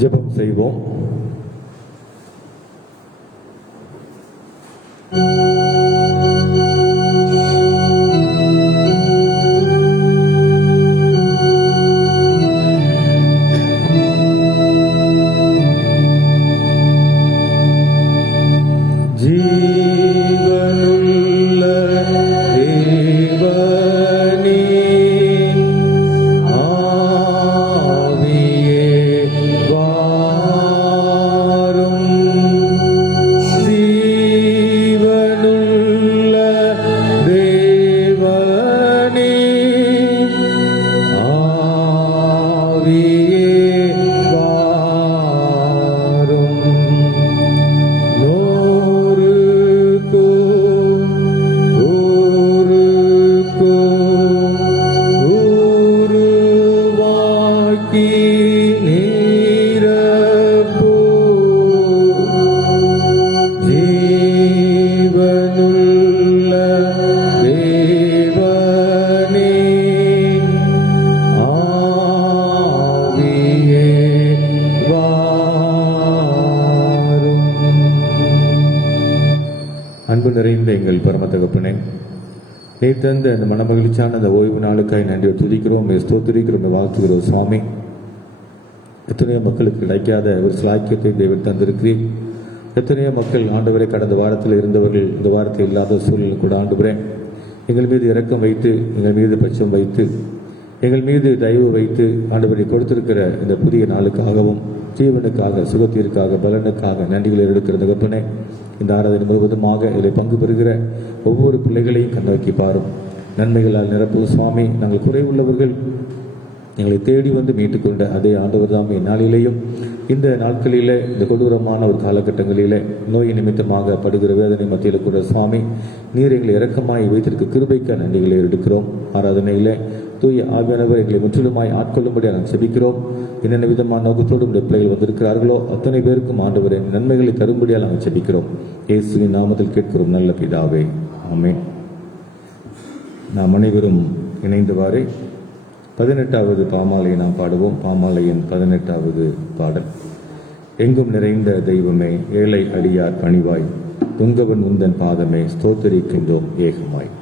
ஜெபம் செய்வோம். அன்பு நிறைந்த எங்கள் பரம தகப்பனே, நீ தந்த அந்த மனமகிழ்ச்சியான அந்த ஓய்வு நாளுக்காய் நன்றி துதிக்கிறோம், ஸ்தோத்திரிக்கிறோம், வாழ்த்துகிறோம். சுவாமி, எத்தனையோ மக்களுக்கு கிடைக்காத ஒரு சிலாக்கியத்தை தேவன் தந்திருக்கிறேன். எத்தனையோ மக்கள் ஆண்டவரை கடந்த வாரத்தில் இருந்தவர்கள் இந்த வாரத்தில் இல்லாத சூழலில் கூட ஆண்டவரே எங்கள் மீது இரக்கம் வைத்து, எங்கள் மீது பட்சம் வைத்து, எங்கள் மீது தயவு வைத்து ஆண்டவரை கொடுத்திருக்கிற இந்த புதிய நாளுக்காகவும் ஜீவனுக்காக, சுகத்திற்காக, பலனுக்காக நன்றிகளை எடுக்கிற தகப்பனே, இந்த ஆராதனை முழுவதுமாக இதில் பங்கு பெறுகிற ஒவ்வொரு பிள்ளைகளையும் கண்ணோக்கி பாரும். நன்மைகளால் நிரப்பு சுவாமி. நாங்கள் குறைவுள்ளவர்கள், எங்களை தேடி வந்து மீட்டுக்கொண்ட அதே ஆண்டவர் தாம் இந்நாளிலேயும் இந்த நாட்களிலே, இந்த கொடூரமான ஒரு காலகட்டங்களிலே நோய் நிமித்தமாக படுகிற வேதனை மத்தியில் கூட சுவாமி, நீர் எங்களை இரக்கமாய் வைத்திருக்க கிருபைக்க நன்றிகளை எடுக்கிறோம். ஆராதனையிலே தூய ஆவியானவர் எங்களை முற்றிலுமாய் ஆட்கொள்ளும்படியாக நாங்கள் செபிக்கிறோம். என்னென்ன விதமான நோக்கத்தோடு உடைய பிள்ளைகள் வந்திருக்கிறார்களோ அத்தனை பேருக்கும் ஆண்டவரே நன்மைகளை தரும்படியாக நாங்கள் செபிக்கிறோம். இயேசுவின் நாமத்தில் கேட்கிறோம் நல்ல பிதாவே, ஆமென். நாம் அனைவரும் இணைந்தவாறே 18வது பாமாலையை நாம் பாடுவோம். பாமாலையின் 18வது பாடல். எங்கும் நிறைந்த தெய்வமே, ஏழை அடியார் பணிவாய், துங்கவன் உந்தன் பாதமே, ஸ்தோத்திரிக்கின்றோம் ஏகமாய்.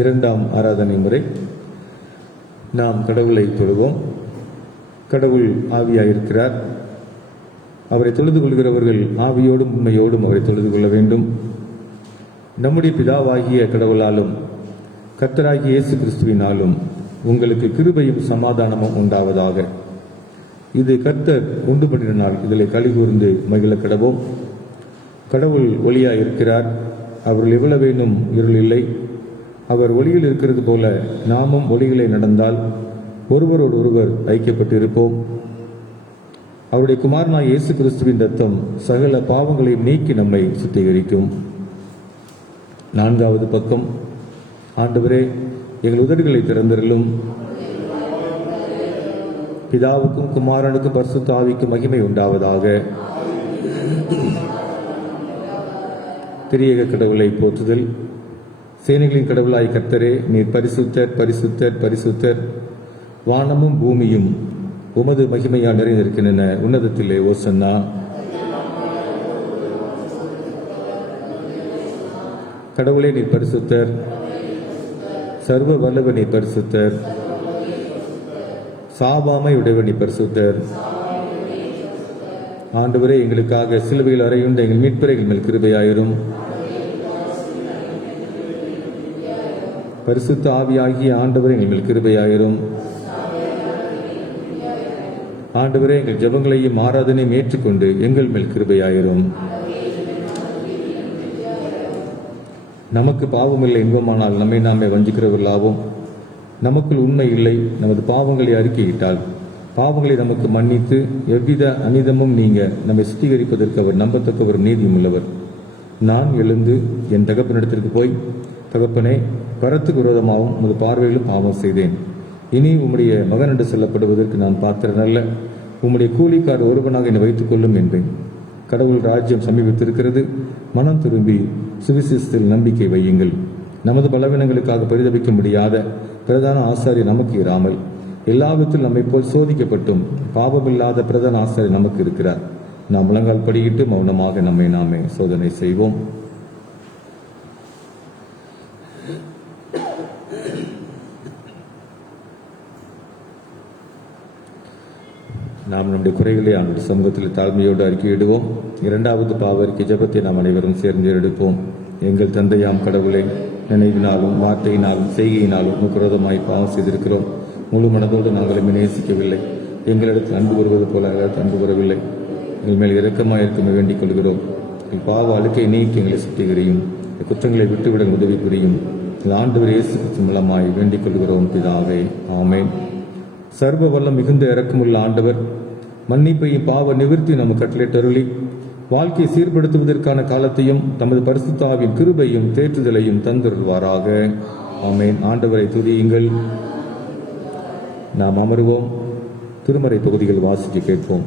இரண்டாம் ஆராதனை முறை. நாம் கடவுளை தொழுவோம். கடவுள் ஆவியாயிருக்கிறார். அவரை தொழுது கொள்கிறவர்கள் ஆவியோடும் உண்மையோடும் அவரை தொழுது கொள்ள வேண்டும். நம்முடைய பிதாவாகிய கடவுளாலும் கர்த்தராகிய இயேசு கிறிஸ்துவினாலும் உங்களுக்கு கிருபையும் சமாதானமும் உண்டாவதாக. இது கர்த்தர் உண்டு பண்ணின நாள், இதில் கலிகூர்ந்து மகிழ கடவோம். கடவுள் ஒளியாய் இருக்கிறார், அவர்கள் எவ்வளவேனும் இருள் இல்லை. அவர் ஒளியில் இருக்கிறது போல நாமும் ஒளிகளை நடந்தால் ஒருவரோடு ஒருவர் ஐக்கியப்பட்டு இருப்போம். அவருடைய குமாரனாய் இயேசு கிறிஸ்துவின் ரத்தம் சகல பாவங்களையும் நீக்கி நம்மை சுத்திகரிக்கும். 4வது பக்கம். ஆண்டவரே, எங்கள் உதடுகளை திறந்தருளும். பிதாவுக்கும் குமாரனுக்கும் பரிசுத்த ஆவிக்கும் மகிமை உண்டாவதாக. திரியேக கடவுளை போற்றுதல். சேனைகளின் கடவுளாய் கர்த்தரே, நீர் பரிசுத்தர் பரிசுத்தர் பரிசுத்தர். வானமும் பூமியும் உமது மகிமையால் நிறைந்திருக்கின்றன. உன்னதத்திலே ஓசன்னா. கடவுளே, நீர் பரிசுத்தர். சர்வ வல்லவர் நீர் பரிசுத்தர். சாவாமை உடையவர் நீர் பரிசுத்தர். ஆண்டவரே, எங்களுக்காக சிலுவையில் அறையுண்ட எங்கள் மீட்பரைகள் மேல் கிருபையாயிரும். பரிசுத்த ஆவியாகிய ஆண்டவரே, எங்கள் மேல் கிருபையாயிரும். ஆண்டவரே, எங்கள் ஜெபங்களையும் ஆராதனையும் ஏற்றுக்கொண்டு எங்கள் மேல் கிருபையாயிரும். நமக்கு பாவமில்லை என்போமானால் நம்மை நாமே வஞ்சிக்கிறவர்களாவோம். நமக்குள் உண்மை இல்லை. நமது பாவங்களை அறிக்கையிட்டால் பாவங்களை நமக்கு மன்னித்து எவ்வித அனிதமும் நீங்க நம்மை சுத்திகரிப்பதற்கு அவர் நம்பத்தக்கவர், நீதியும் உள்ளவர். நான் எழுந்து என் தகப்பனிடத்திற்கு போய், தகப்பனே, பரத்துக்கு விரோதமாகவும் உமது பார்வையிலும் பாவம் செய்தேன். இனி உம்முடைய மகன் என்று சொல்லப்படுவதற்கு நான் பாத்திரன் அல்ல. உம்முடைய கூலிக்கார் ஒருவனாக என்னை வைத்துக் கொள்ளும் என்பேன். கடவுள் ராஜ்யம் சமீபத்திருக்கிறது. மனம் திரும்பி சுவிசேஷத்தில் நம்பிக்கை வையுங்கள். நமது பலவீனங்களுக்காக பரிதபிக்க முடியாத பிரதான ஆசாரி நமக்கு இராமல், எல்லாவற்றிலும் நம்மை போல் சோதிக்கப்பட்டும் பாவமில்லாத பிரதான ஆசாரி நமக்கு இருக்கிறார். நாம் முழங்கால் படியிட்டு மௌனமாக நம்மை நாமே சோதனை செய்வோம். நாம் நம்முடைய குறைகளை ஆண்டு சமூகத்தில் தாழ்மையோடு அறிக்கையிடுவோம். 2வது பாவறிக்கை ஜெபத்தை நாம் அனைவரும் சேர்ந்து எடுப்போம். எங்கள் தந்தையாம் கடவுளை, நினைவினாலும் வார்த்தையினாலும் செய்கையினாலும் விரோதமாய் பாவம் செய்திருக்கிறோம். முழு மனதோடு நாங்கள் நேசிக்கவில்லை. எங்களிடத்தில் அன்பு கூறுவது போல அன்பு கூறவில்லை. எங்கள் மேல் இரக்கமாக இருக்க வேண்டிக் கொள்கிறோம். எங்கள் பாவ அழுக்கை நீக்கி எங்களை சுத்திகரியும். குற்றங்களை விட்டுவிட உதவி புரியும். ஆண்டவர் இயேசு கிறிஸ்து மூலமாய் வேண்டிக் கொள்கிறோம் பிதாவே, ஆமென். சர்வ வல்லம் மிகுந்த இரக்கமுள்ள ஆண்டவர் மன்னிப்பையும் பாவ நிவர்த்தி நமக்கு கட்டளையிட்டருளி வாழ்க்கையை சீர்படுத்துவதற்கான காலத்தையும் தமது பரிசுத்த ஆவியின் கிருபையும் தேற்றுதலையும் தந்தருள்வாராக, ஆமென். ஆண்டவரை துதியுங்கள். நாம் அமருவோம். திருமறை தொகுதிகள் வாசிக்க கேட்போம்.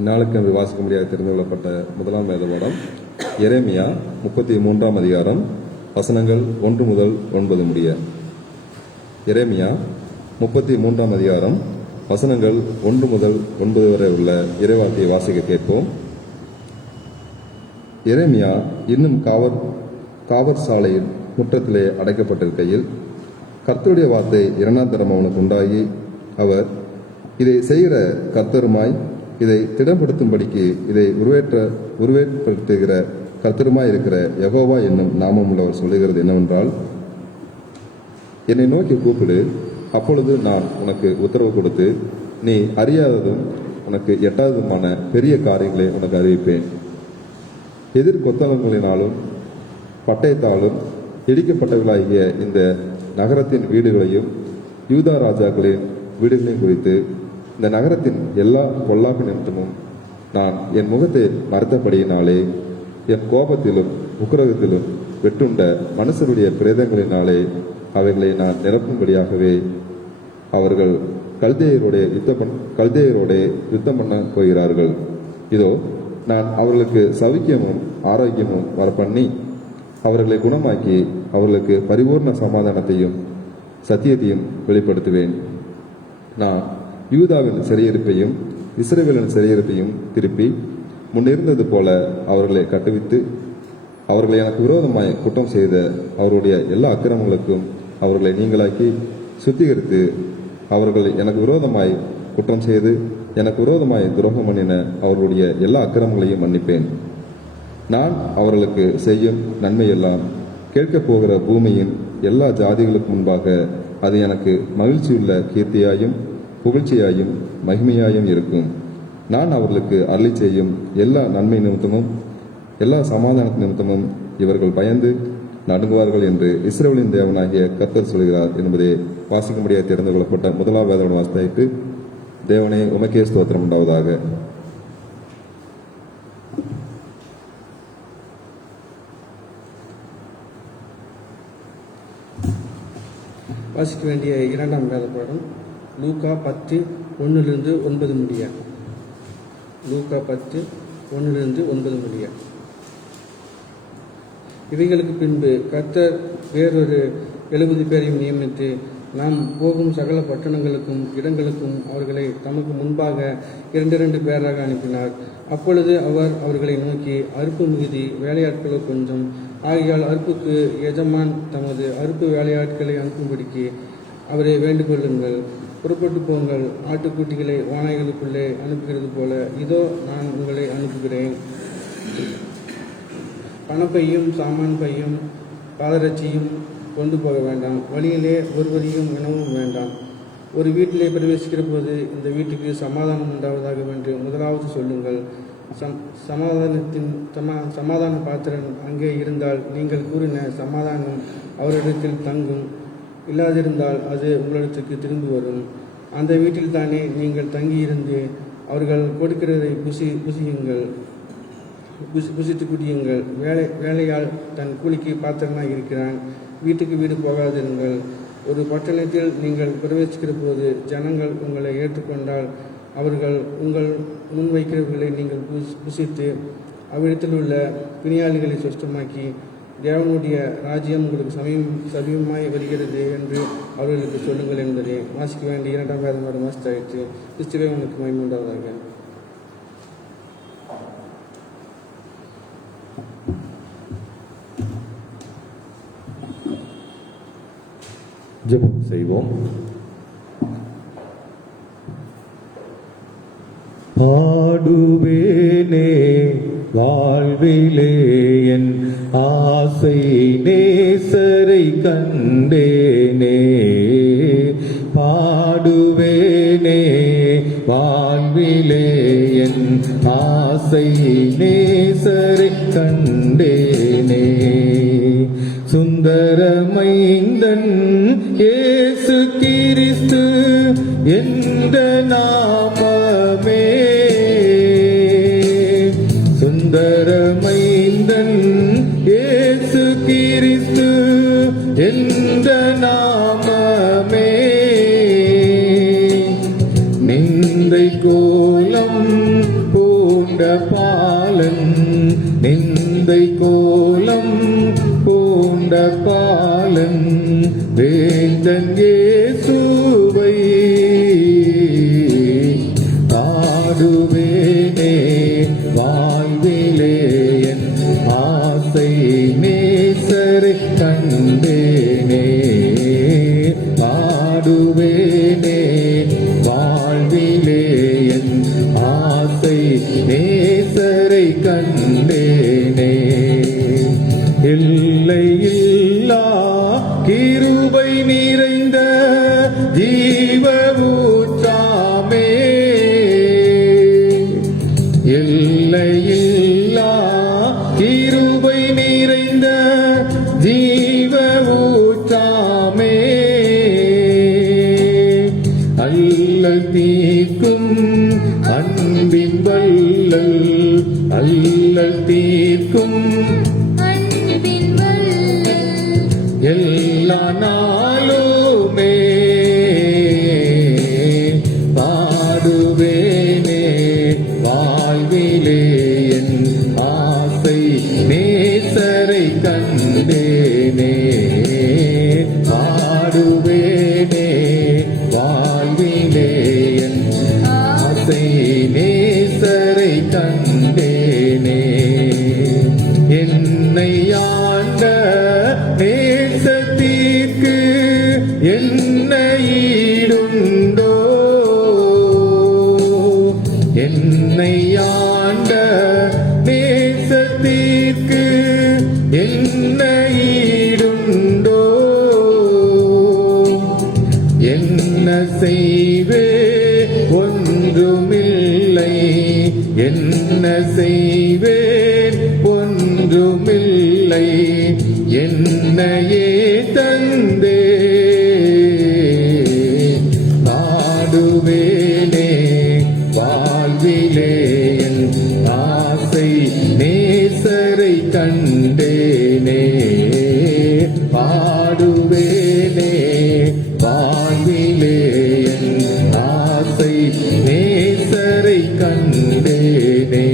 இந்நாளுக்கு என்று வாசிக்க முடியாது தெரிந்து கொள்ளப்பட்ட முதலாம் வேத பாடம் எரேமியா 33ஆம் அதிகாரம் வசனங்கள் 1 முதல் 9 முடிய. எரேமியா 33ஆம் அதிகாரம் வசனங்கள் 1 முதல் 9 வரை உள்ள இறைவார்த்தையை வாசிக்க கேட்போம். எரேமியா இன்னும் காவற் சாலையில் முற்றத்திலே அடைக்கப்பட்டிருக்கையில் கர்த்தருடைய வார்த்தை 2ஆம் தரம் அவனுக்கு உண்டாகி, அவர் இதை செய்கிற கர்த்தருமாய் இதை திடப்படுத்தும்படிக்கு இதை உருவேற்படுத்துகிற கர்த்தருமாய் இருக்கிற யெகோவா என்னும் நாமம் உள்ளவர் சொல்லுகிறது என்னவென்றால், என்னை நோக்கி கூப்பிடு, அப்பொழுது நான் உனக்கு உத்தரவு கொடுத்து நீ அறியாததும் உனக்கு எட்டாததுமான பெரிய காரியங்களை உனக்கு அறிவிப்பேன். எதிர்கொத்தளங்களினாலும் பட்டயத்தாலும் இடிக்கப்பட்டவர்களாகிய இந்த நகரத்தின் வீடுகளையும் யூதா ராஜாக்களின் வீடுகளையும் குறித்து இந்த நகரத்தின் எல்லா பொல்லாப்பு நிமித்தமும் நான் என் முகத்தை மறைத்தபடியினாலே என் கோபத்திலும் உக்கிரகத்திலும் வெட்டுண்ட மனுஷருடைய பிரேதங்களினாலே அவைகளை நான் நிரப்பும்படியாகவே அவர்கள் கல்தேயரோட யுத்தம் பண்ண போகிறார்கள். இதோ நான் அவர்களுக்கு சவிக்கியமும் ஆரோக்கியமும் வரப்பண்ணி அவர்களை குணமாக்கி அவர்களுக்கு பரிபூர்ண சமாதானத்தையும் சத்தியத்தையும் வெளிப்படுத்துவேன். நான் யூதாவின் சிறையிருப்பையும் இஸ்ரவேலின் சிறையிருப்பையும் திருப்பி முன்னிருந்தது போல அவர்களை கட்டுவித்து அவர்களை எனக்கு விரோதமாய் குற்றம் செய்த அவருடைய எல்லா அக்கிரமங்களுக்கும் அவர்களை நீங்களாக்கி சுத்திகரித்து, அவர்கள் எனக்கு விரோதமாய் குற்றம் செய்து எனக்கு விரோதமாய் துரோகம் பண்ணின அவர்களுடைய எல்லா அக்கிரமங்களையும் மன்னிப்பேன். நான் அவர்களுக்கு செய்யும் நன்மையெல்லாம் கேட்கப் போகிற பூமியின் எல்லா ஜாதிகளுக்கு முன்பாக அது எனக்கு மகிழ்ச்சியுள்ள கீர்த்தியாயும் புகழ்ச்சியாயும் மகிமையாயும் இருக்கும். நான் அவர்களுக்கு அருளி செய்யும் எல்லா நன்மை நிமித்தமும் எல்லா சமாதான நிமித்தமும் இவர்கள் பயந்து நடுங்குவார்கள் என்று இஸ்ரவேலின் தேவனாகிய கர்த்தர் சொல்கிறார் என்பதை வாசிக்கும்படியாக தெரிந்து கொள்ளப்பட்ட முதலாம் வேத வாசித்து, தேவனே உமக்கே ஸ்தோத்திரம் உண்டாவதாக. வாசிக்க வேண்டிய இரண்டாம் வேத பாடம் லூக்கா 10:1-9 முடிய. லூக்கா 10:1-9 முடிய. இவைகளுக்கு பின்பு கர்த்தர் வேறொரு 70 பேரையும் நியமித்து நாம் போகும் சகல பட்டணங்களுக்கும் இடங்களுக்கும் அவர்களை தமக்கு முன்பாக 2 பேராக அனுப்பினார். அப்பொழுது அவர் அவர்களை நோக்கி, அறுப்பு மிகுதி, வேலையாட்களோ கொஞ்சம். ஆகையால் அறுப்புக்கு எஜமான் தமது அறுப்பு வேலையாட்களை அனுப்பும்படிக்கு அவரை வேண்டுகொள்ளுங்கள். புறப்பட்டு போங்கள். ஆட்டுக்குட்டிகளை வானாய்களுக்குள்ளே அனுப்புகிறது போல இதோ நான் உங்களை அனுப்புகிறேன். பணப்பையும் சாமான் பையும் பாதரட்சியும் கொண்டு போக வேண்டாம். வழியிலே ஒருவரையும் உணவும் வேண்டாம். ஒரு வீட்டிலே பிரவேசிக்கிற போது இந்த வீட்டுக்கு சமாதானம் உண்டாவதாக என்று முதலாவது சொல்லுங்கள். சமாதான பாத்திரன் அங்கே இருந்தால் நீங்கள் கூறின சமாதானம் அவரிடத்தில் தங்கும். இல்லாதிருந்தால் அது உங்களிடத்துக்கு திரும்பி வரும். அந்த வீட்டில் தானே நீங்கள் தங்கியிருந்து அவர்கள் கொடுக்கிறதை புசித்து குடியுங்கள். வேலையால் தன் கூலிக்கு பாத்திரனாக இருக்கிறான். வீட்டுக்கு வீடு போகாதிருங்கள். ஒரு பட்டணத்தில் நீங்கள் பிரவேசிக்கிற போது ஜனங்கள் உங்களை ஏற்றுக்கொண்டால் அவர்கள் உங்கள் முன்வைக்கிறவர்களை நீங்கள் புசித்து அவ்விடத்தில் உள்ள பிணியாளிகளை சுத்தமாக்கி, தேவனுடைய ராஜ்யம் உங்களுக்கு சமீபமாய் வருகிறது என்று அவர்களுக்கு சொல்லுங்கள் என்பதே. வாசிக்க வேண்டிய இரண்டாம் வேதம் வாசித்தாயிற்று. கிறிஸ்துவே உனக்கு மகிமை உண்டாவதாக. ஜெபம் செய்வோம். பாடுவேனே வாழ்விலே என் ஆசை நேசரை கண்டேனே. பாடுவேனே வாழ்விலே என் ஆசை நேசரை கண்டேனே. சுந்தரமைந்தன் இயேசு கிறிஸ்து என்ற நாமமே. சுந்தரமைந்தன் இயேசு கிறிஸ்து என்ற நாமமே. நிந்தை கோலம் பூண்ட பாலன், நிந்தை கோலம் பூண்ட பாலன் வேந்தன் இயேசுவை பாடுவேனே வாழ்விலே என் ஆசை நேசரை கண்டேனே. பாடுவேனே வாழ்விலே என் ஆசை நேசரை கண்டேனே. எல்லையில்லா கிருபை நிறைந்த ஜீவ ஊற்றாமே. எல்லையில்லா கிருபை நிறைந்த ஜீவ ஊற்றாமே. அல்லல் தீர்க்கும் அன்பின் வல்லல், அல்லல் தீர்க்கும் எல்லா நாளுமே. பாடுவேனே வாழ்விலே என் ஆசை நேசரை கண்டேனே. பாடுவேனே வாழ்விலே என் ஆசை நேசரை கண்டேனே. என்னை உன்னையே தந்தே பாடுவேனே வாழ்விலே என் ஆசை நேசரை கண்டேனே பாடுவேனே வாழ்விலே என் ஆசை நேசரை கண்டேனே.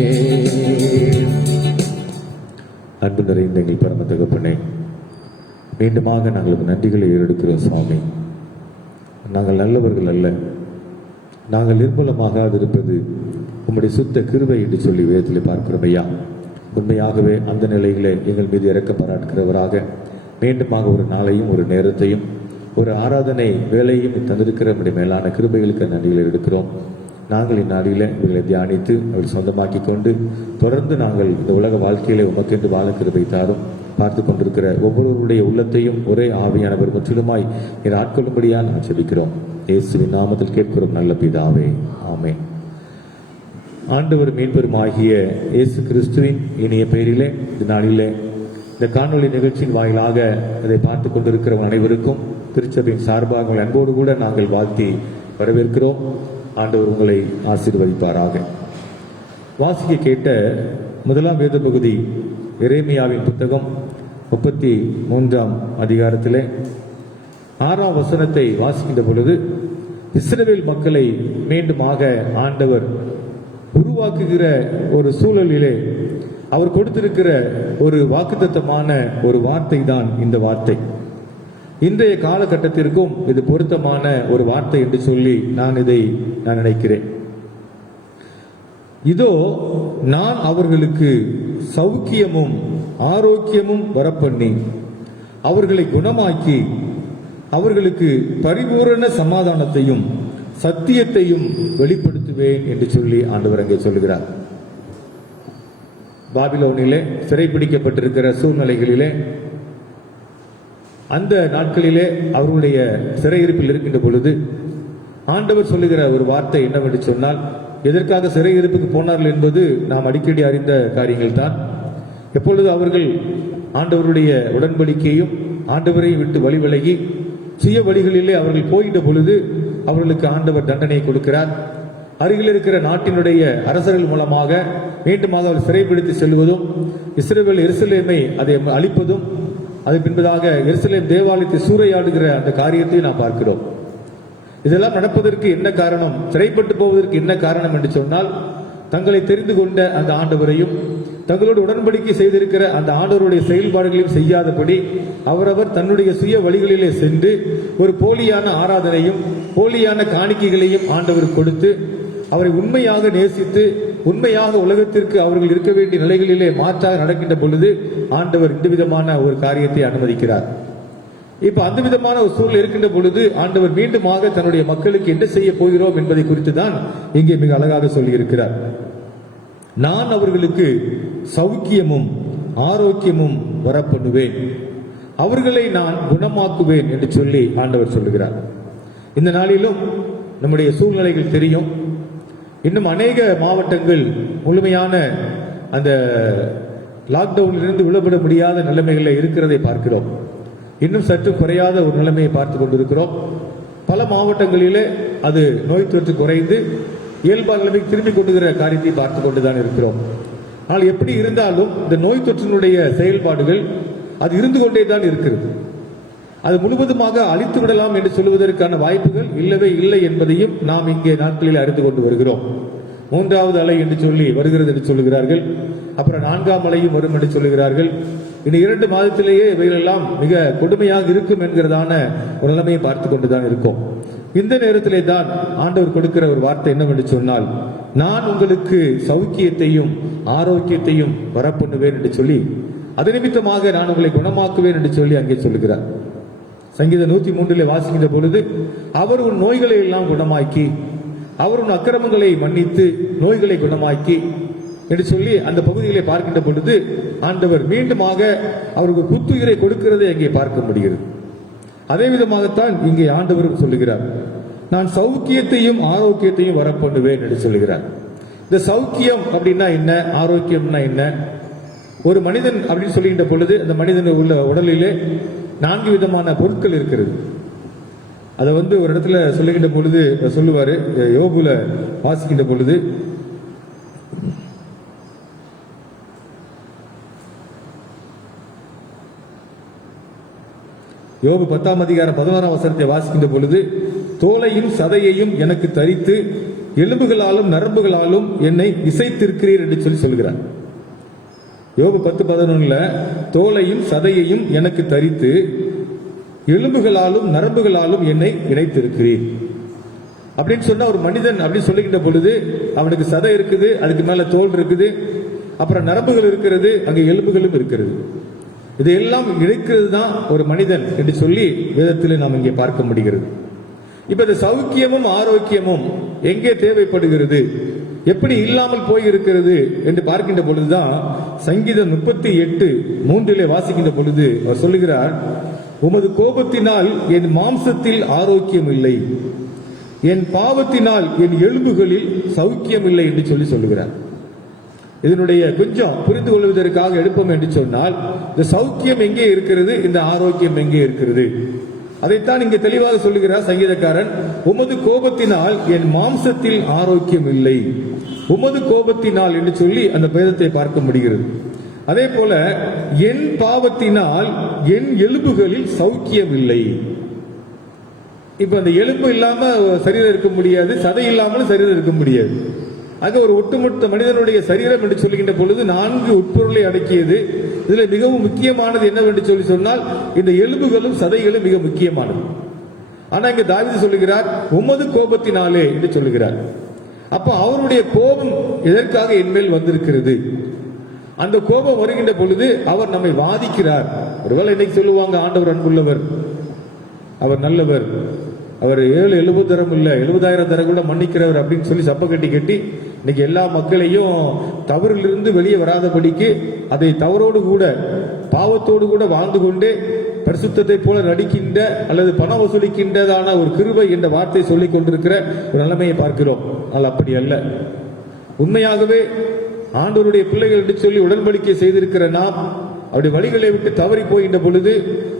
அன்பு நிறைந்த எங்கள் பரம தகப்பனே, மீண்டுமாக நாங்கள் நன்றிகளை ஏறெடுக்கிறோம் சுவாமி. நாங்கள் நல்லவர்கள் அல்ல, நாங்கள் நிர்மூலமாகாதிருப்பது உம்முடைய சுத்த கிருபை என்று சொல்லி வேதத்தில் பார்க்கிறோம் ஐயா. உண்மையாகவே அந்த நிலையிலே எங்கள் மீது இறக்க பாராட்டுகிறவராக மீண்டுமாக ஒரு நாளையும் ஒரு நேரத்தையும் ஒரு ஆராதனை வேலையும் தந்திருக்கிற நம்முடைய மேலான கிருபைகளுக்கு நன்றிகளை எடுக்கிறோம். நாங்கள் இந்நாளில் இவர்களை தியானித்து அவர்கள் சொந்தமாக்கி கொண்டு தொடர்ந்து நாங்கள் இந்த உலக வாழ்க்கையிலே உமக்கென்று வாழ கிருபை தாரும். பார்த்து கொண்டிருக்கிற ஒவ்வொருவருடைய உள்ளத்தையும் ஒரே ஆவியானவர் முற்றிலுமாய் என் ஆட்கொள்ளும்படியா நான் ஜெபிக்கிறோம். இயேசுவின் நாமத்தில் கேட்கிறோம் நல்ல பிதாவே, ஆமென். ஆண்டவர் மீன்பெரும் ஆகிய இயேசு கிறிஸ்துவின் இனிய பெயரிலே இந்த நாளிலே இந்த காணொலி நிகழ்ச்சியின் வாயிலாக அதை பார்த்து கொண்டிருக்கிற அனைவருக்கும் திருச்சபையின் சார்பாக உங்கள் அன்போடு கூட நாங்கள் வாழ்த்தி வரவேற்கிறோம். ஆண்டவர் உங்களை ஆசீர்வதிப்பாராக. வாசிக்க கேட்ட முதலாம் வேத பகுதி எரேமியாவின் புத்தகம் 33ஆம் அதிகாரத்திலே 6ஆம் வசனத்தை வாசிக்கின்ற பொழுது இஸ்ரவேல் மக்களை மீண்டுமாக ஆண்டவர் உருவாக்குகிற ஒரு சூழலிலே அவர் கொடுத்திருக்கிற ஒரு வாக்குத்தத்தமான ஒரு வார்த்தை தான் இந்த வார்த்தை. இன்றைய காலகட்டத்திற்கும் இது பொருத்தமான ஒரு வார்த்தை என்று சொல்லி நான் நினைக்கிறேன். இதோ நான் அவர்களுக்கு சௌக்கியமும் ஆரோக்கியமும் வரப்பண்ணி அவர்களை குணமாக்கி அவர்களுக்கு பரிபூரண சமாதானத்தையும் சத்தியத்தையும் வெளிப்படுத்துவேன் என்று சொல்லி ஆண்டவர் அங்கே சொல்லுகிறார். பாபிலோனிலே சிறைப்பிடிக்கப்பட்டிருக்கிற சூழ்நிலைகளிலே அந்த நாட்களிலே அவர்களுடைய சிறையிருப்பில் இருக்கின்ற பொழுது ஆண்டவர் சொல்லுகிற ஒரு வார்த்தை என்னவென்று சொன்னால், எதற்காக சிறையிருப்புக்கு போனார்கள் என்பது நாம் அடிக்கடி அறிந்த காரியங்கள் தான். எப்பொழுது அவர்கள் ஆண்டவருடைய உடன்படிக்கையும் ஆண்டவரையும் விட்டு வழி விலகி சுய வழிகளிலே அவர்கள் போயிட்ட பொழுது அவர்களுக்கு ஆண்டவர் தண்டனை கொடுக்கிறார். அருகில் இருக்கிற நாட்டினுடைய அரசர்கள் மூலமாக மீண்டுமாக அவர் சிறைப்பிடித்து செல்வதும் இஸ்ரவேல் எருசலேமை அதை அழிப்பதும் அது பின்பதாக எருசலேம் தேவாலயத்தை சூறையாடுகிற அந்த காரியத்தை நாம் பார்க்கிறோம். இதெல்லாம் நடப்பதற்கு என்ன காரணம், சிறைப்பட்டு போவதற்கு என்ன காரணம் என்று சொன்னால், தங்களை தெரிந்து கொண்ட அந்த ஆண்டவரையும் தங்களோடு உடன்படிக்கை செய்திருக்கிற அந்த ஆண்டவருடைய செயல்பாடுகளையும் செய்யாதபடி அவரவர் தன்னுடைய சுய வழிகளிலே சென்று ஒரு போலியான ஆராதனையும் போலியான காணிக்கைகளையும் ஆண்டவர் கொடுத்து அவரை உண்மையாக நேசித்து உண்மையாக உலகத்திற்கு அவர்கள் இருக்க வேண்டிய நிலைகளிலே மாற்றாக நடக்கின்ற பொழுது ஆண்டவர் இந்த விதமான ஒரு காரியத்தை அனுமதிக்கிறார். இப்ப அந்த விதமான ஒரு சூழல் இருக்கின்ற பொழுது ஆண்டவர் மீண்டுமாக தன்னுடைய மக்களுக்கு என்ன செய்ய போகிறோம் என்பதை குறித்து தான் இங்கே மிக அழகாக சொல்லியிருக்கிறார். நான் அவர்களுக்கு சௌக்கியமும் ஆரோக்கியமும் வரப்பண்ணுவேன், அவர்களை நான் குணமாக்குவேன் என்று சொல்லி ஆண்டவர் சொல்லுகிறார். இந்த நாளிலும் நம்முடைய சூழ்நிலைகள் தெரியும். இன்னும் அநேக மாவட்டங்கள் முழுமையான அந்த லாக்டவுனிலிருந்து விடுபட முடியாத நிலைமைகளில் இருக்கிறதை பார்க்கிறோம். இன்னும் சற்று குறையாத ஒரு நிலைமையை பார்த்து கொண்டிருக்கிறோம். பல மாவட்டங்களிலே அது நோய் தொற்று குறைந்து இயல்பான நிலைமைக்கு திரும்பி கொண்டுகிற காரியத்தை பார்த்து கொண்டுதான் இருக்கிறோம். ஆனால் எப்படி இருந்தாலும் இந்த நோய் தொற்றினுடைய செயல்பாடுகள் அது இருந்து கொண்டே தான் இருக்கிறது. அது முழுவதுமாக அழித்து விடலாம் என்று சொல்வதற்கான வாய்ப்புகள் இல்லவே இல்லை என்பதையும் நாம் இங்கே நாட்களில் அறிந்து கொண்டு வருகிறோம். 3வது அலை என்று சொல்லி வருகிறது என்று சொல்லுகிறார்கள். அப்புறம் 4ஆம் அலையும் வரும் என்று சொல்லுகிறார்கள். இனி 2 மாதத்திலேயே இவைகளெல்லாம் மிக கொடுமையாக இருக்கும் என்கிறதான ஒரு நிலைமையை பார்த்து கொண்டுதான் இருக்கும். இந்த நேரத்திலே தான் ஆண்டவர் கொடுக்கிற ஒரு வார்த்தை என்னவென்று சொன்னால், நான் உங்களுக்கு சௌக்கியத்தையும் ஆரோக்கியத்தையும் வரப்பண்ணுவேன் என்று சொல்லி அது நிமித்தமாக நான் உங்களை குணமாக்குவேன் என்று சொல்லி அங்கே சொல்லுகிறார். சங்கீதம் 103 வாசிக்கின்ற பொழுது, அவர் உன் நோய்களை எல்லாம் குணமாக்கி அவர் உன் அக்கிரமங்களை மன்னித்து நோய்களை குணமாக்கி என்று சொல்லி அந்த பகுதிகளை பார்க்கின்ற பொழுது ஆண்டவர் மீண்டுமாக அவருக்கு புத்துயிரை கொடுக்கிறதை அங்கே பார்க்க முடிகிறது. அதே விதமாகத்தான் இங்கே ஆண்டவர் சொல்லுகிறார், நான் சௌக்கியத்தையும் ஆரோக்கியத்தையும் வரப்பண்ணுவேன் என்று சொல்லுகிறார். இந்த சௌக்கியம் அப்படின்னா என்ன, ஆரோக்கியம்னா என்ன? ஒரு மனிதன் அப்படின்னு சொல்லுகின்ற பொழுது அந்த மனிதன் உள்ள உடலிலே 4 விதமான பொருட்கள் இருக்கிறது. அதை ஒரு இடத்துல சொல்லுகின்ற பொழுது சொல்லுவாரு, யோபுல வாசிக்கின்ற பொழுது, யோபு 10ஆம் அதிகாரம் 11ஆம் வசனத்தை வாசிக்கின்ற பொழுது, தோலையும் சதையையும் எனக்கு தரித்து எலும்புகளாலும் நரம்புகளாலும் என்னை இசைத்திருக்கிறீர் என்று சொல்கிறார். யோபு 10:11 தோலையும் சதையையும் எனக்கு தரித்து எலும்புகளாலும் நரம்புகளாலும் என்னை இணைத்திருக்கிறீர் அப்படின்னு சொன்னா, ஒரு மனிதன் அப்படின்னு சொல்லுகின்ற பொழுது அவனுக்கு சதை இருக்குது, அதுக்கு மேல தோல் இருக்குது, அப்புறம் நரம்புகள் இருக்கிறது, அங்கே எலும்புகளும் இருக்கிறது. இதையெல்லாம் இணைக்கிறது தான் ஒரு மனிதன் என்று சொல்லி வேதத்தில் நாம் இங்கே பார்க்க முடிகிறது. இப்ப இந்த சௌக்கியமும் ஆரோக்கியமும் எங்கே தேவைப்படுகிறது, எப்படி இல்லாமல் போயிருக்கிறது என்று பார்க்கின்ற பொழுதுதான் சங்கீதம் 38:3 வாசிக்கின்ற பொழுது அவர் சொல்லுகிறார், உமது கோபத்தினால் என் மாம்சத்தில் ஆரோக்கியம் இல்லை, என் பாவத்தினால் என் எலும்புகளில் சௌக்கியம் இல்லை என்று சொல்லுகிறார். இதனுடைய கொஞ்சம் புரிந்து கொள்வதற்காக எடுப்போம் என்று சொன்னால், இந்த சௌக்கியம் எங்கே இருக்கிறது, இந்த ஆரோக்கியம் எங்கே இருக்கிறது, அதைத்தான் இங்கே தெளிவாக சொல்லுகிறார் சங்கீதக்காரன். உமது கோபத்தினால் என் மாம்சத்தில் ஆரோக்கியம் இல்லை, உமது கோபத்தினால் என்று சொல்லி அந்த பேதத்தை பார்க்க முடிகிறது. அதே போல என் பாவத்தினால் என் எலும்புகளில் சௌக்கியம் இல்லை. இப்ப அந்த எலும்பு இல்லாம சரீரம் இருக்க முடியாது, சதை இல்லாமலும் சரீரம் இருக்க முடியாது. ஆக ஒரு ஒட்டுமொத்த மனிதனுடைய சரீரம் என்று சொல்லுகின்ற பொழுது 4 உட்பொருளை அடக்கியது. இதுல மிகவும் முக்கியமானது என்னவென்று சொன்னால், இந்த எலும்புகளும் சதைகளும் மிக முக்கியமானது. ஆனா இங்க தாவீது சொல்லுகிறார், உமது கோபத்தினாலே என்று சொல்லுகிறார். அப்ப அவருடைய கோபம் எதற்காக என்மேல் வந்திருக்கிறது? அந்த கோபம் வருகின்ற பொழுது அவர் நம்மை வாதிக்கிறார். ஒருவேளை இன்னைக்கு சொல்லுவாங்க, ஆண்டவர் அன்புள்ளவர், அவர் நல்லவர், அவர் 7 தரம் இல்ல 70,000 தரம் கூட மன்னிக்கிறவர் அப்படின்னு சொல்லி சப்ப கட்டி இன்னைக்கு எல்லா மக்களையும் தவறிலிருந்து வெளியே வராதபடிக்கு அதை தவறோடு கூட பாவத்தோடு கூட வாழ்ந்து கொண்டே பரிசுத்தத்தை போல நடிக்கின்ற அல்லது பணம் வசூலிக்கின்றதான ஒரு கிருபை என்ற வார்த்தை சொல்லிக் கொண்டிருக்கிற ஒரு நிலைமையை பார்க்கிறோம். ஆனால் அப்படி அல்ல. உண்மையாகவே ஆண்டவருடைய பிள்ளைகள் என்று சொல்லி உடன்படிக்கை செய்திருக்கிற நாம் அவருடைய வழிகளை விட்டு தவறி போகின்ற பொழுது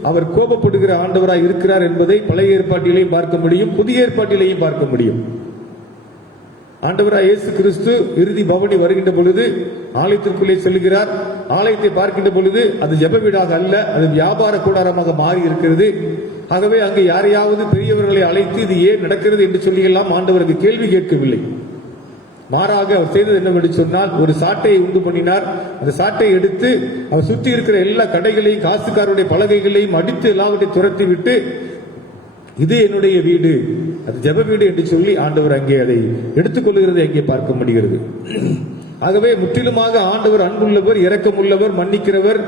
அவர் கோபப்படுகிற ஆண்டவராய் இருக்கிறார் என்பதை பழைய ஏற்பாட்டிலேயும் பார்க்க முடியும், புதிய ஏற்பாட்டிலேயும் பார்க்க முடியும். ஆண்டவராய் இயேசு கிறிஸ்து இறுதி பவனி வருகின்ற பொழுது ஆலயத்திற்குள்ளே செல்கிறார். ஆலயத்தை பார்க்கின்ற பொழுது அது ஜெப வீடாக அல்ல, அது வியாபார கூடாரமாக மாறி இருக்கிறது. ஆகவே அங்கு யாரையாவது பெரியவர்களை அழைத்து இது ஏன் நடக்கிறது என்று சொல்லியெல்லாம் ஆண்டவருக்கு கேள்வி கேட்கவில்லை. மாறாக அவர் செய்தது என்னவென்று சொன்னால், ஒரு சாட்டையை உண்டு பண்ணினார். அந்த சாட்டையை எடுத்து அவர் சுற்றி இருக்கிற எல்லா கடைகளையும் காசுக்காரருடைய பலகைகளையும் அடித்து எல்லாவற்றையும் துரத்தி விட்டு, இது என்னுடைய வீடு, அது ஜெப வீடு என்று சொல்லி ஆண்டவர் அங்கே அதை எடுத்துக்கொள்கிறதை அங்கே பார்க்க முடிகிறது. ஆகவே முற்றிலுமாக ஆண்டவர் அன்புள்ளவர், இரக்கமுள்ளவர், மன்னிக்கிறவர்,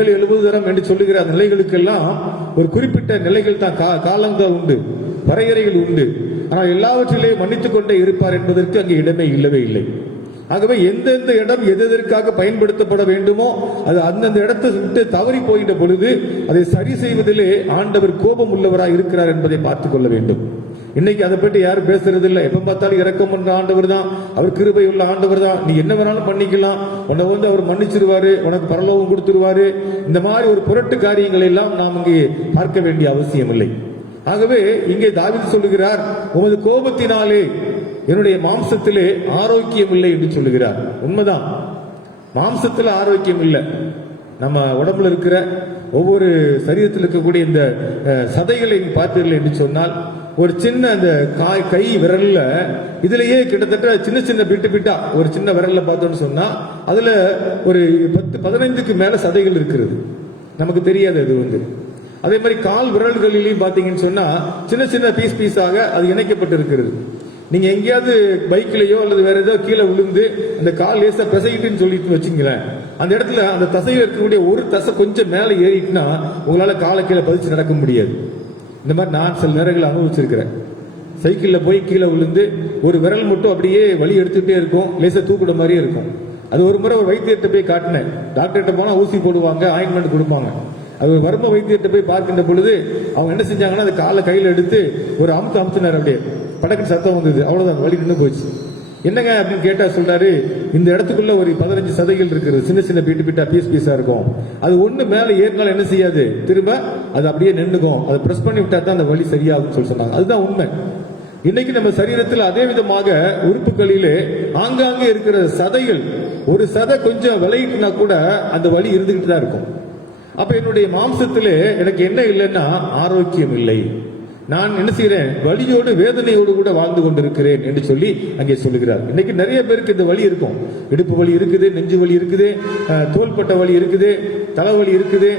7 தரம் என்று சொல்லுகிற அந்த நிலைகளுக்கெல்லாம் ஒரு குறிப்பிட்ட நிலைகள் தான், காலங்கள் உண்டு, வரையறைகள் உண்டு. ஆனால் எல்லாவற்றிலேயும் மன்னித்துக் கொண்டே இருப்பார் என்பதற்கு அங்கே இடமே இல்லவே இல்லை. ஆகவே எந்தெந்த இடம் எதற்காக பயன்படுத்தப்பட வேண்டுமோ அது அந்தந்த இடத்தை விட்டு தவறி போகின்ற பொழுது அதை சரி செய்வதிலே ஆண்டவர் கோபம் உள்ளவராக இருக்கிறார் என்பதை பார்த்துக் கொள்ள வேண்டும். இன்னைக்கு அதை பற்றி யாரும் பேசுறது இல்லை. எப்ப பார்த்தாலும் இரக்கம் பண்ற ஆண்டவர் தான், அவர் கிருபை உள்ள ஆண்டவர் தான், நீ என்ன வேணாலும் பண்ணிக்கலாம், உன்னை அவர் மன்னிச்சிருவாரு, உனக்கு பரலோகம் கொடுத்துருவாரு. இந்த மாதிரி ஒரு புரட்டு காரியங்களை எல்லாம் நாம் இங்கே பார்க்க வேண்டிய அவசியம் இல்லை. ஆகவே இங்கே தாவீது சொல்லுகிறார், உமது கோபத்தினாலே என்னுடைய மாம்சத்திலே ஆரோக்கியம் இல்லை என்று சொல்லுகிறார். உண்மைதான், மாம்சத்தில் ஆரோக்கியம் இல்லை. நம்ம உடம்புல இருக்கிற ஒவ்வொரு சரீரத்தில் இருக்கக்கூடிய இந்த சதைகளை பார்த்தீர்கள் என்று சொன்னால், ஒரு சின்ன அந்த கை விரல்ல இதுலயே கிட்டத்தட்ட சின்ன சின்ன பிட்டா ஒரு சின்ன விரல்ல பார்த்தோம்னு சொன்னா அதுல ஒரு 10-15க்கு மேல சதைகள் இருக்கிறது. நமக்கு தெரியாது அது. அதே மாதிரி கால் விரல்களிலையும் பாத்தீங்கன்னு சொன்னா சின்ன சின்ன பீஸாக அது இணைக்கப்பட்டு இருக்கிறது. நீங்க எங்கேயாவது பைக்லயோ அல்லது வேற ஏதோ கீழே விழுந்து அந்த கால் லேசா பிசைட்டுன்னு சொல்லிட்டு வச்சுங்களேன், அந்த இடத்துல அந்த தசையில் இருக்கக்கூடிய ஒரு தசை கொஞ்சம் மேல ஏறிட்டுனா உங்களால காலை கீழே பதிச்சு நடக்க முடியாது. இந்த மாதிரி நான் சில நேரங்களை அனுபவிச்சிருக்கிறேன். சைக்கிள்ல போய் கீழே விழுந்து ஒரு விரல் மட்டும் அப்படியே வலி எடுத்துட்டே இருக்கும், லேசா தூக்குற மாதிரியே இருக்கும். அது ஒரு முறை ஒரு வைத்தியத்தை போய் காட்டினேன். டாக்டர்கிட்ட போனா ஊசி போடுவாங்க, ஆயின்மெண்ட் கொடுப்பாங்க. அது ஒரு மர்ம வைத்தியத்தை போய் பார்க்கின்ற பொழுது அவங்க என்ன செஞ்சாங்கன்னா, அந்த காலை கையில எடுத்து ஒரு அமுத்தினார், அப்படியே படக்கு சத்தம் வந்தது, அவ்வளவுதான், வலி நின்று போச்சு. என்னங்க அப்படின்னு கேட்டா சொல்றாரு, இந்த இடத்துக்குள்ள ஒரு 15 சதைகள் இருக்குது, சின்ன சின்ன பீட்டா பீஸா இருக்கும். அது ஒண்ணு மேல ஏறினாலும் என்ன செய்யாது, திரும்ப அது அப்படியே நின்னுக்கும். அதை பிரஸ் பண்ணி விட்டா தான் அந்த வலி சரியாகும் சொல்லி சொன்னாங்க. அதுதான் உண்மை. இன்னைக்கு நம்ம சரீரத்தில் அதே விதமாக உறுப்புகளிலே ஆங்காங்கே இருக்கிற சதைகள், ஒரு சதை கொஞ்சம் விலகிட்டுனா கூட அந்த வலி இருந்துகிட்டு தான் இருக்கும். அப்ப என்னுடைய மாம்சத்திலே எனக்கு என்ன இல்லைன்னா ஆரோக்கியம் இல்லை. நான் என்ன செய்யறேன், வலியோடு வேதனையோடு கூட வாழ்ந்து கொண்டிருக்கிறேன் என்று சொல்லி அங்கே சொல்லுகிறார். இன்னைக்கு நிறைய பேருக்கு இந்த வலி இருக்கும். இடுப்பு வலி இருக்குது, நெஞ்சு வலி இருக்குது, தோள்பட்ட வலி இருக்குது, தலைவலி இருக்குது.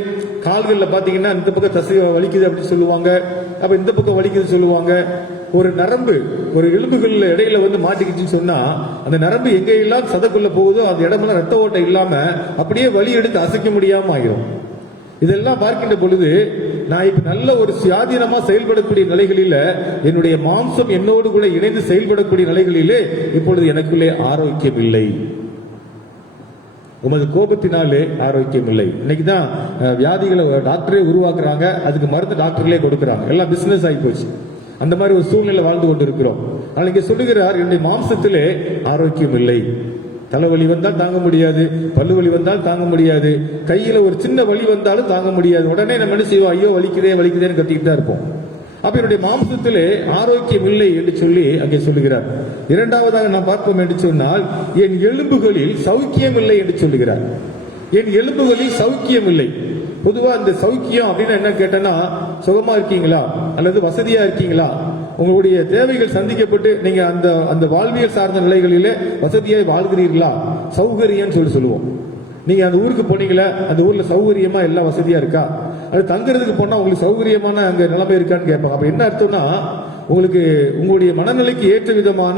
கால்களில் பாத்தீங்கன்னா இந்த பக்கம் தசை வலிக்குது அப்படின்னு சொல்லுவாங்க, அப்ப இந்த பக்கம் வலிக்குது சொல்லுவாங்க. ஒரு நரம்பு ஒரு எலும்புகள் இடையில வந்து மாட்டிக்கிச்சுன்னு சொன்னா அந்த நரம்பு எங்கெல்லாம் சதைக்குள்ள போகுதோ அந்த இடமெல்லாம் ரத்த ஓட்டம் இல்லாம அப்படியே வலி எடுத்து அசைக்க முடியாம ஆகிரும். இதெல்லாம் பார்க்கின்ற பொழுது நான் இப்ப நல்ல ஒரு சுயாதீனமா செயல்படக்கூடிய நிலைகளில, என்னுடைய மாம்சம் என்னோடு கூட இணைந்து செயல்படக்கூடிய நிலைகளிலே இப்பொழுது எனக்குள்ளே ஆரோக்கியம் இல்லை. உமது கோபத்தினாலே ஆரோக்கியம் இல்லை. இன்னைக்குதான் வியாதிகளை டாக்டரே உருவாக்குறாங்க, அதுக்கு மருந்து டாக்டர்களே கொடுக்கறாங்க. எல்லாம் பிசினஸ் ஆகி போச்சு. அந்த மாதிரி ஒரு சூழ்நிலை வாழ்ந்து கொண்டிருக்கிறோம். அன்னைக்கு சொல்லுகிறார், என்னுடைய மாம்சத்திலே ஆரோக்கியம் இல்லை. தலைவலி வந்தால் தாங்க முடியாது, பல்லு வலி வந்தால் தாங்க முடியாது, கையில ஒரு சின்ன வலி வந்தாலும் தாங்க முடியாது. உடனே நம்ம என்ன செய்வோம், ஐயோ வலிக்குதே வலிக்குதேன்னு கத்திக்கிட்டு தான் இருப்போம். அப்ப என்னுடைய மாம்சத்திலே ஆரோக்கியம் இல்லை என்று சொல்லி அங்கே சொல்லுகிறார். இரண்டாவதாக நாம் பார்ப்போம் என்று சொன்னால், என் எலும்புகளில் சௌக்கியம் இல்லை என்று சொல்லுகிறார். என் எலும்புகளில் சௌக்கியம் இல்லை. பொதுவா இந்த சௌக்கியம் அப்படின்னு என்ன கேட்டனா, சுகமா இருக்கீங்களா அல்லது வசதியா இருக்கீங்களா, உங்களுடைய தேவைகள் சந்திக்கப்பட்டு நீங்க அந்த அந்த வாழ்வியல் சார்ந்த நிலைகளிலே வசதியாய் வாழ்கிறீர்களா, சௌகரியம் சொல்லுவோம். நீங்க அந்த ஊருக்கு போனீங்களா, அந்த ஊர்ல சௌகரியமா எல்லாம் வசதியா இருக்கா, அது தங்குறதுக்கு போனா உங்களுக்கு சௌகரியமான அங்க நிலைமை இருக்கான்னு கேட்பாங்க. அப்ப என்ன அர்த்தம்னா, உங்களுக்கு உங்களுடைய மனநிலைக்கு ஏற்ற விதமான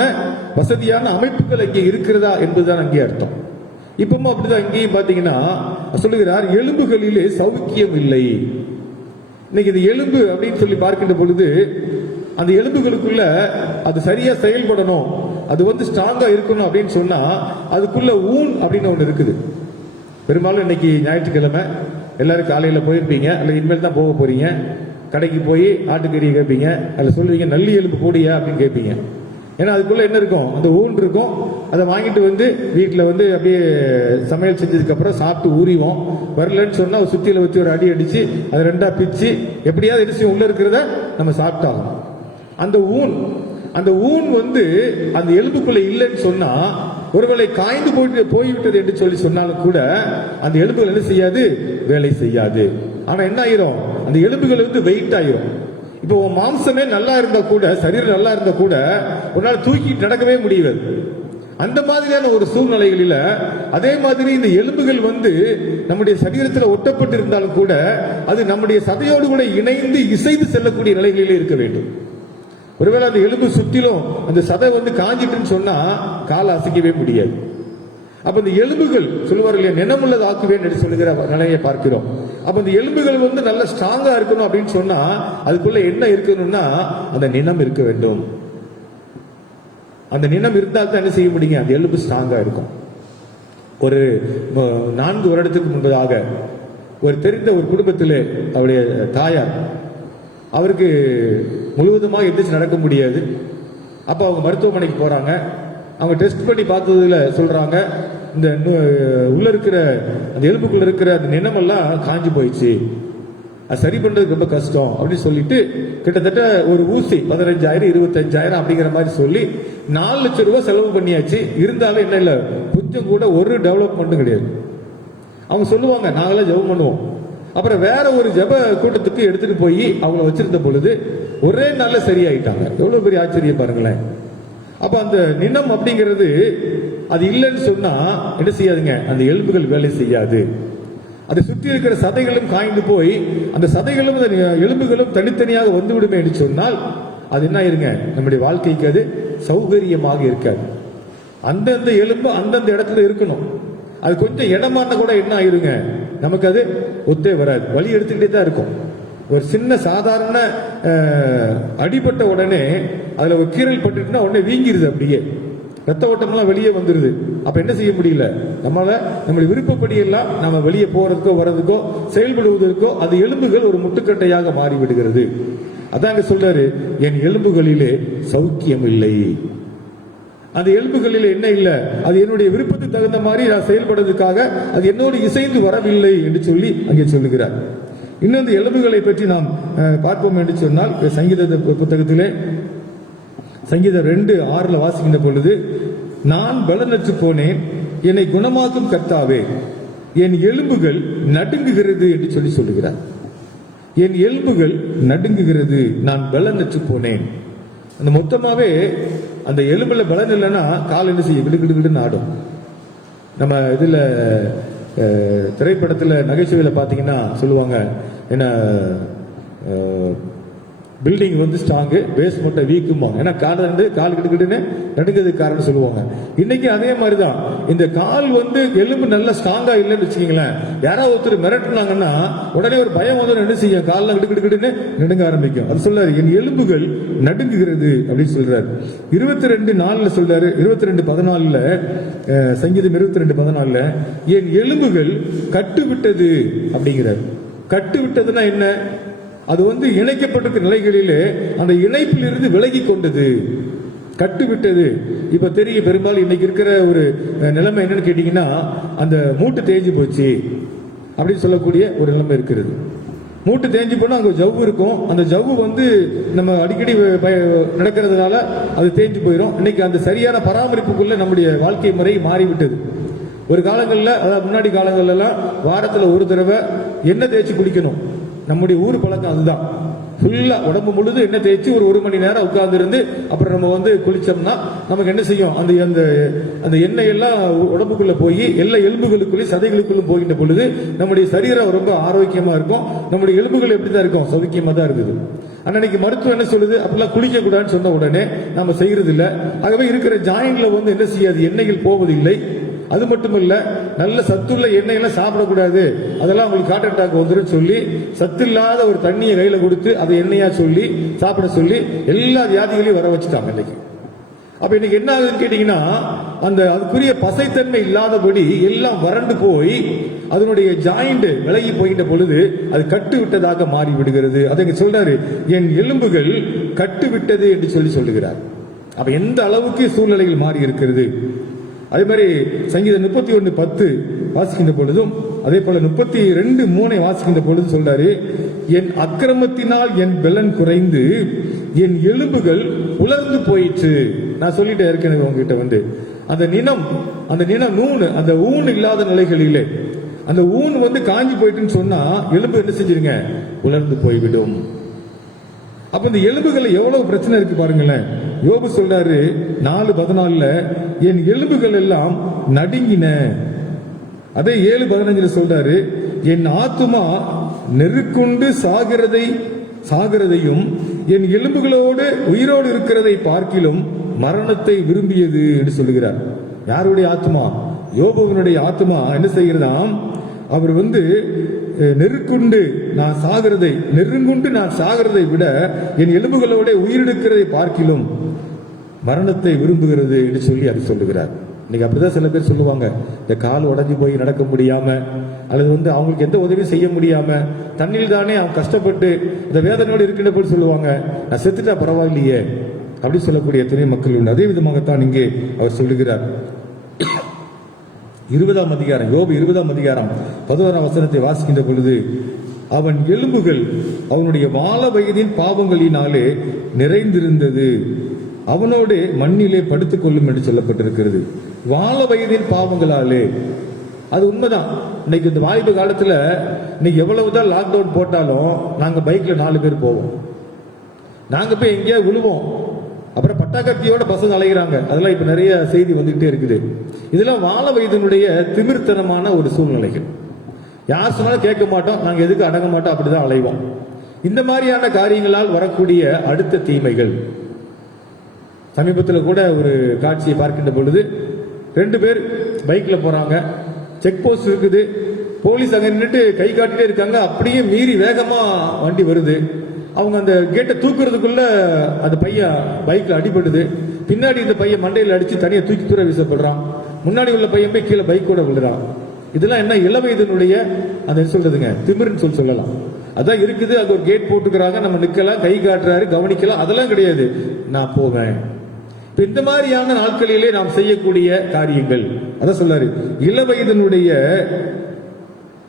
வசதியான அமைப்புகள் அங்கே இருக்கிறதா என்பதுதான் அங்கே அர்த்தம். இப்பவும் அப்படிதான் இங்கேயும் பாத்தீங்கன்னா சொல்லுகிறார், எலும்புகளிலே சௌக்கியம் இல்லை. இன்னைக்கு இந்த எலும்பு அப்படின்னு சொல்லி பார்க்கின்ற பொழுது அந்த எலும்புகளுக்குள்ள அது சரியா செயல்படணும், அது வந்து ஸ்ட்ராங்கா இருக்கணும் அப்படின்னு சொன்னா அதுக்குள்ள ஊன் அப்படின்னு ஒண்ணு இருக்குது. பெரும்பாலும் இன்னைக்கு ஞாயிற்றுக்கிழமை எல்லாரும் காலையில போயிருப்பீங்க, அல்ல இனிமேல் தான் போக போறீங்க. கடைக்கு போய் ஆட்டுக்கறி கேட்பீங்க, அல்ல சொல்லுவீங்க நல்லி எலும்பு போடியா அப்படின்னு கேட்பீங்க. ஏன்னா அதுக்குள்ள என்ன இருக்கும், அந்த ஊன் இருக்கும். அதை வாங்கிட்டு வந்து வீட்டில் வந்து அப்படியே சமையல் செஞ்சதுக்கு அப்புறம் சாப்பிட்டு ஊறிவோம். வரலன்னு சொன்னா சுத்தியில வச்சு ஒரு அடி அடிச்சு அதை ரெண்டா பிச்சு எப்படியாவது அடிச்சு உள்ள இருக்கிறத நம்ம சாப்பிட்டாகும். அந்த ஊன் வந்து அந்த எலும்புக்குள்ள இல்லைன்னு சொன்னா, ஒருவேளை காய்ந்து போய்விட்டது என்று சொல்லி சொன்னாலும் கூட அந்த எலும்புகள் என்ன செய்யாது, வேலை செய்யாது. ஆனா என்ன ஆயிரும், அந்த எலும்புகள் வந்து வெயிட் ஆயிரும். இப்போ மாம்சமே நல்லா இருந்தா கூட, சரீரம் நல்லா இருந்தா கூட ஒரு நாள் தூக்கிட்டு நடக்கவே முடியாது. அந்த மாதிரியான ஒரு சூழ்நிலைகளில அதே மாதிரி இந்த எலும்புகள் வந்து நம்முடைய சரீரத்தில் ஒட்டப்பட்டு இருந்தாலும் கூட அது நம்முடைய சதையோடு கூட இணைந்து இசைந்து செல்லக்கூடிய நிலைகளிலே இருக்க வேண்டும். ஒருவேளை அந்த எலும்பு சுற்றிலும் அந்த சதை வந்து காஞ்சிட்டுன்னு சொன்னா காலை அசைக்கவே முடியாது. அப்ப இந்த எலும்புகள் சொல்லுவார்கள் இல்லையா, நினமுள்ளது ஆக்குவேன் என்று சொல்லுகிற நிலையை பார்க்கிறோம். அப்ப இந்த எலும்புகள் வந்து நல்ல ஸ்ட்ராங்கா இருக்கணும் அப்படின்னு சொன்னா அதுக்குள்ள என்ன இருக்கணும்னா அந்த நினம் இருக்க வேண்டும். அந்த நினம் இருந்தால் தான் என்ன செய்ய முடியுங்க, அந்த எலும்பு ஸ்ட்ராங்கா இருக்கும். ஒரு 4 வருடத்துக்கு முன்பதாக ஒரு தெரிந்த ஒரு குடும்பத்திலே அவருடைய தாயார், அவருக்கு முழுவதுமாக எந்திரிச்சு நடக்க முடியாது. அப்ப அவங்க மருத்துவமனைக்கு போறாங்க. அவங்க டெஸ்ட் பண்ணி பார்த்ததுல சொல்றாங்க, இந்த உள்ள இருக்கிற அந்த எலும்புக்குள்ள இருக்கிற அந்த நினமெல்லாம் காஞ்சி போயிடுச்சு, அது சரி பண்றதுக்கு ரொம்ப கஷ்டம் அப்படின்னு சொல்லிட்டு கிட்டத்தட்ட ஒரு ஊசி 15,000 25,000 அப்படிங்கிற மாதிரி சொல்லி 4 லட்சம் ரூபாய் செலவு பண்ணியாச்சு. இருந்தாலும் என்ன இல்லை, கொஞ்சம் கூட ஒரு டெவலப்மெண்ட்டும் கிடையாது. அவங்க சொல்லுவாங்க, நாங்களாம் ஜெபம் பண்ணுவோம். அப்புறம் வேற ஒரு ஜெப கூட்டத்துக்கு எடுத்துட்டு போய் அவங்கள வச்சிருந்த பொழுது ஒரே நாள்ல சரியாயிட்டாங்க. எவ்வளவு பெரிய ஆச்சரியம் பாருங்களேன். அப்ப அந்த நினம் அப்படிங்கிறது அது இல்லைன்னு சொன்னா என்ன செய்யாதுங்க, அந்த எலும்புகள் வேலை செய்யாது. அதை சுற்றி இருக்கிற சதைகளும் காய்ந்து போய் அந்த சதைகளும் அந்த எலும்புகளும் தனித்தனியாக வந்துவிடுமே என்று சொன்னால் அது என்ன ஆயிருங்க, நம்முடைய வாழ்க்கைக்கு அது சௌகரியமாக இருக்காது. அந்தந்த எலும்பு அந்தந்த இடத்துல இருக்கணும். அது கொஞ்சம் இடமாட்ட கூட என்ன ஆயிருங்க, நமக்கு அது ஒத்தே வராது, வலி எடுத்துக்கிட்டே தான் இருக்கும். ஒரு சின்ன சாதாரண அடிபட்ட உடனே அதுல ஒரு கீறல் பட்டுட்டுனா உடனே வீங்கிருது, அப்படியே ரத்த ஓட்டமெல்லாம் வெளியே வந்துருது. அப்ப என்ன செய்ய முடியல, நம்மளுடைய விருப்பப்படி எல்லாம் நம்ம வெளியே போறதுக்கோ வர்றதுக்கோ செயல்படுவதற்கோ அது எலும்புகள் ஒரு முட்டுக்கட்டையாக மாறிவிடுகிறது. அதாங்க சொல்றாரு, என் எலும்புகளிலே சௌக்கியம் இல்லை. அந்த எலும்புகளில் என்ன இல்லை, அது என்னுடைய விருப்பத்துக்கு தகுந்த மாதிரி நான் செயல்படுறதுக்காக அது என்னோடு இசைந்து வரவில்லை என்று சொல்லி அங்கே சொல்லுகிறார். இன்னும் இந்த எலும்புகளை பற்றி நாம் பார்ப்போம் என்று சொன்னால் சங்கீத புத்தகத்திலே சங்கீதம் 2:6 வாசிக்கின்ற பொழுது, நான் பலனற்று போனேன், என்னை குணமாக்கும் கர்த்தாவே, என் எலும்புகள் நடுங்குகிறது என்று சொல்லி சொல்லுகிறார். என் எலும்புகள் நடுங்குகிறது, நான் பலனற்று போனேன். அந்த மொத்தமாவே அந்த எலும்புல பலன் இல்லைன்னா கால் என்ன செய்ய கிடுகிடுன்னு ஆடும். நம்ம இதுல திரைப்படத்துல நகைச்சுவையில பாத்தீங்கன்னா சொல்லுவாங்க, என்ன பில்டிங் வந்து ஸ்ட்ராங்கு, பேஸ்மெண்ட்டை வீக்கும்பாங்க. ஏன்னா கால் கிடுகிடுன்னு நடுங்கிறதுக்கு காரணம் சொல்லுவாங்க. இன்னைக்கு அதே மாதிரிதான், இந்த கால் வந்து எலும்பு நல்லா ஸ்ட்ராங்கா இல்லைன்னு வச்சுக்கீங்களேன், யாராவது ஒருத்தர் மிரட்டினாங்கன்னா உடனே ஒரு பயம் வந்து என்ன செய்யும், காலில் கிடுகிடுன்னு நடுங்க ஆரம்பிக்கும். அது சொல்றாரு, என் எலும்புகள் நடுங்குகிறது அப்படின்னு சொல்றாரு. 22:4 சொல்றாரு. 22:14 சங்கீதம் 22:14 என் எலும்புகள் கட்டுவிட்டது அப்படிங்கிறார். கட்டுவிட்டதுன்னா என்ன? அது வந்து இணைக்கப்பட்டிருக்கிற நிலைகளிலே அந்த இணைப்பில் இருந்து விலகி கொண்டது, கட்டுவிட்டது. இப்ப தெரியும், பெரும்பாலும் இன்னைக்கு இருக்கிற ஒரு நிலைமை என்னன்னு கேட்டீங்கன்னா, அந்த மூட்டு தேஞ்சு போச்சு அப்படின்னு சொல்லக்கூடிய ஒரு நிலைமை இருக்கிறது. மூட்டு தேஞ்சு போனா அங்க ஜவ்வு இருக்கும், அந்த ஜவ்வு வந்து நம்ம அடிக்கடி நடக்கிறதுனால அது தேஞ்சு போயிடும். இன்னைக்கு அந்த சரியான பராமரிப்புக்குள்ள நம்முடைய வாழ்க்கை முறை மாறிவிட்டது. ஒரு காலங்களில், அதாவது முன்னாடி காலங்கள்ல எல்லாம் வாரத்தில் ஒரு தடவை எண்ணெய் தேய்ச்சி குளிக்கணும். நம்முடைய ஊர் பழக்கம் அதுதான். ஃபுல்லா உடம்பு முழுது எண்ணெய் தேய்ச்சி ஒரு மணி நேரம் உட்கார்ந்து இருந்து அப்புறம் நம்ம வந்து குளிச்சோம்னா நமக்கு என்ன செய்யும், அந்த அந்த அந்த எண்ணெய் எல்லாம் உடம்புக்குள்ள போய் எல்லா எலும்புகளுக்குள்ளே சதைகளுக்குள்ளும் போகின்ற பொழுது நம்முடைய சரீரம் ரொம்ப ஆரோக்கியமா இருக்கும். நம்முடைய எலும்புகள் எப்படி தான் இருக்கும், சௌக்கியமா தான் இருக்குது. அன்னைக்கு மருத்துவம் என்ன சொல்லுது, அப்படிலாம் குளிக்க கூடாதுன்னு சொன்ன உடனே நம்ம செய்யறது இல்லை. ஆகவே இருக்கிற ஜாயின்ல வந்து என்ன செய்யாது, எண்ணெய்கள் போவதில்லை. அது மட்டுமல்ல, நல்ல சத்துள்ள எண்ணெயெல்லாம் சாப்பிடக்கூடாது, அதெல்லாம் உங்களுக்கு ஹார்ட் அட்டாக் வந்துடும் சொல்லி சத்தில்லாத ஒரு தண்ணியை கையில கொடுத்து அதை எண்ணெயா சொல்லி சாப்பிட சொல்லி எல்லா வியாதிகளையும் வர வச்சுட்டாங்க இன்னைக்கு. அப்ப இன்னைக்கு என்ன ஆகுதுன்னு கேட்டீங்கன்னா, அந்த அதுக்குரிய பசைத்தன்மை இல்லாதபடி எல்லாம் வறண்டு போய் அதனுடைய ஜாயிண்ட் விலகி போகின்ற பொழுது அது கட்டு விட்டதாக மாறி விடுகிறது. அதை சொல்றாரு, என் எலும்புகள் கட்டு விட்டது என்று சொல்லி சொல்லுகிறார். அப்ப எந்த அளவுக்கு சூழ்நிலைகள் மாறி இருக்கிறது. அதே மாதிரி சங்கீதம் 31:10 வாசிக்கின்ற பொழுதும், அதே போல 32:3 வாசிக்கின்ற பொழுது சொல்றாரு, என் அக்கிரமத்தினால் என் பலன் குறைந்து என் எலும்புகள் உலர்ந்து போயிற்று. நான் சொல்லிட்டேன் ஏற்கனவே உங்ககிட்ட வந்து, அந்த நினம் ஊன், அந்த ஊன் இல்லாத நிலைகளிலே அந்த ஊன் வந்து காஞ்சி போயிட்டுன்னு சொன்னா எலும்பு என்ன செஞ்சிருங்க, உலர்ந்து போய்விடும். அப்ப இந்த எலும்புகள் எவ்வளவு பிரச்சனை இருக்கு பாருங்களேன். யோபு சொல்றாரு 4:14 என் எலும்புகள் எல்லாம் நடுங்கின. அதே 7:15 சொல்றாரு, என் ஆத்துமா நெருக்குண்டு சாகிறதையும் என் எலும்புகளோடு உயிரோடு இருக்கிறதை பார்க்கிலும் மரணத்தை விரும்பியது என்று சொல்லுகிறார். யாருடைய ஆத்மா? யோபுவினுடைய ஆத்மா என்ன செய்கிறதாம், அவர் வந்து நெருங்குண்டு நான் சாகிறதை விட என் எலும்புகளோட உயிரெடுக்கிறதை பார்க்கிலும் மரணத்தை விரும்புகிறது என்று சொல்லி அது சொல்லுகிறார். இன்னைக்கு அப்படிதான் சில பேர் சொல்லுவாங்க, இந்த கால் உடஞ்சி போய் நடக்க முடியாம அல்லது வந்து அவங்களுக்கு எந்த உதவியும் செய்ய முடியாம தண்ணில் தானே அவங்க கஷ்டப்பட்டு இந்த வேதனையோடு இருக்கின்ற போது சொல்லுவாங்க, நான் செத்துட்டா பரவாயில்லையே அப்படி சொல்லக்கூடிய எத்தனை மக்கள் உண்டு. அதே விதமாகத்தான் இங்கே அவர் சொல்லுகிறார். 20ஆம் அதிகாரம், யோபு 20ஆம் அதிகாரம் 11ஆம் வசனத்தை வாசிக்கின்ற பொழுது, அவன் எலும்புகள் அவனுடைய வால வயதின் பாவங்களினாலே நிறைந்திருந்தது, அவனோடு மண்ணிலே படுத்துக் கொள்ளும் என்று சொல்லப்பட்டிருக்கிறது. வால வயதின் பாவங்களாலே. அது உண்மைதான். இன்னைக்கு இந்த வாய்ப்பு காலத்துல இன்னைக்கு எவ்வளவுதான் லாக்டவுன் போட்டாலும் நாங்க பைக்ல 4 பேர் போவோம். நாங்க போய் எங்கேயா விழுவோம், அப்புறம் பட்டாக்கத்தியோட பசங்க அலைகிறாங்க. அதெல்லாம் இப்ப நிறைய செய்தி வந்துகிட்டே இருக்குது. இதெல்லாம் வாழ வயதினுடைய திமிர்த்தனமான ஒரு சூழ்நிலைகள். யார் சொன்னாலும் கேட்க மாட்டோம், நாங்க எதுக்கு அடங்க மாட்டோம், அப்படிதான் அலைவோம். இந்த மாதிரியான காரியங்களால் வரக்கூடிய அடுத்த தீமைகள். சமீபத்தில் கூட ஒரு காட்சியை பார்க்கின்ற பொழுது 2 பேர் பைக்ல போறாங்க, செக் போஸ்ட் இருக்குது, போலீஸ் அங்க நின்றுட்டு கை காட்டிட்டே இருக்காங்க. அப்படியே மீறி வேகமா வண்டி வருது. அவங்க அந்த கேட்டை தூக்குறதுக்குள்ள அந்த பையன் பைக்ல அடிபடுது. பின்னாடி இந்த பையன் மண்டையில் அடிச்சு தனியா தூக்கி தூர வீசப்படுறான். முன்னாடி உள்ள பையன் போய் கீழே பைக்கோட விழுறான். இதெல்லாம் என்ன, இளவயதினுடைய அந்த சொல்றதுங்க திமிர்னு சொல்லலாம். அதான் இருக்குது. அது ஒரு கேட் போட்டுக்கிறாங்க, நம்ம நிக்கலாம், கை காட்டுறாரு, கவனிக்கலாம், அதெல்லாம் கிடையாது. நான் போவேன். இப்ப இந்த மாதிரியான நாட்களிலே நாம் செய்யக்கூடிய காரியங்கள் அதான் சொல்றாரு, இளவயதனுடைய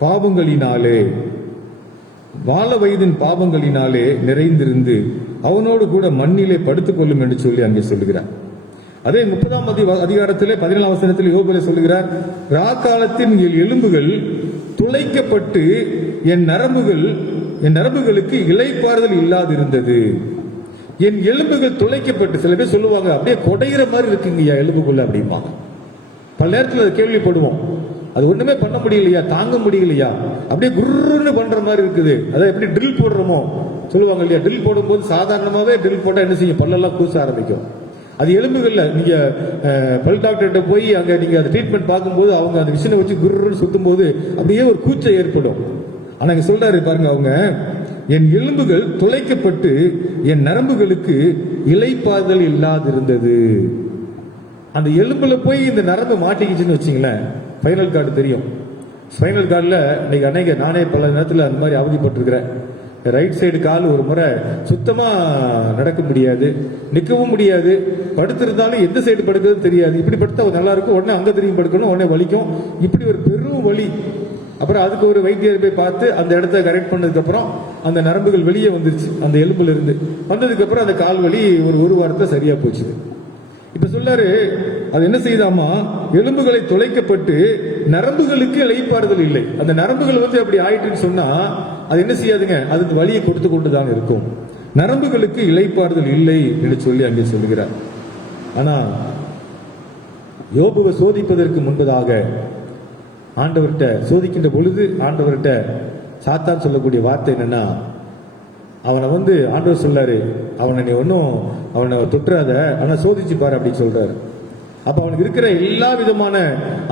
பாவங்களினாலே, வாழ வயதின் பாவங்களினாலே நிறைந்திருந்து அவனோடு கூட மண்ணிலே படுத்துக் கொள்ளும் என்று சொல்லி அங்கே சொல்லுகிறார். அதே 30ஆம் அதிகாரத்திலே 17ஆம் வசனத்தில் யோபுவிலே சொல்லுகிறார், ராக்காலத்தின் எலும்புகள் துளைக்கப்பட்டு என் நரம்புகளுக்கு இளைப்பாறுதல் இல்லாதிருந்தது. என் எலும்புகள் துளைக்கப்பட்டு, சில பேர் சொல்லுவாங்க அப்படியே கொடைகிற மாதிரி இருக்குங்கய்யா எலும்புக்குள்ள அப்படிம்பாங்க. பல நேரத்தில் அதை கேள்விப்படுவோம். அது ஒண்ணுமே பண்ண முடியலையா, தாங்க முடியலையா, அப்படியே குர்ன்னு பண்ற மாதிரி இருக்குது. அதை எப்படி ட்ரில் போடுறோமோ சொல்லுவாங்க இல்லையா, ட்ரில் போடும்போது சாதாரணமாவே ட்ரில் போட்டா என்ன செய்யும், பல்லெல்லாம் கூச ஆரம்பிக்கும். அது எலும்புகள்ல நீங்க பல் டாக்டர்கிட்ட போய் அங்க நீங்க அந்த ட்ரீட்மெண்ட் பார்க்கும்போது அவங்க அந்த மிஷினை வச்சு குர்ன்னு சுத்தும் போது அப்படியே ஒரு கூச்சம் ஏற்படும். ஆனா இங்க சொல்றாரு பாருங்க, அவங்க என் எலும்புகள் துளைக்கப்பட்டு என் நரம்புகளுக்கு இளைப்பாறுதல் இல்லாதிருந்தது. அந்த எலும்புல போய் இந்த நரம்பு மாட்டிக்கிச்சுன்னு வச்சுங்களேன், ஸ்பைனல் கார்டு தெரியும். ஸ்பைனல் கார்டில் இன்னைக்கு அன்னைக்கு நானே பல நேரத்தில் அந்த மாதிரி அவதிப்பட்டிருக்கிறேன். ரைட் சைடு கால் ஒரு முறை சுத்தமா நடக்க முடியாது, நிற்கவும் முடியாது, படுத்திருந்தாலும் எந்த சைடு படுக்கிறது தெரியாது. இப்படி படுத்தா நல்லா இருக்கும், உடனே அங்க திரும்பி படுக்கணும், உடனே வலிக்கும், இப்படி ஒரு பெரும் வலி. அப்புறம் அதுக்கு ஒரு வைத்தியரை போய் பார்த்து அந்த இடத்த கரெக்ட் பண்ணதுக்கு அப்புறம் அந்த நரம்புகள் வெளியே வந்துருச்சு அந்த எலும்புல இருந்து. வந்ததுக்கு அப்புறம் அந்த கால் வலி ஒரு வாரத்தை சரியா போச்சு. இப்ப சொல்லாரு, அது என்ன செய்தாமா, எலும்புகளை துளைக்கப்பட்டு நரம்புகளுக்கு இளைப்பாறுதல் இல்லை. அந்த நரம்புகள் அப்படி ஆயிட்டுன்னு சொன்னா அது என்ன செய்யாதுங்க, அது வலியை கொடுத்து கொண்டுதான் இருக்கும். நரம்புகளுக்கு இளைப்பாறுதல் இல்லை என்று சொல்லி அங்கே சொல்லுகிறார். ஆனா யோபுவை சோதிப்பதற்கு முன்பதாக ஆண்டவர்கிட்ட சோதிக்கின்ற பொழுது ஆண்டவர்கிட்ட சாத்தான் சொல்லக்கூடிய வார்த்தை என்னன்னா, அவனை ஆண்டவர் சொல்லாரு, அவனை நீ ஒன்னும் அவனை தொட்டுறாத, ஆனா சோதிச்சு பாரு அப்படின்னு சொல்றாரு. அப்ப அவனுக்கு இருக்கிற எல்லா விதமான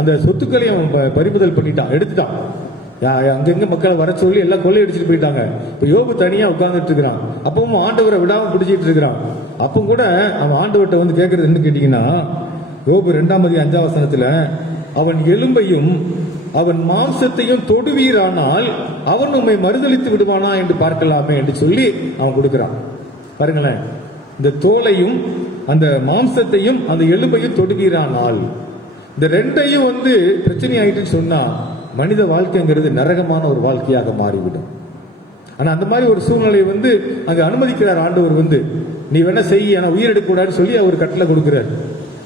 அந்த சொத்துக்களையும் அவன் பறிமுதல் பண்ணிட்டான், எடுத்துட்டான். அங்கங்க மக்களை வர சொல்லி எல்லாம் கொள்ளையடிச்சிட்டு போயிட்டாங்க. இப்ப யோபு தனியா உட்கார்ந்துட்டு இருக்கிறான். அப்பவும் ஆண்டவரை விடாம பிடிச்சிட்டு இருக்கிறான். அப்ப கூட அவன் ஆண்டவர்கிட்ட கேட்கறது என்ன கேட்டீங்கன்னா, யோபு 2ஆம் அதிகாரம் 5ஆம் வசனத்துல, அவன் எலும்பையும் அவன் மாம்சத்தையும் தொடுவீரானால் அவன் உம்மை மறுதலித்து விடுவானா என்று பார்க்கலாமே என்று சொல்லி அவன் கொடுக்கிறான். பாருங்களேன், இந்த தோலையும் அந்த மாம்சத்தையும் அந்த எலும்பையும் தொடுவீரானால், இந்த ரெண்டையும் பிரச்சனை ஆயிட்டுன்னு சொன்னா மனித வாழ்க்கைங்கிறது நரகமான ஒரு வாழ்க்கையாக மாறிவிடும். ஆனா அந்த மாதிரி ஒரு சூழ்நிலை அங்க அனுமதிக்கிறார் ஆண்டவர். நீ வேணா செய்ய, ஆனா உயிர் எடுக்க கூடாதுன்னு சொல்லி அவர் கட்டளை கொடுக்கிறார்.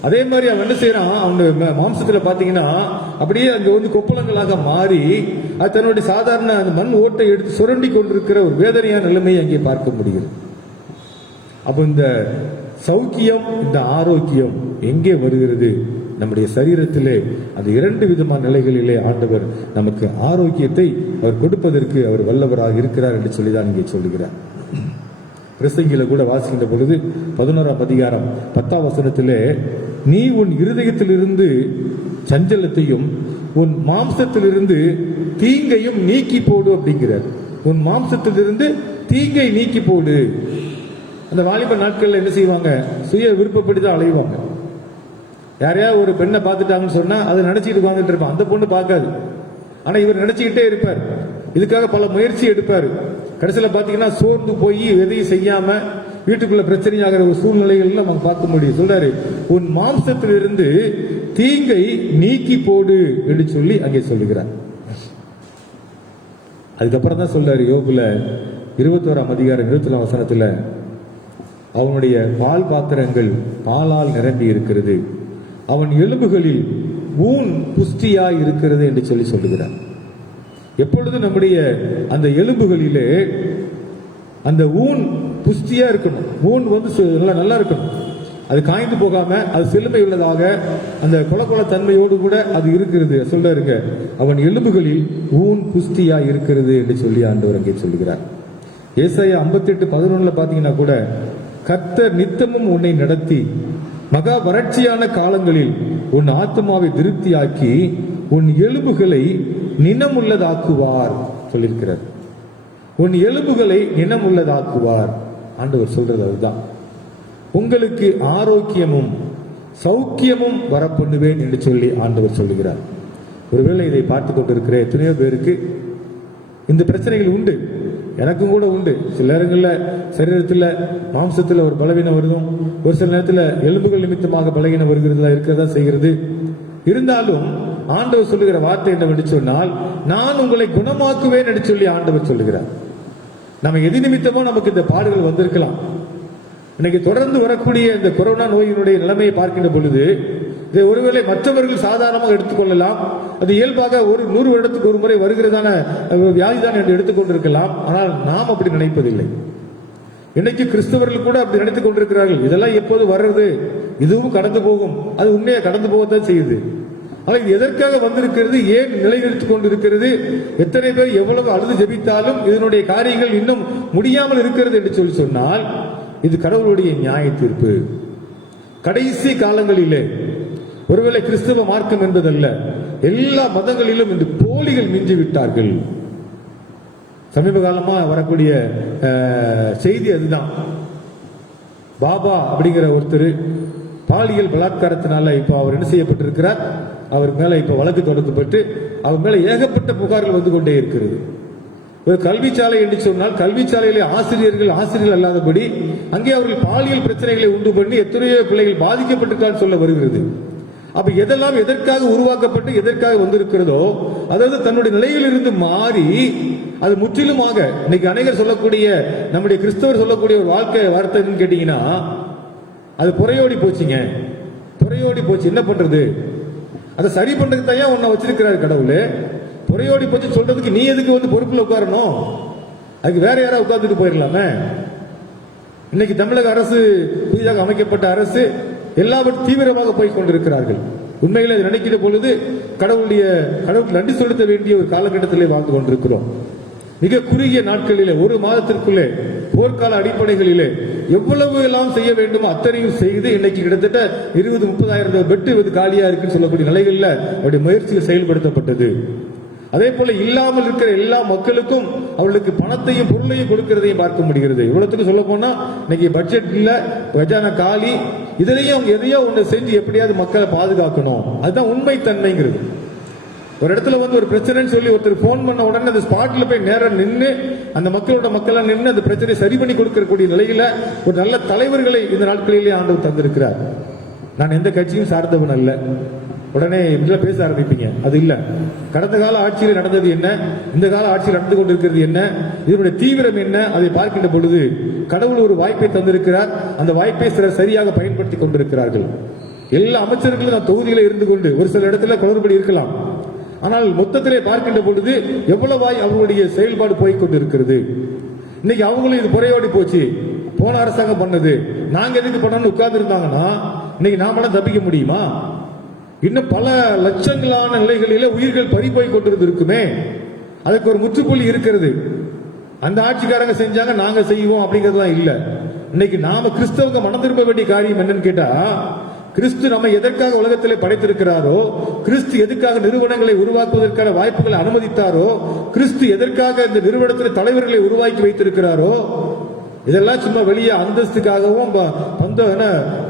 அதே மாதிரி அவன் என்ன செய்யறான், அவனோட மாம்சத்துல பாத்தீங்கன்னா அப்படியே அங்க கொப்பளங்களாக மாறி அது தன்னுடைய சாதாரண அந்த மண் ஓட்டை எடுத்து சுரண்டி கொண்டிருக்கிற ஒரு வேதனையான நிலைமையை அங்கே பார்க்க முடிகிறது. அப்ப இந்த சௌக்கியம், இந்த ஆரோக்கியம் எங்கே வருகிறது? நம்முடைய சரீரத்திலே அந்த 2 விதமான நிலைகளிலே ஆண்டவர் நமக்கு ஆரோக்கியத்தை அவர் கொடுப்பதற்கு அவர் வல்லவராக இருக்கிறார் என்று சொல்லிதான் இங்கே சொல்லுகிறார். பிரசங்கில கூட வாசிக்கின்ற பொழுது 11ஆம் அதிகாரம் 10ஆம் வசனத்திலே, நீ உன் இருதயத்திலிருந்து சஞ்சலத்தையும் உன் மாம்சத்திலிருந்து தீங்கையும் நீக்கி போடு அப்படிங்கிறார். உன் மாம்சத்திலிருந்து தீங்கை நீக்கி போடு. அந்த வாலிப நாட்கள்ல என்ன செய்வாங்க, சுய விருப்பப்படிதான் அலைவாங்க. யாரையாவது ஒரு பெண்ணை பார்த்துட்டாங்கன்னு சொன்னா அதை நினைச்சிட்டு உட்கார்ந்துட்டு இருப்பான். அந்த பொண்ணு பார்க்காது, ஆனா இவர் நினைச்சுக்கிட்டே இருப்பார். இதுக்காக பல முயற்சி எடுப்பாரு. கடைசியில் பாத்தீங்கன்னா சோர்ந்து போய் எதையும் செய்யாம வீட்டுக்குள்ள பிரச்சனையாகிற ஒரு சூழ்நிலைகள் நமக்கு பார்க்க முடியும். சொல்றாரு, உன் மாம்சத்திலிருந்து தீங்கை நீக்கி போடு என்று சொல்லி அங்கே சொல்லுகிறார். அதுக்கப்புறம் தான் சொல்றாரு யோபுல 21ஆம் அதிகாரம் 24ஆம் வசனத்துல, அவனுடைய பால் பாத்திரங்கள் பாலால் நிரம்பி இருக்கிறது, அவன் எலும்புகளில் ஊன் புஷ்டியாய் இருக்கிறது என்று சொல்லி சொல்லுகிறார். எப்பொழுது நம்முடைய அந்த எலும்புகளிலே அந்த ஊன் புஷ்டியா இருக்கணும், ஊன் நல்லா இருக்கணும், அது காய்ந்து போகாம அது செழுமை உள்ளதாக அந்த கொல தன்மையோடு கூட அது இருக்கிறது. சொல்றாருங்க, அவன் எலும்புகளில் ஊன் புஷ்டியா இருக்கிறது என்று சொல்லி ஆண்டவர் அங்கே சொல்லுகிறார். ஏசாயா 58:11 பாத்தீங்கன்னா கூட, கர்த்தர் நித்தமும் உன்னை நடத்தி மகா வறட்சியான காலங்களில் உன் ஆத்மாவை திருப்தியாக்கி உன் எலும்புகளை நினமுள்ளதாக்குவார் சொல்லியிருக்கிறார். உன் எலும்புகளை நினமுள்ளதாக்குவார். ஆண்டவர் சொல்றது அதுதான். உங்களுக்கு ஆரோக்கியமும் சௌக்கியமும் வரப்பண்ணுவேன் என்று சொல்லி ஆண்டவர் சொல்லுகிறார். ஒருவேளை இதை பார்த்து கொண்டிருக்கிற எத்தனையோ பேருக்கு இந்த பிரச்சனைகள் உண்டு. எனக்கும் கூட உண்டு. சில நேரங்களில் சரீரத்தில் மாம்சத்தில் ஒரு பலவீனம் வருதும், ஒரு சில நேரத்தில் எலும்புகள் நிமித்தமாக பலவீனம் வருகிறதா இருக்கிறதா செய்கிறது. இருந்தாலும் ஆண்டவர் சொல்லுகிற வார்த்தை என்னவென்று சொன்னால், நான் உங்களை குணமாக்குவேன் என்று சொல்லி ஆண்டவர் சொல்லுகிறார். நம்ம எது நிமித்தமோ நமக்கு இந்த பாடுகள் வந்திருக்கலாம். இன்னைக்கு தொடர்ந்து வரக்கூடிய இந்த கொரோனா நோயினுடைய நிலைமையை பார்க்கின்ற பொழுது இதை ஒருவேளை மற்றவர்கள் சாதாரணமாக எடுத்துக்கொள்ளலாம். அது இயல்பாக ஒரு 100 வருடத்துக்கு ஒரு முறை வருகிறதான வியாதிதான் என்று எடுத்துக்கொண்டிருக்கலாம். ஆனால் நாம் அப்படி நினைப்பதில்லை. இன்னைக்கு கிறிஸ்தவர்கள் கூட அப்படி நினைத்துக் கொண்டிருக்கிறார்கள். இதெல்லாம் எப்போது வர்றது, இதுவும் கடந்து போகும். அது உண்மையை கடந்து போகத்தான் செய்யுது. ஆனால் இது எதற்காக வந்திருக்கிறது, ஏன் நிலைநிறுத்திக் கொண்டிருக்கிறது, எத்தனை பேர் எவ்வளவு அழுது ஜெபித்தாலும் இதனுடைய காரியங்கள் இன்னும் முடியாமல் இருக்கிறது என்று சொல்லி சொன்னால், இது கடவுளுடைய நியாய தீர்ப்பு. கடைசி காலங்களிலே ஒருவேளை கிறிஸ்தவ மார்க்கம் என்பதல்ல, எல்லா மதங்களிலும் இந்த போலிகள் மிஞ்சி விட்டார்கள். சமீப காலமா வரக்கூடிய செய்தி அதுதான். பாபா அப்படிங்கிற ஒருத்தர் பாலியல் பலாத்காரத்தினால இப்ப அவர் என்ன செய்யப்பட்டிருக்கிறார். அவர் மேல இப்ப வழக்கு தொடக்கப்பட்டு அவர் மேல ஏகப்பட்ட புகார்கள் வந்து கொண்டே இருக்கிறது. ஒரு கல்விச்சாலை என்று சொன்னால் கல்விச்சாலையிலே ஆசிரியர்கள் அல்லாதபடி அங்கே அவர்கள் பாலியல் பிரச்சனைகளை உண்டு பண்ணி எத்தனையோ பிள்ளைகள் பாதிக்கப்பட்டிருக்கான்னு சொல்ல வருகிறது. அப்ப எதெல்லாம் எதற்காக உருவாக்கப்பட்டு எதற்காக வந்திருக்கிறதோ, அதாவது தன்னுடைய நிலையில் இருந்து மாறி அது முற்றிலுமாக இன்னைக்கு அநேகர் சொல்லக்கூடிய நம்முடைய கிறிஸ்தவர் சொல்லக்கூடிய ஒரு வாழ்க்கை வார்த்தைன்னு கேட்டீங்கன்னா, அது புறையோடி போச்சுங்க. புறையோடி போச்சு. என்ன பண்றது? அதை சரி பண்றதுக்கு தான் உன்னை வச்சிருக்கிறாரு கடவுள். புறையோடி போச்சு சொல்றதுக்கு நீ எதுக்கு வந்து பொறுப்புல உட்காரணும்? அதுக்கு வேற யாராவது உட்கார்ந்துட்டு போயிடலாமே. இன்னைக்கு தமிழக அரசு, புதிதாக அமைக்கப்பட்ட அரசு எல்லாவற்றும் தீவிரமாக போய் கொண்டிருக்கிறார்கள். உண்மையில் அதை நினைக்கிற பொழுது கடவுளுக்கு நன்றி செலுத்த வேண்டிய ஒரு காலகட்டத்திலே வாழ்ந்து கொண்டிருக்கிறோம். மிக குறுகிய நாட்களிலே, ஒரு மாதத்திற்குள்ளே போர்க்கால அடிப்படைகளிலே எவ்வளவு எல்லாம் செய்ய வேண்டுமோ அத்தனையும் செய்து இன்னைக்கு கிட்டத்தட்ட 20-30,000 பெட்டு காலியா இருக்குன்னு சொல்லக்கூடிய நிலைகளில் அவருடைய முயற்சிகள் செயல்படுத்தப்பட்டது. அதே போல இல்லாமல் இருக்கிற எல்லா மக்களுக்கும் அவர்களுக்கு பணத்தையும் பொருளையும் கொடுக்கிறதையும் பார்க்க முடிகிறது. இவ்வளவுக்கு சொல்ல போனா இன்னைக்கு பட்ஜெட் இல்ல, கஜானா காலி, இதுலயும் அவங்க எதையோ ஒண்ணு செஞ்சு எப்படியாவது மக்களை பாதுகாக்கணும். அதுதான் உண்மை தன்மைங்கிறது. ஒரு இடத்துல வந்து ஒரு பிரச்சனைன்னு சொல்லி ஒருத்தர் போன் பண்ண உடனே அந்த ஸ்பாட்ல போய் நேரம் நின்று அந்த மக்களா நின்று அந்த பிரச்சனையை சரி பண்ணி கொடுக்கக்கூடிய நிலையில ஒரு நல்ல தலைவர்களை இந்த நாட்களிலே ஆண்டவர் தந்திருக்கிறார். நான் எந்த கட்சியும் சார்ந்தவன் அல்ல. உடனே இப்படிலாம் பேச ஆரம்பிப்பீங்க. அது இல்ல. கடந்த கால ஆட்சியில் நடந்தது என்ன, இந்த கால ஆட்சியில் நடந்து கொண்டிருக்கிறது என்ன, இதனுடைய தீவிரம் என்ன, அதை பார்க்கின்ற பொழுது கடவுள் ஒரு வாய்ப்பை தந்திருக்கிறார். அந்த வாய்ப்பை சிலர் சரியாக பயன்படுத்தி கொண்டிருக்கிறார்கள். எல்லா அமைச்சர்களும் தொகுதியில இருந்து கொண்டு ஒரு சில இடத்துல குளறுபடி இருக்கலாம். ஆனால் மொத்தத்திலே பார்க்கின்ற பொழுது எவ்வளவாய் அவங்களுடைய செயல்பாடு போய்கொண்டிருக்கிறது. இன்னைக்கு அவங்களும் இது புறையோடி போச்சு, போன அரசாங்கம் பண்ணது, நாங்க எதுக்கு பண்ணணும்னு உட்கார்ந்து இருந்தாங்கன்னா இன்னைக்கு நாம தப்பிக்க முடியுமா? இன்னும் பல லட்சங்களான நிலைகளிலே உயிர்கள் பறி போய் கொண்டிருக்குமே. அதுக்கு ஒரு முற்றுப்புள்ளி இருக்கிறது. அந்த ஆட்சிக்காரங்க செஞ்சாங்க, நாங்க செய்வோம் அப்படிங்கறதுலாம் இல்ல. இன்னைக்கு நாம கிறிஸ்தவங்க மனம் திரும்ப வேண்டிய காரியம் என்னன்னு கேட்டா, கிறிஸ்து நம்ம எதற்காக உலகத்திலே படைத்திருக்கிறாரோ, கிறிஸ்து எதற்காக நிறுவனங்களை உருவாக்குவதற்கான வாய்ப்புகளை அனுமதித்தாரோ, கிறிஸ்து எதற்காக இந்த நிறுவனத்தில் தலைவர்களை உருவாக்கி வைத்திருக்கிறாரோ, இதெல்லாம் சும்மா வெளியே அந்தஸ்துக்காகவும்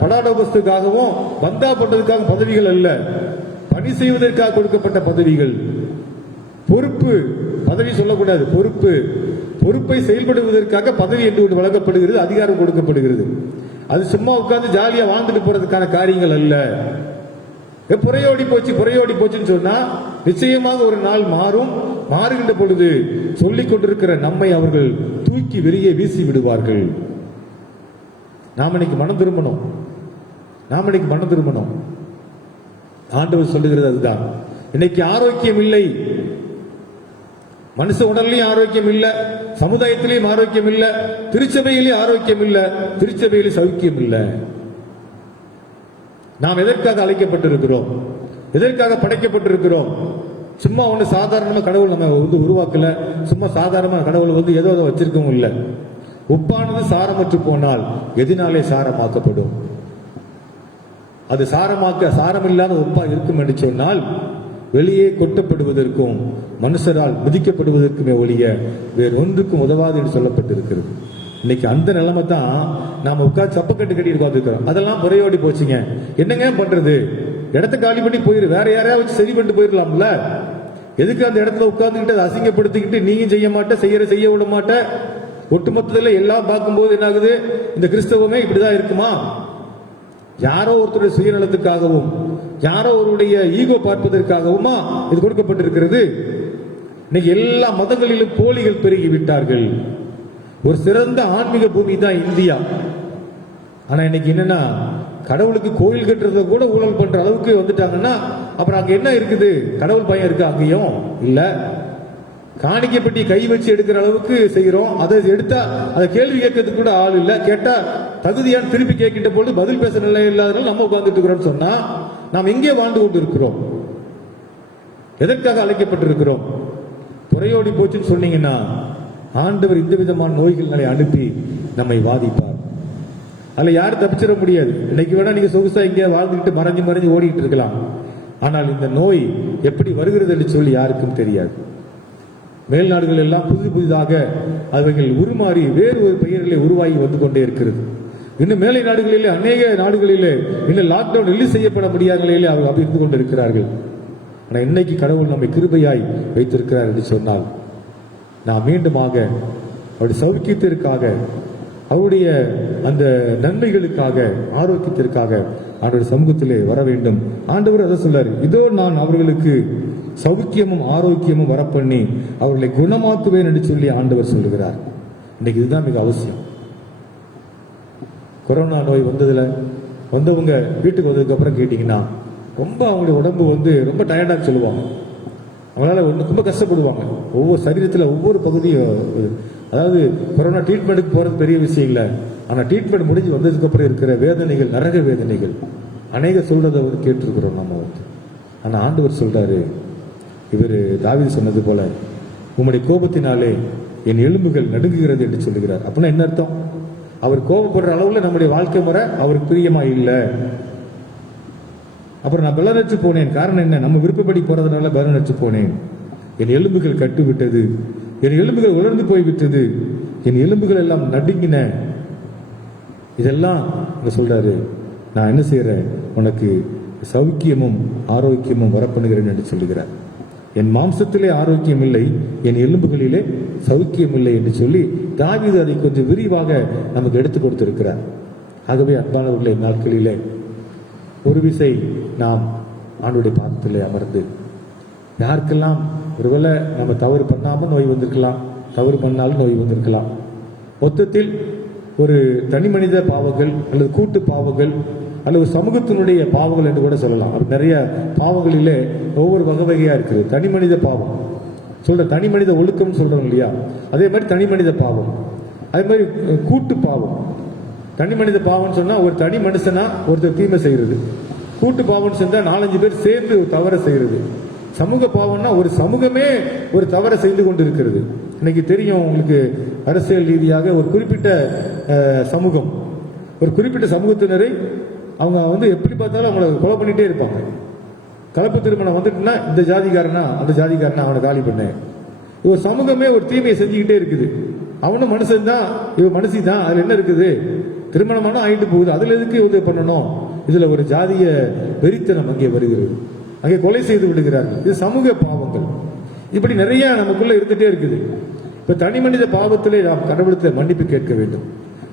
படாடோபஸ்துக்காகவும் பந்தா பண்றதுக்காக பதவிகள் அல்ல. பணி செய்வதற்காக கொடுக்கப்பட்ட பதவிகள். பொறுப்பு பதவி சொல்லக்கூடாது, பொறுப்பை செயல்படுவதற்காக பதவி என்று ஒன்று வழங்கப்படுகிறது, அதிகாரம் கொடுக்கப்படுகிறது. அது சும்மா உட்கார்ந்து ஜாலியா வாழ்ந்துட்டு போறதுக்கான காரியங்கள் அல்ல. புறையோடி போச்சுன்னு சொன்னா நிச்சயமாக ஒரு நாள் மாறும். மாறுகின்ற பொழுது சொல்லிக் கொண்டிருக்கிற நம்மை அவர்கள் தூக்கி வெளியே வீசி விடுவார்கள். நாம் இன்னைக்கு மனம் திரும்பணும். ஆண்டவர் சொல்லுகிறது அதுதான். இன்னைக்கு ஆரோக்கியம் இல்லை, மனுஷ உடல்லையும் ஆரோக்கியம் இல்ல, சமுதாயத்திலையும் ஆரோக்கியம் இல்ல, திருச்சபையிலேயும் ஆரோக்கியம் இல்ல, திருச்சபையிலே சௌக்கியம் இல்ல. நாம் எதற்காக அழைக்கப்பட்டிருக்கிறோம்? எதற்காக படைக்கப்பட்டிருக்கிறோம்? சும்மா ஒண்ணு சாதாரணமா கடவுள் நம்ம உருவாக்கல. சும்மா சாதாரணமா கடவுள் ஏதோ வச்சிருக்கவும் இல்லை. உப்பானது சாரமற்று போனால் எதினாலே சாரமாக்கப்படும். அது சாரமில்லாத உப்பா இருக்கும் என்று சொன்னால் வெளியே கொட்டப்படுவதற்கும் மனுஷரால் மிதிக்கப்படுவதற்குமே ஒழிய வேறு ஒன்றுக்கும் உதவாது என்று சொல்லப்பட்டிருக்கிறது. இன்னைக்கு அந்த நிலைமை தான் நாம உட்கார்ந்து சப்பக்கட்டு கட்டி உட்காந்துருக்கிறோம். அதெல்லாம் புறையோடி போச்சுங்க. என்னங்க பண்றது? இடத்த காலி பண்ணி போயிரு, வேற யாரையாவது சரி பண்ணிட்டு போயிடலாம்ல. எதுக்கு அந்த இடத்துல உட்கார்ந்துக்கிட்டு அதை அசிங்கப்படுத்திக்கிட்டு நீயும் செய்ய மாட்ட, செய்ய விட மாட்ட, ஒட்டுமொத்தத்தில் எல்லாம் பார்க்கும்போது என்ன ஆகுது, இந்த கிறிஸ்தவமே இப்படிதான் இருக்குமா? யாரோ ஒருத்தருடைய சுயநலத்துக்காகவும் யாரோ ஒருடைய ஈகோ பார்ப்பதற்காகவுமா இது கொடுக்கப்பட்டிருக்கிறது? இன்னைக்கு எல்லா மதங்களிலும் போலிகள் பெருகி விட்டார்கள். ஒரு சிறந்த ஆன்மீக பூமி தான் இந்தியா. ஆனா இன்னைக்கு என்னன்னா, கடவுளுக்கு கோயில் கட்டுறத கூட ஊழல் பண்ற அளவுக்கு வந்துட்டாங்கன்னா அப்புறம் அங்க என்ன இருக்குது? கடவுள் பயம் இருக்கு அங்கேயும் இல்ல. காணிக்கை பெட்டி கை வச்சு எடுக்கிற அளவுக்கு செய்யறோம். அதை எடுத்தா அதை கேள்வி கேட்கறதுக்கு கூட ஆள் இல்ல. கேட்டா தகுதியான திருப்பி கேட்கின்ற பொழுது பதில் பேச நிலை இல்லாதனால நம்ம உட்கார்ந்துட்டு இருக்கிறோம். சொன்னா நாம் எங்கே வாழ்ந்து கொண்டு இருக்கிறோம்? எதற்காக அழைக்கப்பட்டிருக்கிறோம்? புறையோடி போச்சுன்னு சொன்னீங்கன்னா ஆண்டவர் இந்த விதமான நோய்களை அனுப்பி நம்மை வாதிப்பார். அதுல யாரும் தப்பிச்சிட முடியாது. இன்னைக்கு வேணா நீங்க சொகுசா இங்கே வாழ்ந்துட்டு மறைஞ்சு ஓடிட்டு இருக்கலாம். ஆனால் இந்த நோய் எப்படி வருகிறது என்று சொல்லி யாருக்கும் தெரியாது. மேல் நாடுகள் எல்லாம் புதிதாக அவைகள் உருமாறி வேறு ஒரு பெயர்களை உருவாகி வந்து கொண்டே இருக்கிறது. இன்னும் மேலை நாடுகளிலே அநேக நாடுகளிலே இன்னும் லாக்டவுன் ரிலீஸ் செய்யப்பட முடியாத நிலையிலே அவர்கள் இருந்து கொண்டிருக்கிறார்கள். ஆனால் இன்னைக்கு கடவுள் நம்மை கிருபையாய் வைத்திருக்கிறார் என்று சொன்னால் நாம் மீண்டுமாக அவருடைய சௌக்கியத்திற்காக, அவருடைய அந்த நன்மைகளுக்காக, ஆரோக்கியத்திற்காக அவருடைய சமூகத்திலே வர வேண்டும். ஆண்டவர் அதை சொல்லாரு, இதோ நான் அவர்களுக்கு சௌக்கியமும் ஆரோக்கியமும் வரப்பண்ணி அவர்களை குணமாக்குவேன் என்று சொல்லி ஆண்டவர் சொல்லுகிறார். இன்னைக்கு இதுதான் மிக அவசியம். கொரோனா நோய் வந்தவங்க வீட்டுக்கு வந்ததுக்கு அப்புறம் கேட்டீங்கன்னா ரொம்ப அவங்களுடைய உடம்பு ரொம்ப டயர்டா சொல்லுவாங்க. அவங்களால ரொம்ப கஷ்டப்படுவாங்க. ஒவ்வொரு சரீரத்தில் ஒவ்வொரு பகுதியும், அதாவது கொரோனா ட்ரீட்மெண்ட்டுக்கு போறது பெரிய விஷயம் இல்லை. ஆனா ட்ரீட்மெண்ட் முடிஞ்சு வந்ததுக்கு அப்புறம் இருக்கிற வேதனைகள், நரக வேதனைகள் அநேக சொல்றதை கேட்டிருக்கிறோம் நம்ம. ஆனா ஆண்டவர் சொல்றாரு, இவர் தாவீது சொன்னது போல உம்முடைய கோபத்தினாலே என் எலும்புகள் நடுங்குகிறது என்று சொல்லுகிறார். அப்படின்னா என்ன அர்த்தம்? அவர் கோபப்படுற அளவுல நம்முடைய வாழ்க்கை முறை அவருக்கு பிரியமா இல்லை. அப்புறம் நான் பலனற்று போனேன். காரணம் என்ன? நம்ம விருப்பப்படி போறதுனால பலனற்று போனேன். என் எலும்புகள் கட்டுவிட்டது, என் எலும்புகள் உலர்ந்து போய்விட்டது, என் எலும்புகள் எல்லாம் நடுங்கின. இதெல்லாம் சொல்றாரு, நான் என்ன செய்யறேன், உனக்கு சௌக்கியமும் ஆரோக்கியமும் வரப்பண்ணுகிறேன் என்று சொல்லுகிறார். என் மாம்சத்திலே ஆரோக்கியம் இல்லை, என் எலும்புகளிலே சௌக்கியம் இல்லை என்று சொல்லி தாவீது அதை கொஞ்சம் விரிவாக நமக்கு எடுத்துக் கொடுத்திருக்கிறார். ஆகவே அன்பானவர்களே, நாட்களிலே ஒரு விசை நாம் ஆண்டுடைய பாதத்திலே அமர்ந்து, யாருக்கெல்லாம் ஒருவேளை நம்ம தவறு பண்ணாமல் நோய் வந்திருக்கலாம், தவறு பண்ணாலும் நோய் வந்திருக்கலாம், மொத்தத்தில் ஒரு தனி மனித பாவங்கள் அல்லது கூட்டு பாவங்கள் அல்லது சமூகத்தினுடைய பாவங்கள் என்று கூட சொல்லலாம். அப்படி நிறைய பாவங்களிலே ஒவ்வொரு வகையா இருக்குது. தனி மனித பாவம் தனி மனித ஒழுக்கம் சொல்றோம் இல்லையா, அதே மாதிரி தனி மனித பாவம், அதே மாதிரி கூட்டு பாவம். தனி மனித பாவம் சொன்னா ஒரு தனி மனுஷனா ஒருத்தர் தீமை செய்யறது, கூட்டு பாவம் செஞ்சா 4-5 பேர் சேர்ந்து ஒரு தவறை செய்யறது, சமூக பாவம்னா ஒரு சமூகமே ஒரு தவறை செய்து கொண்டு இருக்கிறது. இன்னைக்கு தெரியும் உங்களுக்கு, அரசியல் ரீதியாக ஒரு குறிப்பிட்ட சமூகம், ஒரு குறிப்பிட்ட சமூகத்தினரை அவங்க எப்படி பார்த்தாலும் அவங்கள கொலை பண்ணிட்டே இருப்பாங்க. கலப்பு திருமணம் வந்துட்டுன்னா இந்த ஜாதிக்காரனா அந்த ஜாதிக்காரனா அவனை காலி பண்ண, ஒரு சமூகமே ஒரு தீமையை செஞ்சுக்கிட்டே இருக்குது. அவனும் மனுஷன் தான், இவன் மனுஷி தான், அதுல என்ன இருக்குது, திருமணமான ஆயிட்டு போகுது, அதுல எதுக்கு இது பண்ணணும்? இதுல ஒரு ஜாதிய வெறித்தனம் அங்கே வருகிறது, அங்கே கொலை செய்து விடுகிறார்கள். இது சமூக பாவங்கள். இப்படி நிறைய நமக்குள்ள இருந்துட்டே இருக்குது. இப்ப தனி மனித பாவத்திலே நாம் கடவுளத்தை மன்னிப்பு கேட்க வேண்டும்.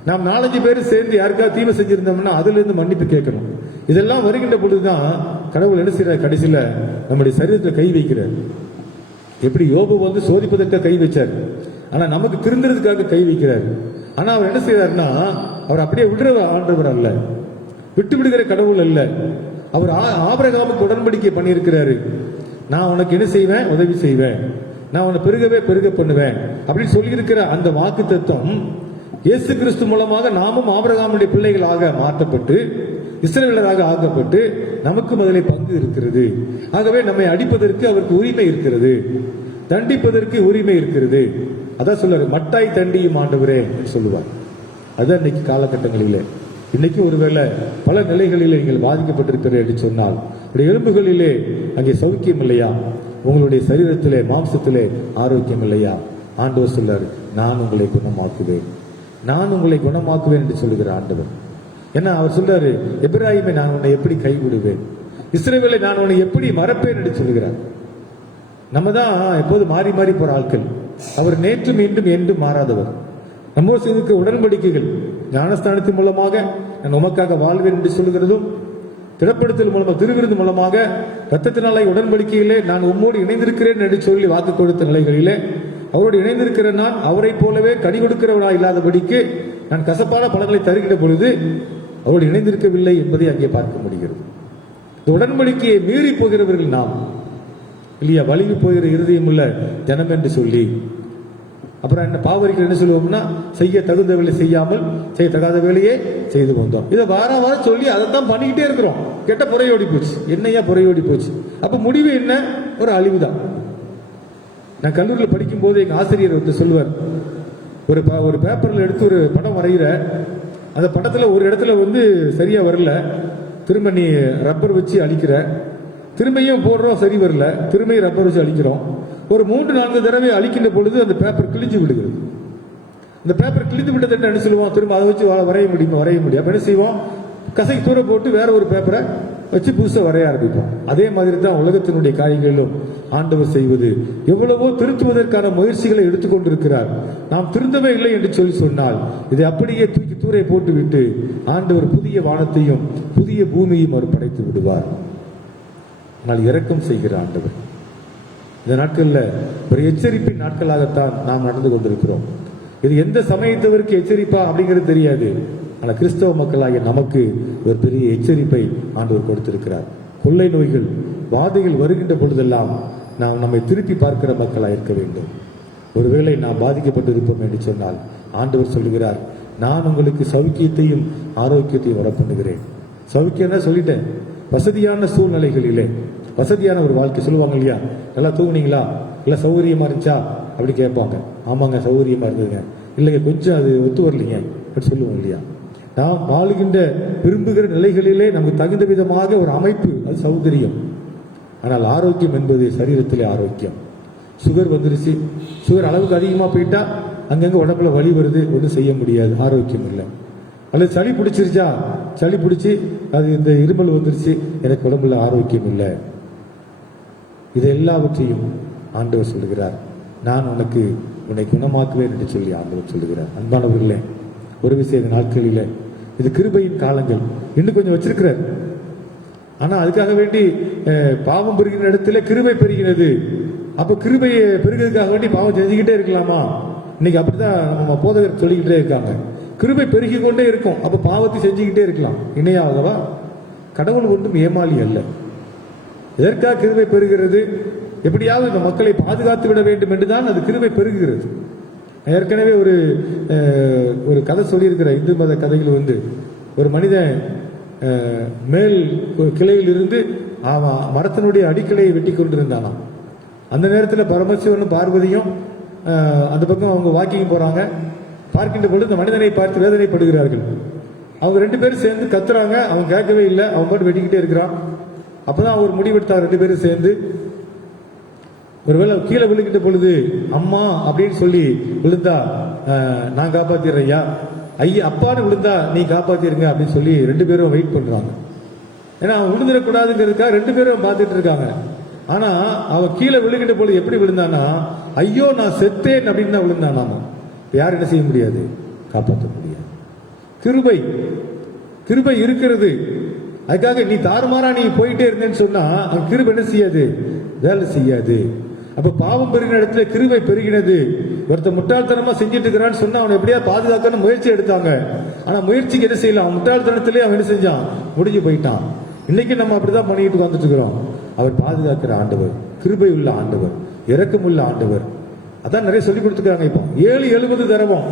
நாம் 4-5 பேர் சேர்ந்து யாருக்காவது தீமை செஞ்சிருந்தோம்னா அதுல இருந்து மன்னிப்பு கேட்கணும். இதெல்லாம் வருகின்ற பொழுதுதான் கடவுள் என்ன செய்யறார், கடைசியில நம்முடைய சரீரத்தில் கை வைக்கிறார். எப்படி யோபு சோதிப்பதற்காக கை வச்சார், ஆனா நமக்கு திருந்துறதுக்காக கை வைக்கிறார். ஆனா அவர் என்ன செய்யறாருன்னா, அவர் அப்படியே விடுற ஆண்டவர் அல்ல, விட்டு விடுகிற கடவுள் அல்ல. அவர் ஆபிரகாமுக்கு உடன்படிக்கை பண்ணியிருக்கிறாரு, நான் உனக்கு என்ன செய்வேன், உதவி செய்வேன், நான் உன்னை பெருக பண்ணுவேன் அப்படின்னு சொல்லியிருக்கிற அந்த வாக்கு தத்துவம் இயேசு கிறிஸ்து மூலமாக நாமும் ஆபிரகாமுடைய பிள்ளைகளாக மாற்றப்பட்டு இஸ்ரவேலராக ஆக்கப்பட்டு நமக்கு முதலே பங்கு இருக்கிறது. ஆகவே நம்மை அடிப்பதற்கு அவருக்கு உரிமை இருக்கிறது, தண்டிப்பதற்கு உரிமை இருக்கிறது. அதான் சொல்றாரு, மட்டாய் தண்டியும் ஆண்டவரே சொல்லுவார். அதான் இன்னைக்கு காலகட்டங்களிலே, இன்னைக்கு ஒருவேளை பல நிலைகளிலே நீங்கள் பாதிக்கப்பட்டிருக்கிறீர்கள் என்று சொன்னால், எலும்புகளிலே அங்கே சௌக்கியம் இல்லையா, உங்களுடைய சரீரத்திலே மாம்சத்திலே ஆரோக்கியம் இல்லையா, ஆண்டவர் சொல்றாரு, நான் உங்களை குணமாக்குவேன், நான் உங்களை குணமாக்குவேன் என்று சொல்லுகிற ஆண்டவர். ஏன்னா அவர் சொல்றாரு, எபிராயிமை நான் உன்னை எப்படி கைவிடுவேன், இஸ்ரவேலை நான் உன்னை எப்படி மறப்பேன் என்று சொல்லுகிறார். நம்ம தான் எப்போது மாறி மாறி போற ஆட்கள். அவர் நேற்றும் இன்றும் என்றும் மாறாதவர். நம்மோடு செய்திருக்கிற உடன்படிக்கைகள், ஞானஸ்தானத்தின் மூலமாக நான் உமக்காக வாழ்வேன் என்று சொல்லுகிறதும், திடப்படுத்தல் மூலமாக, திருவிருந்து மூலமாக, ரத்தத்தினாலே உடன்படிக்கையிலே நான் உம்மோடு இணைந்திருக்கிறேன் என்று சொல்லி வாக்கு கொடுத்த நிலைகளிலே அவரோடு இணைந்திருக்கிற நான் அவரை போலவே கனி கொடுக்கிறவனா இல்லாதபடிக்கு நான் கசப்பான பழங்களை தருகிற பொழுது அவரோடு இணைந்திருக்கவில்லை என்பதை அங்கே பார்க்க முடிகிறது. இந்த உடன்படிக்கையை மீறி போகிறவர்கள் நாம் இல்லையா, வலிவு போகிற இருதயம் உள்ள ஜனம் என்று சொல்லி, அப்புறம் என்ன பாவரிகள் என்ன சொல்லுவோம்னா, செய்ய தகுந்த வேலை செய்யாமல் செய்ய தகாத வேலையே செய்து வந்தோம். இதை வாரம் சொல்லி அதைத்தான் பண்ணிக்கிட்டே இருக்கிறோம். கெட்ட புறையோடி போச்சு. என்னையா புறையோடி போச்சு? அப்ப முடிவு என்ன? ஒரு அழிவுதான். நான் கல்லூரியில் படிக்கும் போது எங்க ஆசிரியர் ஒருத்தர் சொல்லுவார், ஒரு பேப்பர்ல எடுத்து ஒரு படம் வரைகிற, அந்த படத்துல ஒரு இடத்துல சரியா வரல, திரும்ப நீ ரப்பர் வச்சு அழிக்கிற, திரும்பியும் போடுறோம் சரி வரல, திரும்பியும் ரப்பர் வச்சு அழிக்கிறோம். ஒரு 3-4 தடவை அழிக்கின்ற பொழுது அந்த பேப்பர் கிழிஞ்சு விடுகிறது. அந்த பேப்பர் கிழிந்து விட்டது என்ன சொல்லுவோம்? திரும்ப அதை வச்சு வரைய முடியும். அப்ப என்ன செய்வோம்? கசை தூர போட்டு வேற ஒரு பேப்பரை வச்சு புதுசாக வரைய ஆரம்பிப்போம். அதே மாதிரி தான் உலகத்தினுடைய காரியங்களிலும் ஆண்டவர் செய்வது. எவ்வளவோ திருத்துவதற்கான முயற்சிகளை எடுத்துக்கொண்டிருக்கிறார். நாம் திருந்தவே இல்லை என்று சொல்லி சொன்னால் இதை அப்படியே தூக்கி தூரை போட்டுவிட்டு ஆண்டவர் புதிய வானத்தையும் புதிய பூமியையும் அவர் படைத்து விடுவார். ஆனால் இரக்கம் செய்கிற ஆண்டவர். இந்த நாட்கள்ல ஒரு எச்சரிப்பின் நாட்களாகத்தான் நாம் நடந்து கொண்டிருக்கிறோம். இது எந்த சமயத்தவருக்கு எச்சரிப்பா அப்படிங்கிறது தெரியாது. ஆனால் கிறிஸ்தவ மக்களாகிய நமக்கு ஒரு பெரிய எச்சரிப்பை ஆண்டவர் கொடுத்திருக்கிறார். கொள்ளை நோய்கள், வாதைகள் வருகின்ற பொழுதெல்லாம் நாம் நம்மை திருப்பி பார்க்கிற மக்களாக இருக்க வேண்டும். ஒருவேளை நாம் பாதிக்கப்பட்டிருப்போம் என்று சொன்னால் ஆண்டவர் சொல்லுகிறார், நான் உங்களுக்கு சௌக்கியத்தையும் ஆரோக்கியத்தையும் வர பண்ணுகிறேன். சௌக்கியம் தான் சொல்லிட்டேன். வசதியான சூழ்நிலைகளிலே வசதியான ஒரு வாழ்க்கை சொல்லுவாங்க இல்லையா, நல்லா தூங்குனீங்களா, இல்லை சௌகரியமா இருந்துச்சா அப்படி கேட்பாங்க. ஆமாங்க சௌகரியமா இருந்ததுங்க, இல்லைங்க கொஞ்சம் அது ஒத்து வரலீங்க அப்படி சொல்லுவோம் இல்லையா. நாம் வாழுகின்ற விரும்புகிற நிலைகளிலே நமக்கு தகுந்த விதமாக ஒரு அமைப்பு, அது சௌகரியம். ஆனால் ஆரோக்கியம் என்பது சரீரத்திலே ஆரோக்கியம். சுகர் வந்துருச்சு, சுகர் அளவுக்கு அதிகமாக போயிட்டா அங்கங்கே உடம்புல வலி வருது, ஒன்றும் செய்ய முடியாது, ஆரோக்கியம் இல்லை. அல்லது சளி பிடிச்சிருச்சா, சளி பிடிச்சி அது இந்த இருமல் வந்துருச்சு, எனக்கு உடம்புல ஆரோக்கியம் இல்லை. இது எல்லாவற்றையும் ஆண்டவர் சொல்லுகிறார், நான் உன்னை குணமாக்குவேன் என்று சொல்லி ஆண்டவர் சொல்லுகிறார். அன்பானவர்களே, ஒரு விஷயம் நாட்களில் இது கிருபையின் காலங்கள் இன்னும் கொஞ்சம் வச்சிருக்கிறார். ஆனா அதுக்காக வேண்டி பாவம் பெருகிற இடத்துல கிருபை பெருகிறது. அப்ப கிருபையை பெருகிறதுக்காக வேண்டி பாவம் செஞ்சுக்கிட்டே இருக்கலாமா? இன்னைக்கு அப்படிதான் நம்ம போதகர் சொல்லிக்கிட்டே இருக்காங்க. கிருபை பெருகி கொண்டே இருக்கும், அப்ப பாவத்தை செஞ்சுக்கிட்டே இருக்கலாம். இணையாகவா? கடவுள் ஒன்றும் ஏமாளி அல்ல. எதற்காக கிருபை பெறுகிறது? எப்படியாவது இந்த மக்களை பாதுகாத்து விட வேண்டும் என்றுதான் அது கிருபை பெருகுகிறது. ஏற்கனவே ஒரு கதை சொல்லியிருக்கிற இந்து மத கதைகள் ஒரு மனிதன் மேல் கிளையில் இருந்து அவன் மரத்தினுடைய அடிக்கிளையை வெட்டி கொண்டிருந்தானாம். அந்த நேரத்தில் பரமசிவனும் பார்வதியும் அந்த பக்கம் அவங்க வாக்கிங் போறாங்க. பார்க்கின்ற பொழுது இந்த மனிதனை பார்த்து வேதனைப்படுகிறார்கள். அவங்க 2 பேரும் சேர்ந்து கத்துறாங்க. அவன் கேட்கவே இல்லை, அவன் பாட்டு வெட்டிக்கிட்டே இருக்கிறான். அப்பதான் அவர் முடிவெடுத்தார், 2 பேரும் சேர்ந்து ஒருவேளை கீழே விழுகின்ற பொழுது அம்மா அப்படின்னு சொல்லி விழுந்தா நான் காப்பாத்திடுறையா, ஐயா அப்பான்னு விழுந்தா நீ காப்பாத்திருங்க அப்படின்னு சொல்லி 2 பேரும் வெயிட் பண்றாங்க. ஏன்னா அவன் விழுந்துடக்கூடாதுங்கிறதுக்காக 2 பேரும் பார்த்துட்டு இருக்காங்க. ஆனா அவன் கீழே விழுகின்ற பொழுது எப்படி விழுந்தானா, ஐயோ நான் செத்தேன் அப்படின்னு தான் விழுந்தானாமா. யார் என்ன செய்ய முடியாது, காப்பாற்ற முடியாது. கிருபை இருக்கிறது. அதுக்காக நீ தாறுமாறா நீ போயிட்டே இருந்தேன்னு சொன்னா அந்த கிருபை என்ன செய்யாது, வேலை செய்யாது. அப்ப பாவம் பெருகின இடத்துல கிருபை பெருகினது. ஒருத்த முட்டாள்தனமா செஞ்சுட்டு இருக்கிறான்னு சொன்னா அவனை எப்படியா பாதுகாக்கணும் முயற்சி எடுத்தாங்க. ஆனா முயற்சிக்கு என்ன செய்யலாம், முட்டாள்தனத்திலே அவன் என்ன செஞ்சான், முடிஞ்சு போயிட்டான். இன்னைக்கு நம்ம அப்படிதான் பண்ணிட்டு வந்துட்டு இருக்கிறோம். அவர் பாதுகாக்கிற ஆண்டவர், கிருபை உள்ள ஆண்டவர், இரக்கம் உள்ள ஆண்டவர். அதான் நிறைய சொல்லி கொடுத்துக்கிறாங்க. இப்போ 7-70 தரவும்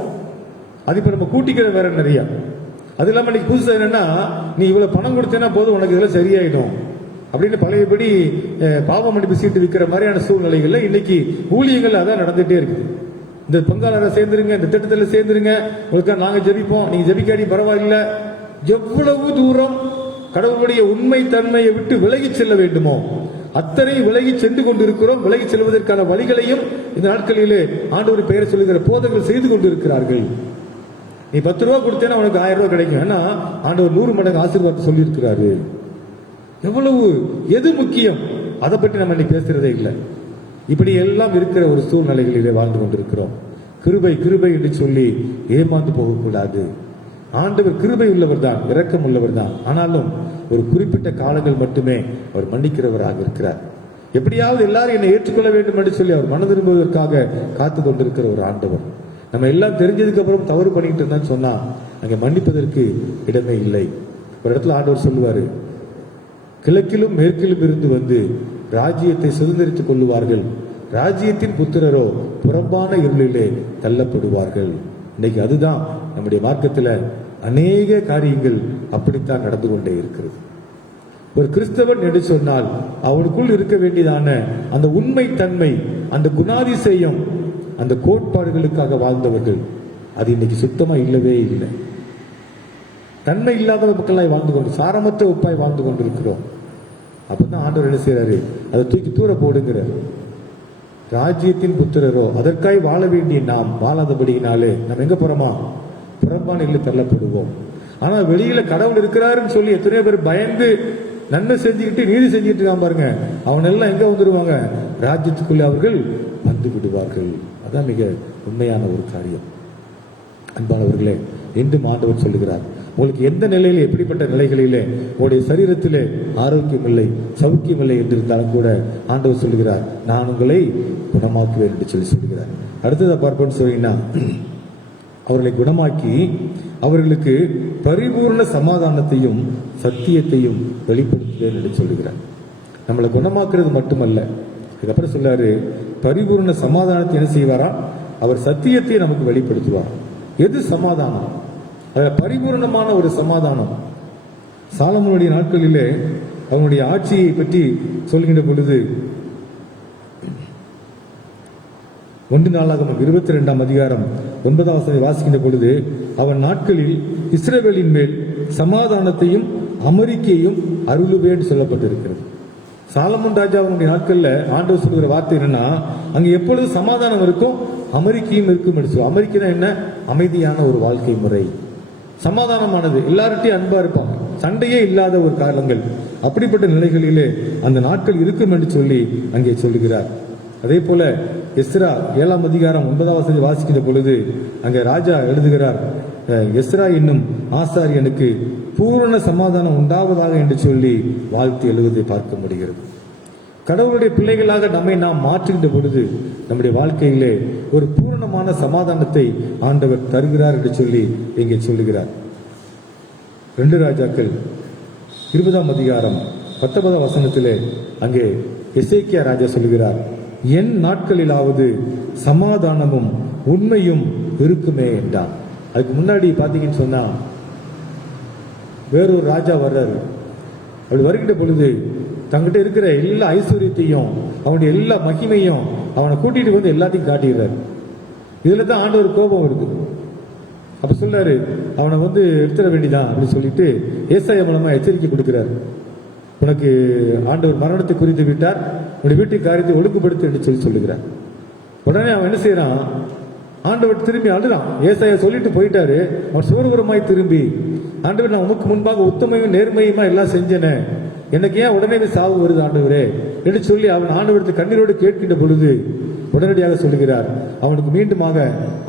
அது இப்ப நம்ம கூட்டிக்கிற வேற நிறைய. அது இல்லாம இன்னைக்கு புதுசா என்னன்னா, நீ இவ்வளவு பணம் கொடுத்தேன்னா போதும் உனக்கு இதெல்லாம் சரியாயிடும் அப்படின்னு பழையபடி பாவ மன்னிப்பு சீட்டு விற்கிற மாதிரியான சூழ்நிலைகள்ல இன்னைக்கு ஊழியங்கள் அதான் நடந்துட்டே இருக்குது. இந்த பங்காளரை சேர்ந்துருங்க, இந்த திட்டத்தில் சேர்ந்துருங்க, உங்களுக்காக நாங்க ஜெபிப்போம், நீங்க ஜெபிக்காடி பரவாயில்ல. எவ்வளவு தூரம் கடவுளுடைய உண்மை தன்மையை விட்டு விலகி செல்ல வேண்டுமோ அத்தனை விலகி சென்று கொண்டிருக்கிறோம். விலகி செல்வதற்கான வழிகளையும் இந்த நாட்களிலே ஆண்டவர் பெயரை சொல்லுகிற போதகர்கள் செய்து கொண்டிருக்கிறார்கள். நீ 10 ரூபா கொடுத்தேன்னா உனக்கு 1000 ரூபாய் கிடைக்கும். ஏன்னா ஆண்டவர் 100 மடங்கு ஆசீர்வாதம் சொல்லி இருக்கிறாரு. எவ்வளவு எது முக்கியம் அதை பற்றி நம்ம இன்னைக்கு பேசுறதே இல்லை. இப்படி எல்லாம் இருக்கிற ஒரு சூழ்நிலைகளிலே வாழ்ந்து கொண்டிருக்கிறோம். கிருபை கிருபை என்று சொல்லி ஏமாந்து போகக்கூடாது. ஆண்டவர் கிருபை உள்ளவர் தான், இரக்கம் உள்ளவர் தான். ஆனாலும் ஒரு குறிப்பிட்ட காலங்கள் மட்டுமே அவர் மன்னிக்கிறவராக இருக்கிறார். எப்படியாவது எல்லாரும் என்னை ஏற்றுக்கொள்ள வேண்டும் என்று சொல்லி அவர் மன திரும்புவதற்காக காத்து கொண்டிருக்கிற ஒரு ஆண்டவர். நம்ம எல்லாம் தெரிஞ்சதுக்கு அப்புறம் தவறு பண்ணிட்டு இருந்தான்னு சொன்னா அங்கே மன்னிப்பதற்கு இடமே இல்லை. ஒரு இடத்துல ஆண்டவர் சொல்லுவாரு, கிழக்கிலும் மேற்கிலும் இருந்து வந்து ராஜ்யத்தை சுதந்திரித்துக் கொள்ளுவார்கள், ராஜ்யத்தின் புத்திரரோ புறம்பான இருளிலே தள்ளப்படுவார்கள். இன்னைக்கு அதுதான் நம்முடைய மார்க்கத்தில் அநேக காரியங்கள் அப்படித்தான் நடந்து கொண்டே இருக்கிறது. ஒரு கிறிஸ்தவன் என்று சொன்னால் அவனுக்குள் இருக்க வேண்டியதான அந்த உண்மை தன்மை, அந்த குணாதிசயம், அந்த கோட்பாடுகளுக்காக வாழ்ந்தவர்கள் அது இன்னைக்கு சுத்தமா இல்லவே இல்லை. தன்மை இல்லாத மக்களாய் வாழ்ந்து கொண்டு, சாரமற்ற உப்பாய் வாழ்ந்து கொண்டிருக்கிறோம். அப்பதான் ஆண்டவர் என்ன செய்யறாரு, அதை தூக்கி தூர போடுங்கிறார். ராஜ்யத்தின் புத்திரரோ, அதற்காய் வாழ வேண்டிய நாம் வாழாதபடியினாலே நம்ம எங்க போறோமா, புறம்பானையில் தள்ளப்படுவோம். ஆனா வெளியில கடவுள் இருக்கிறாருன்னு சொல்லி எத்தனையோ பேர் பயந்து நன்மை செஞ்சுக்கிட்டு நீதி செஞ்சுட்டு இருக்கான் பாருங்க, அவனெல்லாம் எங்க வந்துடுவாங்க, ராஜ்யத்துக்குள்ளே அவர்கள் வந்து விடுவார்கள். அதான் மிக உண்மையான ஒரு காரியம். அன்பானவர்களே, என்றும் ஆண்டவர் சொல்லுகிறார், உங்களுக்கு எந்த நிலையில, எப்படிப்பட்ட நிலைகளிலே உங்களுடைய சரீரத்திலே ஆரோக்கியம் இல்லை, சௌக்கியம் இல்லை என்று இருந்தாலும் கூட ஆண்டவர் சொல்லுகிறார், நான் உங்களை குணமாக்குவேன் என்று சொல்லி சொல்லுகிறார். அடுத்ததை பார்ப்போம்னு சொன்னீங்கன்னா, அவர்களை குணமாக்கி அவர்களுக்கு பரிபூர்ண சமாதானத்தையும் சத்தியத்தையும் வெளிப்படுத்துவேன் என்று சொல்லுகிறார். நம்மளை குணமாக்குறது மட்டுமல்ல, அதுக்கப்புறம் சொல்றாரு, பரிபூர்ண சமாதானத்தை என்ன செய்வாரா, அவர் சத்தியத்தை நமக்கு வெளிப்படுத்துவார். எது சமாதானம்? அதில் பரிபூர்ணமான ஒரு சமாதானம். சாலமோனுடைய நாட்களிலே அவனுடைய ஆட்சியை பற்றி சொல்கின்ற பொழுது 1 நாளாகமம் 22ஆம் அதிகாரம் 9ஆம் வசனத்தை வாசிக்கின்ற பொழுது, அவன் நாட்களில் இஸ்ரவேலின் மேல் சமாதானத்தையும் அமெரிக்கையும் அருளுவேன் சொல்லப்பட்டிருக்கிறது. சாலமோன் ராஜாவுடைய நாட்கள்ல ஆண்டவர் சொல்லுகிற வார்த்தை என்னன்னா, அங்க எப்பொழுது சமாதானம் இருக்கும், அமெரிக்கையும் இருக்கும் என்று சொல்லுவோம். அமெரிக்கா என்ன, அமைதியான ஒரு வாழ்க்கை முறை, சமாதானமானது, எல்லார்ட்டையும் அன்பா இருப்பாங்க, சண்டையே இல்லாத ஒரு காலங்கள். அப்படிப்பட்ட நிலைகளிலே அந்த நாட்கள் இருக்கும் என்று சொல்லி அங்கே சொல்லுகிறார். அதே போல எஸ்ரா 7ஆம் அதிகாரம் 9ஆம் வசனத்தை வாசிக்கின்ற பொழுது அங்கே ராஜா எழுதுகிறார், எஸ்ரா என்னும் ஆசாரியனுக்கு பூரண சமாதானம் உண்டாவதாக என்று சொல்லி வாழ்த்து எழுதுவதை பார்க்க முடிகிறது. கடவுளுடைய பிள்ளைகளாக நம்மை நாம் மாற்றுகின்ற பொழுது நம்முடைய வாழ்க்கையிலே ஒரு பூரணமான சமாதானத்தை ஆண்டவர் தருகிறார் என்று சொல்லி இங்கே சொல்லுகிறார். 2 ராஜாக்கள் 20ஆம் அதிகாரம் 19ஆம் வசனத்திலே அங்கே எசேக்கியா ராஜா சொல்லுகிறார், என் நாட்களிலாவது சமாதானமும் உண்மையும் இருக்குமே என்றார். அதுக்கு முன்னாடி பாத்தீங்கன்னு சொன்னா வேறொரு ராஜா வர்றாரு. அப்படி வருகின்ற பொழுது தங்கிட்ட இருக்கிற எல்லா ஐஸ்வர்யத்தையும் அவனுடைய எல்லா மகிமையும் அவனை கூட்டிட்டு வந்து எல்லாத்தையும் காட்டிடுறாரு. இதுல தான் ஆண்டவர் கோபம் வருது. அப்ப சொல்றாரு, அவனை வந்து எடுத்துட வேண்டிதான் அப்படின்னு சொல்லிட்டு ஏசாயா மூலமா எச்சரிக்கை கொடுக்கிறார். உனக்கு ஆண்டவர் மரணத்தை குறித்து விட்டார், உன்னுடைய வீட்டு காரியத்தை ஒழுங்குபடுத்து என்று சொல்லி சொல்லுகிறார். உடனே அவன் என்ன செய்யறான், ஆண்டவர் திரும்பி அழுதான். ஏசாயா சொல்லிட்டு போயிட்டாரு. அவன் சோர்வரமாய் திரும்பி, ஆண்டவர் நான் உனக்கு முன்பாக உத்தமையும் நேர்மையுமா எல்லாம் செஞ்சேனே, எனக்கு ஏன் உடனே சாவு வருது ஆண்டவரே என்று சொல்லி அவன் ஆண்டவரத்தை கண்ணீரோடு கேட்கின்ற பொழுது உடனடியாக சொல்லுகிறார், அவனுக்கு மீண்டுமாக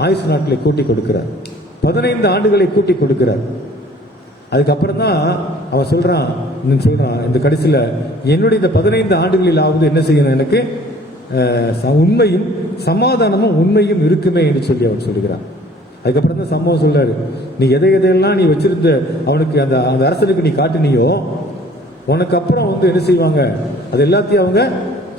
ஆயுசு நாட்களை கூட்டி கொடுக்கிறார், 15 ஆண்டுகளை கூட்டி கொடுக்கிறார். அதுக்கப்புறம் தான் அவன் சொல்றான் இந்த கடைசியில என்னுடைய இந்த 15 ஆண்டுகளிலாவது என்ன செய்யணும், எனக்கு உண்மையும் சமாதானமும் உண்மையும் இருக்குமே என்று சொல்லி அவன் சொல்லுகிறான். அதுக்கப்புறம் தான் சம்பவம் சொல்றாரு, நீ எதையெல்லாம் நீ வச்சிருந்த அவனுக்கு அந்த அரசனுக்கு நீ காட்டினியோ, உனக்கு அப்புறம் வந்து என்ன செய்வாங்க, அது எல்லாத்தையும் அவங்க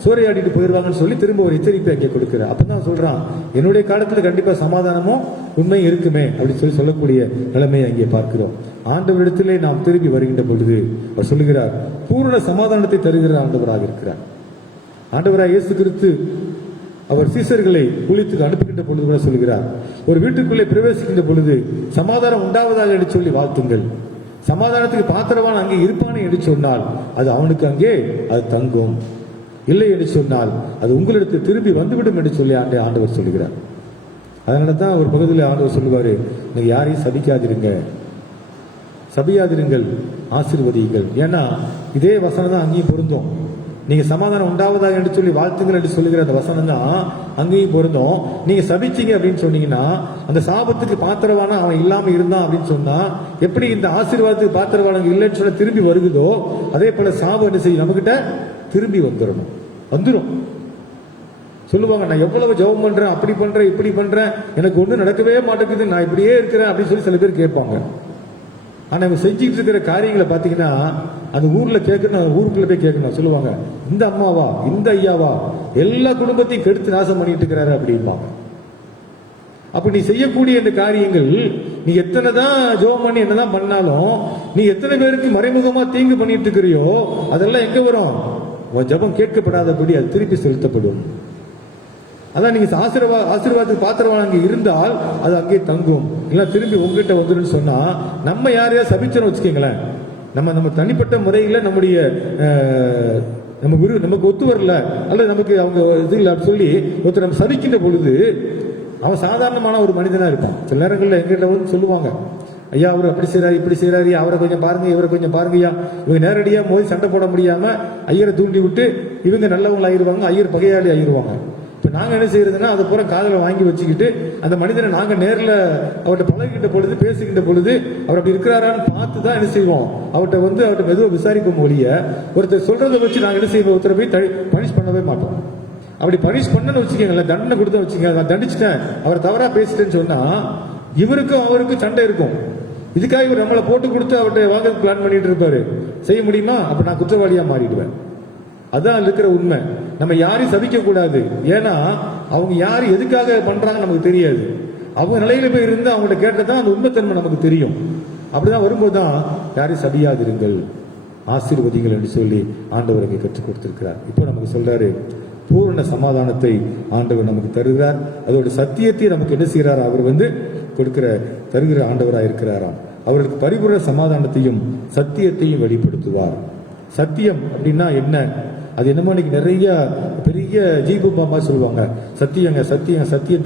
சூறையாடிட்டு போயிடுவாங்கன்னு சொல்லி திரும்ப ஒரு எச்சரிக்கை அங்கே கொடுக்கிற. அப்பதான் சொல்றான், என்னுடைய காலத்துல கண்டிப்பா சமாதானமும் உண்மையும் இருக்குமே அப்படின்னு சொல்லக்கூடிய நிலைமையை அங்கே பார்க்கிறோம். ஆண்டவரிடத்திலே நாம் திரும்பி வருகின்ற பொழுது அவர் சொல்லுகிறார், பூரண சமாதானத்தை தருகிற ஆண்டவராக இருக்கிறார். ஆண்டவராக இயேசு கிறிஸ்து அவர் சீசர்களை ஊழியத்துக்கு அனுப்புகின்ற பொழுது கூட சொல்கிறார், ஒரு வீட்டுக்குள்ளே பிரவேசிக்கின்ற பொழுது சமாதானம் உண்டாவதாக என்று சொல்லி வாழ்த்துங்கள், சமாதானத்துக்கு பாத்திரவான் அங்கே இருப்பானே என்று சொன்னால் அது அவனுக்கு அங்கே அது தங்கும், இல்லை என்று சொன்னால் அது உங்களிடத்தில் திரும்பி வந்துவிடும் என்று சொல்லி ஆண்டவர் சொல்லுகிறார். அதனால தான் ஒரு பகுதியில் ஆண்டவர் சொல்லுவாரு, நீங்க யாரையும் சபிக்காதிருங்க, சபியாதிருங்கள், ஆசீர்வதியுங்கள். ஏன்னா இதே வசனம் தான் அங்கேயும் பொருந்தும். நீங்க சமாதானம் உண்டாவதாக என்று சொல்லி வாழ்த்துங்கள் என்று சொல்லுகிற அந்த வசனம் தான் அங்கேயும் பொருந்தும். நீங்க சபிச்சீங்க அப்படின்னு சொன்னீங்கன்னா அந்த சாபத்துக்கு பாத்திரவான அவன் இல்லாம இருந்தான் அப்படின்னு சொன்னா எப்படி இந்த ஆசீர்வாதத்துக்கு பாத்திரவானவங்க இல்லைன்னு சொல்ல திரும்பி வருகுதோ அதே போல சாபம் என்ன செய்யும், நம்மகிட்ட திரும்பி வந்துடும். சொல்லுவாங்க, நான் எவ்வளவு ஜெபம் பண்றேன், அப்படி பண்றேன், இப்படி பண்றேன், எனக்கு ஒண்ணும் நடக்கவே மாட்டேங்குது, நான் இப்படியே இருக்கிறேன் அப்படின்னு சொல்லி சில பேர் கேட்பாங்க. ஆனா இவங்க செஞ்சுட்டு இருக்கிற காரியங்களை பாத்தீங்கன்னா அந்த ஊர்ல கேட்கணும், ஊருக்குள்ள போய் கேட்கணும். சொல்லுவாங்க, இந்த அம்மாவா, இந்த ஐயாவா எல்லா குடும்பத்தையும் கெடுத்து நாசம் பண்ணிட்டு இருக்கிறாரு அப்படிம்பாங்க. அப்ப நீ செய்யக்கூடிய இந்த காரியங்கள், நீ எத்தனைதான் ஜெபம் பண்ணி என்னதான் பண்ணாலும் நீ எத்தனை பேருக்கு மறைமுகமா தீங்கு பண்ணிட்டு இருக்கிறியோ அதெல்லாம் எங்க வரும், உன் ஜெபம் கேட்கப்படாதபடி அது திருப்பி செலுத்தப்படும். அதான் நீங்க ஆசீர்வாதத்துக்கு பாத்திரவான அங்கே இருந்தால் அது அங்கே தங்கும், இல்ல திரும்பி உங்ககிட்ட வந்துடும். சொன்னா நம்ம யாரையா சபிச்சோன்னு வச்சுக்கீங்களேன், நம்ம தனிப்பட்ட முறையில் நம்முடைய நமக்கு ஒத்து வரல அல்லது நமக்கு அவங்க இது இல்லை சொல்லி ஒருத்தர் நம்ம சபிக்கின்ற பொழுது அவன் சாதாரணமான ஒரு மனிதனா இருப்பான். சில நேரங்களில் எங்கிட்ட வந்து சொல்லுவாங்க, ஐயா அவர் அப்படி செய்யறாரு, இப்படி செய்யறாரு, அவரை கொஞ்சம் பாருங்க, இவரை கொஞ்சம் பாருங்கய்யா. இவங்க நேரடியா மோதி சண்டை போட முடியாம ஐயரை தூண்டி விட்டு இவங்க நல்லவங்க ஆயிருவாங்க, ஐயர் பகையாளி ஆயிருவாங்க. இப்ப நாங்க என்ன செய்யறதுன்னா அதை பூரா காதல வாங்கி வச்சுக்கிட்டு அந்த மனிதனை நாங்க நேரில் அவர்கிட்ட பழகிட்ட பொழுது பேசுகின்ற பொழுது அவர் அப்படி இருக்கிறாரான்னு பார்த்து தான் என்ன செய்வோம், அவர்கிட்ட மெதுவாக விசாரிக்கும் ஒழிய ஒருத்தர் சொல்றதை வச்சு நாங்க என்ன செய்வோம், ஒருத்தரை போய் பனிஷ் பண்ணவே மாட்டோம். அப்படி பனிஷ் பண்ணன்னு வச்சுக்கோங்களேன், தண்டனை கொடுத்தா வச்சுக்கோங்க, நான் தண்டிச்சிட்டேன், அவர் தவறா பேசிட்டேன்னு சொன்னா இவருக்கும் அவருக்கும் சண்டை இருக்கும். இதுக்காக இவர் நம்மளை போட்டு கொடுத்து அவர்கிட்ட வாங்க பிளான் பண்ணிட்டு இருப்பாரு. செய்ய முடியுமா? அப்ப நான் குற்றவாளியா மாறிடுவேன். அதான் இருக்கிற உண்மை. நம்ம யாரையும் சபிக்க கூடாது. ஏன்னா அவங்க யாரு எதுக்காக பண்றாங்க நமக்கு தெரியாது. அவங்க நிலையில போய் இருந்து அவங்கள்ட்ட கேட்டதான் அந்த உண்மைத்தன்மை நமக்கு தெரியும். அப்படிதான் வரும்போதுதான் யாரையும் சபியாதிருங்கள், ஆசீர்வதிங்கள் என்று சொல்லி ஆண்டவர் அங்கே கற்றுக் கொடுத்திருக்கிறார். இப்போ நமக்கு சொல்றாரு, பூரண சமாதானத்தை ஆண்டவர் நமக்கு தருகிறார். அதோட சத்தியத்தை நமக்கு என்ன செய்யறாரு, அவர் தருகிற ஆண்டவராக இருக்கிறாராம். அவர்களுக்கு பரிபூர்ண சமாதானத்தையும் சத்தியத்தையும் வெளிப்படுத்துவார். சத்தியம் அப்படின்னா என்ன? அது என்னமோ இன்னைக்கு நிறைய பெரிய ஜீபு பாமா சொல்லுவாங்க, சத்தியம்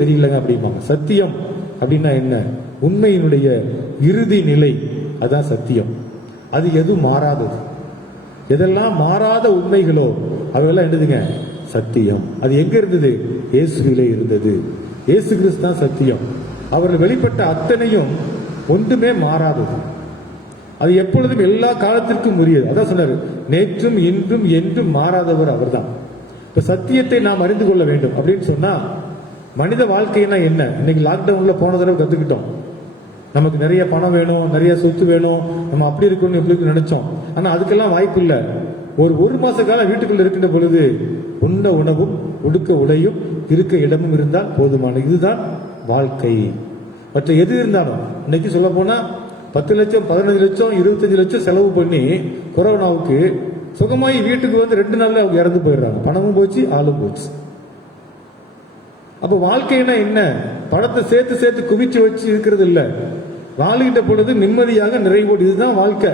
தெரியலங்க அப்படிம்பாங்க. சத்தியம் அப்படின்னா என்ன? உண்மையினுடைய இறுதி நிலை, அதான் சத்தியம். அது எதுவும் மாறாதது. எதெல்லாம் மாறாத உண்மைகளோ அவையெல்லாம் என்னதுங்க, சத்தியம். அது எங்க இருந்தது? இயேசுவிலே இருந்தது. இயேசு கிறிஸ்து தான் சத்தியம். அவர்கள் வெளிப்பட்ட அத்தனையும் ஒன்றுமே மாறாதது. அது எப்பொழுதும் எல்லா காலத்திற்கும் உரியது. அதான் சொன்னாரு, நேற்றும் இன்றும் என்றும் மாறாதவர் அவர் தான். இப்ப சத்தியத்தை நாம் அறிந்து கொள்ள வேண்டும் அப்படின்னு சொன்னா மனித வாழ்க்கைனா என்ன? இன்னைக்கு லாக்டவுன்ல போன தடவை கத்துக்கிட்டோம். நமக்கு நிறைய பணம் வேணும், நிறைய சொத்து வேணும், நம்ம அப்படி இருக்கணும் எப்படி நினைச்சோம். ஆனா அதுக்கெல்லாம் வாய்ப்பு இல்லை. ஒரு மாச காலம் வீட்டுக்குள்ள இருக்கின்ற பொழுது உண்ண உணவும் உடுக்க உடையும் இருக்க இடமும் இருந்தால் போதுமான. இதுதான் வாழ்க்கை. மற்ற எது இருந்தாலும் இன்னைக்கு சொல்ல போனா 10 லட்சம் 15 லட்சம் 25 லட்சம் செலவு பண்ணி கொரோனாவுக்கு சுகமாயி வீட்டுக்கு வந்து 2 நாள்ல அவங்க இறந்து போயிடுறாங்க. பணமும் போச்சு, ஆளும் போச்சு. அப்ப வாழ்க்கைன்னா என்ன? பணத்தை சேர்த்து குவிச்சு வச்சு இருக்கிறது இல்ல. வாழ்கின்ற பொழுது நிம்மதியாக நிறைவோடு, இதுதான் வாழ்க்கை.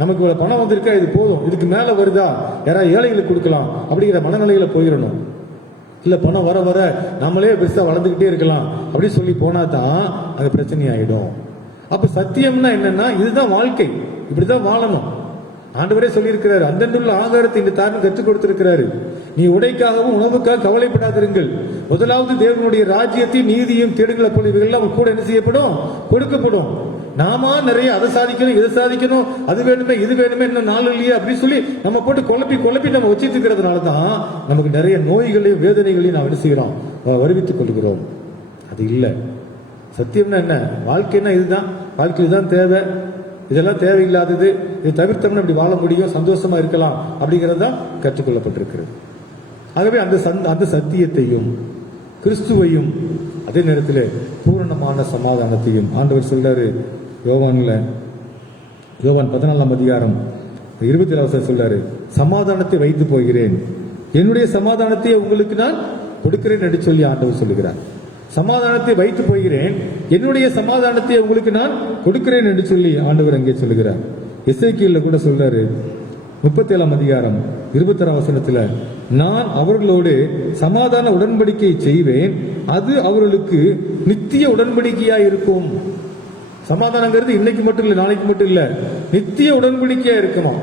நமக்கு இவ்வளவு பணம் வந்திருக்கா, இது போதும், இதுக்கு மேல வருதா யாராவது ஏழைகளுக்கு கொடுக்கலாம் அப்படிங்கிற மனநிலையில போயிடணும். இல்ல பணம் வர வர நம்மளே பெருசா வளர்ந்துகிட்டே இருக்கலாம் அப்படின்னு சொல்லி போனா தான் அங்க பிரச்சனை ஆயிடும். அப்ப சத்தியம்னா என்னன்னா இதுதான் வாழ்க்கை, இப்படிதான் வாழணும். ஆண்டவரே சொல்லியிருக்கிறாரு, அந்தந்துள்ள ஆகாரத்தை இந்த தாரம் கற்றுக் கொடுத்திருக்கிறாரு. நீ உடைக்காகவும் உணவுக்காக கவலைப்படாதிருங்கள், முதலாவது தேவனுடைய ராஜ்யத்தையும் நீதியும் தேடுகிற பொழுதுகள் கூட என்ன செய்யப்படும், கொடுக்கப்படும். நாம நிறைய அதை சாதிக்கணும், இதை சாதிக்கணும், அது வேணுமே இது வேணுமே, இன்னும் நாள் இல்லையே அப்படின்னு சொல்லி நம்ம போட்டு குழப்பி நம்ம வச்சிட்டு இருக்கிறதுனாலதான் நமக்கு நிறைய நோய்களையும் வேதனைகளையும் நாம் என்ன செய்கிறோம், வருவித்துக் கொள்கிறோம். அது இல்லை. சத்தியம்னா என்ன? வாழ்க்கைன்னா இதுதான். வாழ்க்கை இதுதான் தேவை, இதெல்லாம் தேவையில்லாதது, இதை தவிர்த்தோம்னா இப்படி வாழ முடியும், சந்தோஷமா இருக்கலாம் அப்படிங்கிறது தான் கற்றுக்கொள்ளப்பட்டிருக்கிறது. ஆகவே அந்த சத்தியத்தையும் கிறிஸ்துவையும் அதே நேரத்தில் பூரணமான சமாதானத்தையும் ஆண்டவர் சொல்றாரு. யோவான் 14ஆம் அதிகாரம் 27 சொல்றாரு, சமாதானத்தை வைத்து போகிறேன், என்னுடைய சமாதானத்தை உங்களுக்கு நான் கொடுக்கிறேன் என்று சொல்லி ஆண்டவர் சொல்லுகிறார். சமாதானத்தை வைத்து போகிறேன், என்னுடைய சமாதானத்தை உங்களுக்கு நான் கொடுக்கிறேன் என்று சொல்லி ஆண்டவர் அங்கே சொல்லுகிறார். எசேக்கியேல்ல கூட சொல்றாரு 37ஆம் அதிகாரம் 26ஆம் வசனத்துல, நான் அவர்களோடு சமாதான உடன்படிக்கை செய்வேன், அது அவர்களுக்கு நித்திய உடன்படிக்கையா இருக்கும். சமாதானங்கிறது இன்னைக்கு மட்டும் இல்லை, நாளைக்கு மட்டும் இல்ல, நித்திய உடன்படிக்கையா இருக்குமா.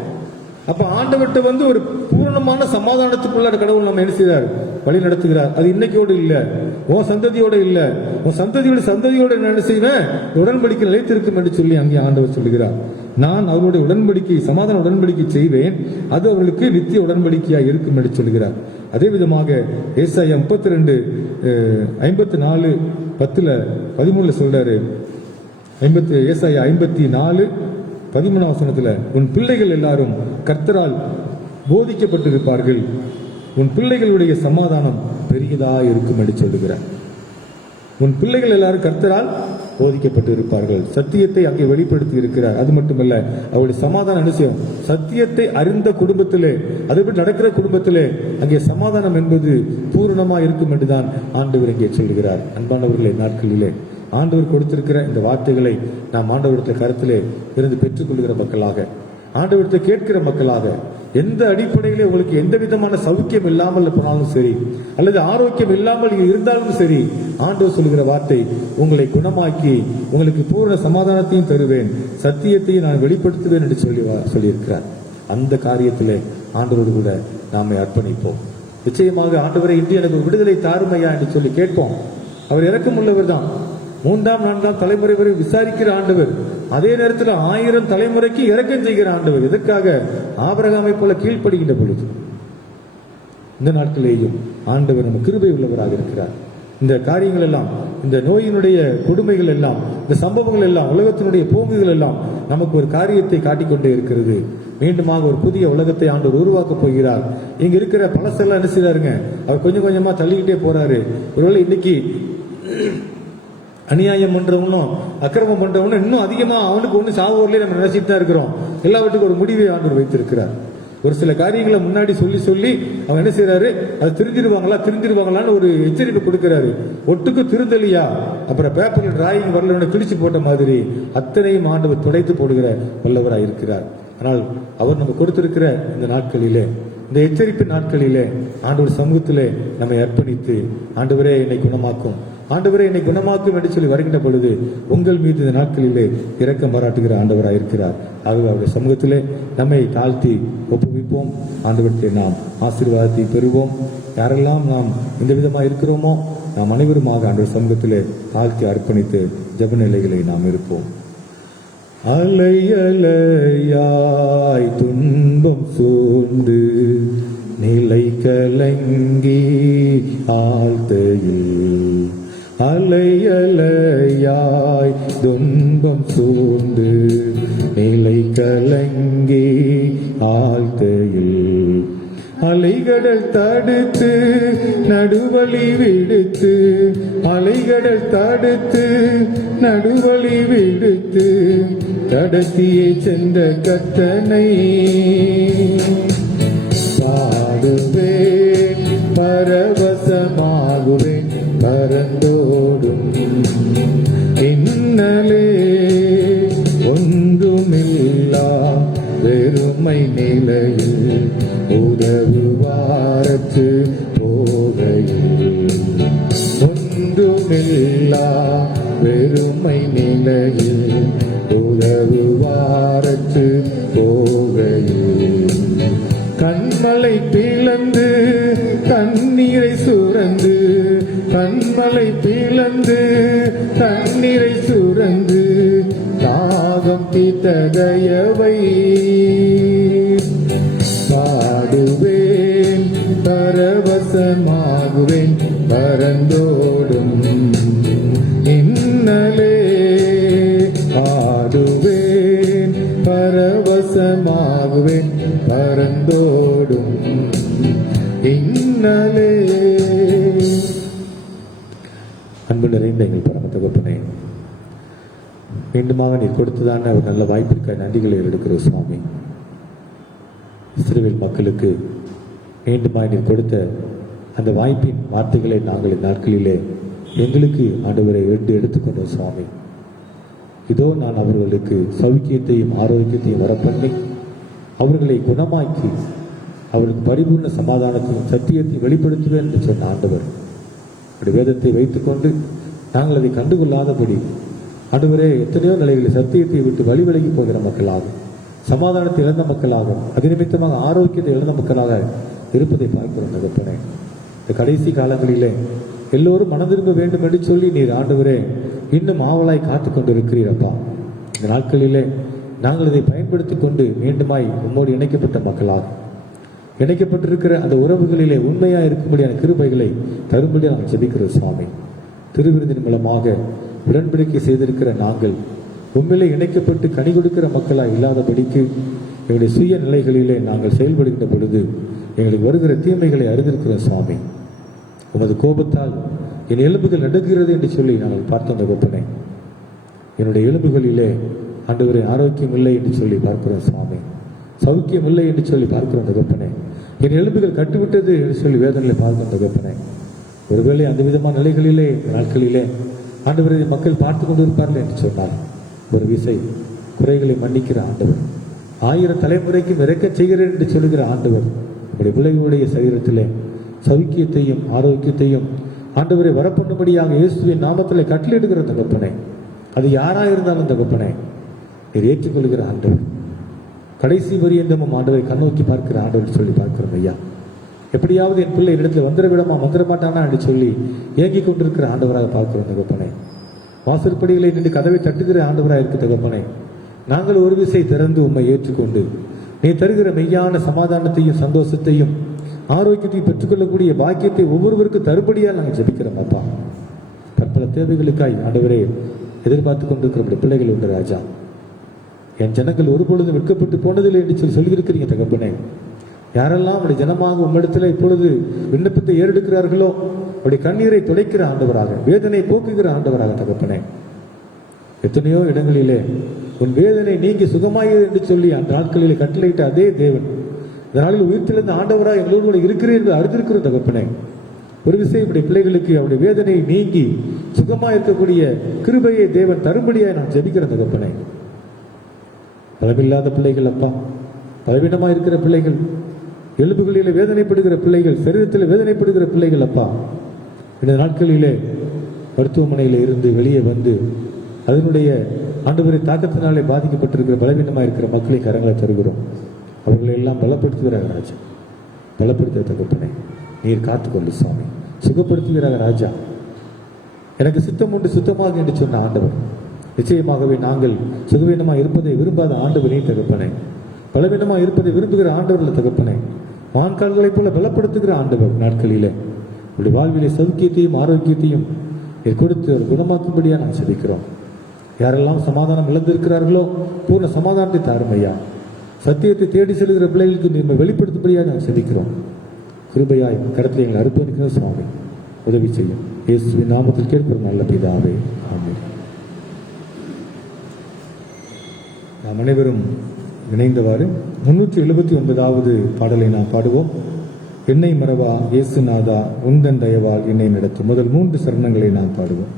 அப்ப ஆண்டவர்கிட்ட வந்து ஒரு பூர்ணமான சமாதானத்துக்குள்ள கடவுள் நம்ம என்ன செய்றார், வழி நடத்துகிறார். அது இன்னைக்கோடு இல்ல, உன் சந்ததியோட இல்ல, உன் சந்ததியோட என்ன செய்வேன், உடன்படிக்கை நிலைத்திருக்கும் என்று சொல்லி அங்கே ஆண்டவர் சொல்லுகிறார். நான் அவருடைய உடன்படிக்கை, சமாதான உடன்படிக்கை செய்வேன், அது அவர்களுக்கு நித்திய உடன்படிக்கையாக இருக்கும் என்று சொல்கிறார். அதே விதமாக ஏசாயா 32:54-10-13 சொல்றாரு. ஏசாயா 54:13 உன் பிள்ளைகள் எல்லாரும் கர்த்தரால் போதிக்கப்பட்டிருப்பார்கள், உன் பிள்ளைகளுடைய சமாதானம் பெரியதா இருக்கும் என்று சொல்லுகிறார். உன் பிள்ளைகள் எல்லாரும் கர்த்தரால் போதிக்கப்பட்டு இருப்பார்கள். சத்தியத்தை அங்கே வெளிப்படுத்தி இருக்கிறார். அது மட்டுமல்ல, அவருடைய சமாதான அனுசயம் சத்தியத்தை அறிந்த குடும்பத்திலே, அதுபடி நடக்கிற குடும்பத்திலே அங்கே சமாதானம் என்பது பூரணமா இருக்கும் என்றுதான் ஆண்டவர் இங்கே சொல்லுகிறார். அன்பானவர்களே, நாட்களிலே ஆண்டவர் கொடுத்திருக்கிற இந்த வார்த்தைகளை நாம் ஆண்டவரத்தை கருத்திலே இருந்து பெற்றுக்கொள்கிற மக்களாக, ஆண்டவரத்தை கேட்கிற மக்களாக, எந்த அடிப்படையிலே உங்களுக்கு எந்த விதமான சௌக்கியம் இல்லாமல் போனாலும் சரி, அல்லது ஆரோக்கியம் இல்லாமல் இருந்தாலும் சரி, ஆண்டவர் சொல்கிற வார்த்தை உங்களை குணமாக்கி உங்களுக்கு பூரண சமாதானத்தையும் தருவேன், சத்தியத்தையும் நான் வெளிப்படுத்துவேன் என்று சொல்லியிருக்கிறார். அந்த காரியத்திலே ஆண்டவரோடு கூட நாமே அர்ப்பணிப்போம். நிச்சயமாக ஆண்டவரை இன்று எனக்கு விடுதலை தாருமையா என்று சொல்லி கேட்போம். அவர் இரக்கமுள்ளவர் தான். 3ஆம் 4ஆம் தலைமுறை வரை விசாரிக்கிற ஆண்டவர், அதே நேரத்தில் 1000 தலைமுறைக்கு இரக்கம் செய்கிற ஆண்டவர். எதற்காக? ஆபிரகாமை போல கீழ்ப்படுகின்ற பொழுது. இந்த நாட்களிலேயும் ஆண்டவர் நம்ம கிருபை உள்ளவராக இருக்கிறார். இந்த காரியங்கள் எல்லாம், இந்த நோயினுடைய கொடுமைகள் எல்லாம், இந்த சம்பவங்கள் எல்லாம், உலகத்தினுடைய போங்குகள் எல்லாம் நமக்கு ஒரு காரியத்தை காட்டிக்கொண்டே இருக்கிறது. மீண்டுமாக ஒரு புதிய உலகத்தை ஆண்டவர் உருவாக்க போகிறார். இங்க இருக்கிற பழசெல்லாம் என்ன செய்றாருங்க, அவர் கொஞ்சம் கொஞ்சமா தள்ளிக்கிட்டே போறாரு. ஒருவேளை இன்னைக்கு அநியாயம் பண்றவனும் அக்கிரமம் பண்றவனும் இன்னும் அதிகமா அவனுக்கு ஒண்ணு சாவுவர்களே நம்ம நினைச்சிட்டு தான் இருக்கிறோம். எல்லாவற்றுக்கும் ஒரு முடிவை ஆண்டவர் வைத்திருக்கிறார். ஒரு சில காரியங்களை முன்னாடி சொல்லி அவன் என்ன செய்யறாரு, அது திருந்திருவாங்களான்னு ஒரு எச்சரிக்கை கொடுக்கிறாரு. ஒட்டுக்கு திருந்தலியா, அப்புறம் பேப்பர்ல டிராயிங் வரல கிழிச்சு போட்ட மாதிரி அத்தனையும் ஆண்டவர் துடைத்து போடுகிற வல்லவராக இருக்கிறார். ஆனால் அவர் நம்ம கொடுத்திருக்கிற இந்த நாட்களிலே, இந்த எச்சரிப்பு நாட்களிலே ஆண்டவர் சமூகத்திலே நம்மை அர்ப்பணித்து, ஆண்டவரே என்னை குணமாக்கும், ஆண்டவரே என்னை குணமாக்கும் என்று சொல்லி வருகின்ற பொழுது உங்கள் மீது இந்த நாட்களிலே இரக்கம் பாராட்டுகிற ஆண்டவராக இருக்கிறார். ஆகவே அவருடைய சமூகத்திலே நம்மை தாழ்த்தி ஒப்புவிப்போம். ஆண்டவர்கிட்ட நாம் ஆசீர்வாதத்தை பெறுவோம். யாரெல்லாம் நாம் இந்த விதமாக இருக்கிறோமோ நாம் அனைவருமாக ஆண்டவர் சமூகத்திலே தாழ்த்தி அர்ப்பணித்து ஜெப நிலைகளை நாம் இருப்போம். அலை அலையாய் துன்பம் சூழ்ந்து நிலை கலங்கி ஆழ்த்தையில், அலை அலையாய் துன்பம் சூழ்ந்து நிலை கலங்கி ஆழ்த்தையில், அலைகடல் தடுத்து நடுவழி விடுத்து, அலைகடல் தடுத்து நடுவழி விடுத்து கடத்தியே சென்ற கர்த்தனை பாடுவேன், பரவசமாகுவேன், பரந்தோடும் இன்னலே ஒன்றுமில்லா வெறுமை நிலையில் உதவுவாரற்று போகையில், ஒன்றுமில்லா வெறுமை நிலையில் உதவுவாரற்று போகையில், கண்மலை பிளந்து தண்ணீரை சுரந்து, கண்மலை பிளந்து தண்ணீரை சுரந்து தாகம் தீர்த்த தயவை பாடுவேன், பரவசமாகுவேன், பரந்தோடும் இன்னலே பாடுவேன், பரவசமாகுவேன், பரந்தோடும் இன்னலே. அன்பு நிறைந்த எங்கள் பரம தகப்பனே, மீண்டுமாக நீர் கொடுத்ததான ஒரு நல்ல வாய்ப்பிற்காக நன்றிகளை எடுக்கிற சுவாமி. இஸ்ரவேல் மக்களுக்கு மீண்டுமாக நீர் கொடுத்த அந்த வாய்ப்பின் வார்த்தைகளை நாங்கள் இந்நாட்களிலே எங்களுக்கு ஆண்டவரை எடுத்துக்கொண்டோம் சுவாமி. இதோ நான் அவர்களுக்கு சௌக்கியத்தையும் ஆரோக்கியத்தையும் வரப்பண்ணி அவர்களை குணமாக்கி அவர்களுக்கு பரிபூர்ண சமாதானத்தையும் சத்தியத்தையும் வெளிப்படுத்துவேன் என்று சொன்ன ஆண்டவர் அப்படி வேதத்தை வைத்துக்கொண்டு நாங்கள் அதை கண்டுகொள்ளாதபடி ஆண்டவரே எத்தனையோ நிலைகளில் சத்தியத்தை விட்டு வழி விலகி போகிற மக்களாகும் சமாதானத்தை இழந்த மக்களாக, அது நிமித்தமாக ஆரோக்கியத்தை இழந்த மக்களாக இருப்பதை பார்க்கிறோம் தகப்பனே. இந்த கடைசி காலங்களிலே எல்லோரும் மனம் திரும்ப வேண்டும் என்று சொல்லி நீர் ஆண்டவரே இன்னும் ஆவலாய் காத்து கொண்டு இருக்கிறீரப்பா. இந்த நாட்களிலே நாங்கள் இதை பயன்படுத்தி கொண்டு மீண்டுமாய் உம்மோடு இணைக்கப்பட்ட மக்களாக, இணைக்கப்பட்டிருக்கிற அந்த உறவுகளிலே உண்மையாக இருக்கும்படியான கிருபைகளை தரும்படி நாங்கள் ஜெபிக்கிறோம் சுவாமி. திருவிருந்தின் மூலமாக உடன்படிக்கை செய்திருக்கிற நாங்கள் உண்மையிலே இணைக்கப்பட்டு கனி கொடுக்கிற மக்களாக இல்லாதபடிக்கு எங்களுடைய சுய நிலைகளிலே நாங்கள் செயல்படுகின்ற பொழுது எங்களுக்கு வருகிற தீமைகளை அறிந்திருக்கிறோம் சுவாமி. உமது கோபத்தால் என் எலும்புகள் நடுங்கிறது என்று சொல்லி நாங்கள் பார்த்தோம் தகப்பனே. என்னுடைய எலும்புகளிலே ஆண்டவரே ஆரோக்கியம் இல்லை என்று சொல்லி பார்க்கிறோம் சுவாமி. சௌக்கியம் இல்லை என்று சொல்லி பார்க்கிறோம் தகப்பனே. என் எலும்புகள் கட்டுவிட்டது என்று சொல்லி வேதனையில் பார்க்கிறோம் தகப்பனே. ஒருவேளை அந்த விதமான நிலைகளிலே நாட்களிலே ஆண்டவரை மக்கள் பார்த்து கொண்டு இருப்பார்கள் என்று சொன்னார். ஒரு விசை குறைகளை மன்னிக்கிற ஆண்டவர், 1000 தலைமுறைக்கும் இறக்க செய்கிறேன் என்று சொல்லுகிற ஆண்டவர், நம்முடைய பிள்ளைகளுடைய சரீரத்திலே சௌக்கியத்தையும் ஆரோக்கியத்தையும் ஆண்டவரை வரப்பண்ணும்படியாக இயேசுவின் நாமத்தில் கட்டளையிடுகிற தகப்பனே. அது யாராக இருந்தாலும் தகப்பனே நீர் ஏற்றுக்கொள்கிற ஆண்டவர், கடைசி பரியந்தமும் ஆண்டவரை கண்ணோக்கி பார்க்கிற ஆண்டவர் சொல்லி பார்க்கிறோம் ஐயா. எப்படியாவது என் பிள்ளை இடத்துல வந்துட மாட்டானா என்று சொல்லி ஏங்கிக் கொண்டிருக்கிற ஆண்டவராக பார்க்கிறோம் தகப்பனே. வாசற்படிகளை நின்று கதவை தட்டுகிற ஆண்டவராக இருக்கு தகப்பனே. நாங்கள் ஒரு விசை திறந்து உம்மை ஏற்றுக்கொண்டு நீ தருகிற மெய்யான சமாதானத்தையும் சந்தோஷத்தையும் ஆரோக்கியத்தையும் பெற்றுக்கொள்ளக்கூடிய பாக்கியத்தை ஒவ்வொருவருக்கும் தருபடியாக நாங்கள் ஜெபிக்கிறோம் அப்பா. பற்பல தேவைகளுக்காய் ஆண்டவரே எதிர்பார்த்து கொண்டிருக்கிற பிள்ளைகள் உண்டு ராஜா. என் ஜனங்கள் ஒருபொழுதும் வெட்கப்பட்டு போனதில்லை என்று சொல்லியிருக்கிறீங்க தகப்பனே. யாரெல்லாம் அவருடைய ஜனமாக உம்மிடத்தில் இப்பொழுது விண்ணப்பத்தை ஏறெடுக்கிறார்களோ அவருடைய கண்ணீரை துடைக்கிற ஆண்டவராக, வேதனை போக்குகிற ஆண்டவராக தகப்பனே. எத்தனையோ இடங்களிலே உன் வேதனை நீங்கி சுகமாயிரு என்று சொல்லி அந்த நாட்களிலே கட்டளையிட்ட அதே தேவன் இந்த நாளில் உயிர்த்தெழுந்த ஆண்டவராக எங்களோடு இருக்கிறேன் என்று அறிந்திருக்கிற தகப்பனே. ஒரு விஷயம் இப்படி பிள்ளைகளுக்கு அவருடைய வேதனை நீங்கி சுகமாக இருக்கக்கூடிய கிருபையை தேவன் தரும்படியாக நான் ஜெபிக்கிற தகப்பனே. பலமில்லாத பிள்ளைகள் அப்பா, பலவீனமாக இருக்கிற பிள்ளைகள், எலும்புகளிலே வேதனைப்படுகிற பிள்ளைகள், சரீரத்தில் வேதனைப்படுகிற பிள்ளைகள் அப்பா, இந்த நாட்களிலே மருத்துவமனையில் இருந்து வெளியே வந்து அதனுடைய ஆண்டவரை தாக்கத்தினாலே பாதிக்கப்பட்டிருக்கிற பலவீனமாக இருக்கிற மக்களை கரங்களை தருகிறோம். அவர்களை எல்லாம் பலப்படுத்துகிறார் ராஜா, பலப்படுத்த தகப்பனே நீர் காத்துக்கொண்டு சுவாமி. சுகப்படுத்துகிறார் ராஜா. எனக்கு சித்தம் உண்டு சுத்தமாக என்று சொன்ன ஆண்டவர், நிச்சயமாகவே நாங்கள் சுகவீனமாக இருப்பதை விரும்பாத ஆண்டவர் நீ தகப்பனே. பலவீனமாக இருப்பதை விரும்புகிற ஆண்டவர்கள் தகப்பனே. வான்கால்களைப் போல பலப்படுத்துகிற ஆண்டவர் நாட்களிலே உடைய வாழ்விலே சௌக்கியத்தையும் ஆரோக்கியத்தையும் கொடுத்து ஒரு குணமாக்கும்படியாக நாம் சிரிக்கிறோம். யாரெல்லாம் சமாதானம் இழந்திருக்கிறார்களோ பூர்ண சமாதானத்தை தாருமையா. சத்தியத்தை தேடி செல்கிற பிள்ளைகளுக்கு நீங்கள் வெளிப்படுத்தும்படியாக நாம் சிரிக்கிறோம். கிருபையாய் கருத்தில் எங்களை அர்ப்பணிக்கிற சுவாமி உதவி செய்யும். இயேசுவின் நாமத்தில் கேட்கிறோம் நல்ல பிதாவே, ஆமென். நாம் அனைவரும் இணைந்தவாறு 379வது பாடலை நாம் பாடுவோம். என்னை மறவா இயேசுநாதா உந்தன் தயவால் என்னை நடத்தும். முதல் 3 சரணங்களை நாம் பாடுவோம்.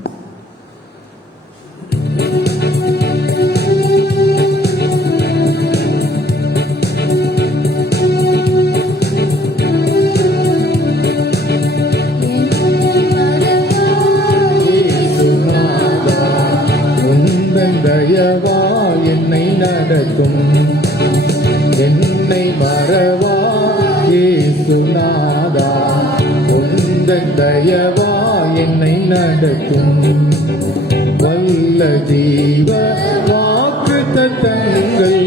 தயவால் என்னை நடத்தும். என்னை மறவா இயேசுநாதா உந்தன் தயவால் என்னை நடத்தும். வல்ல ஜீவ வாக்குத்தத்தங்கள்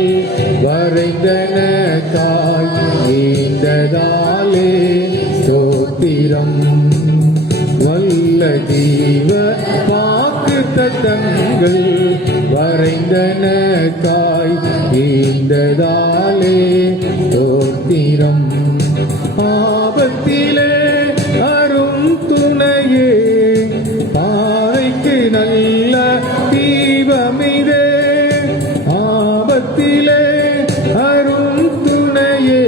வரைந்தனக்காய் ஈந்ததாலே ஸ்தோத்திரம். வல்ல ஜீவ வாக்குத்தத்தங்கள் வரைந்தனக்காய் ஈந்ததாலே ஸ்தோத்திரம். ஆபத்திலே அரும் துணையே, பாதைக்கு நல்ல தீபமிதே. ஆபத்திலே அரும் துணையே,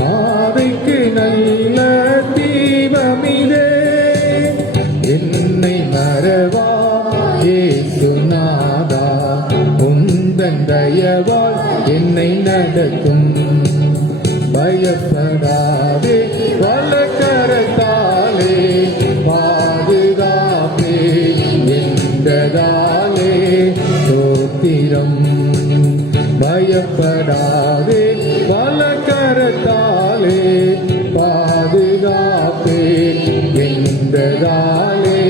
பாதைக்கு நல்ல தீபமிதே. என்னை மறவா இயேசுநாதா உந்தன் தயவால் என்னை நடத்தும். பயப்படாதே வலக்கரத்தாலே பாதுகாப்பே என்றதாலே ஸ்தோத்திரம். பயப்படாதே வலக்கரத்தாலே பாதுகாப்பே என்றதாலே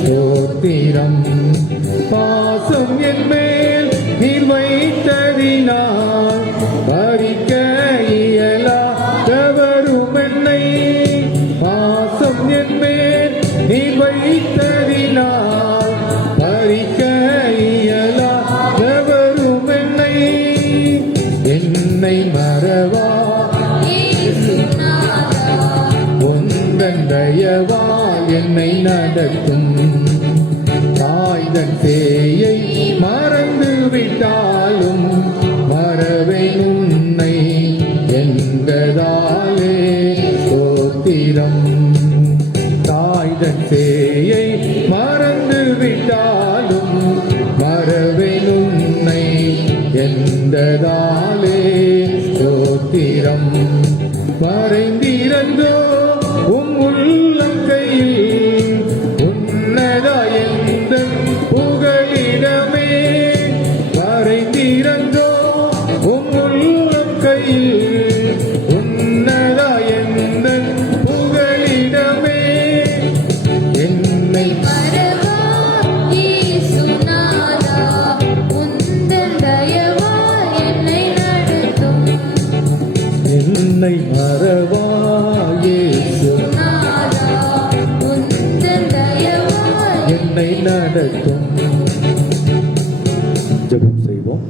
ஸ்தோத்திரம். பாசம் என் மேல் நீர் வைத்ததினால் பறிக்க இயலாதவரும் என்னை. பாசம் என் மேல் நீர் வைத்ததினால் பறிக்க இயலாதவரும் என்னை. என்னை மறவா உந்தன் தயவால் என்னை நடத்தும். தாய்தன் சேயை மறந்து விட்டாலும் மறவேன் உன்னை என்பதாலே ஸ்தோத்திரம். தாய்தன் சேயை மறந்து விட்டாலும் மறவேன் உன்னை என்பதாலே ஸ்தோத்திரம். மறைந்திருந்தோ உள்ளம் கையில் உன்னதா எந்த புகழிடமே. மறைந்திருந்தோ உள்ளம் கையில் உன்னதா எந்த புகழிடமே. என்னை மறவா இயேசுநாதா உந்தன் தயவால் என்னை நடத்தும். என்னை மறவா இயேசு நாதா உந்தன் தயவால் என்னை நடத்தும். ஜெபம் செய்வோம்.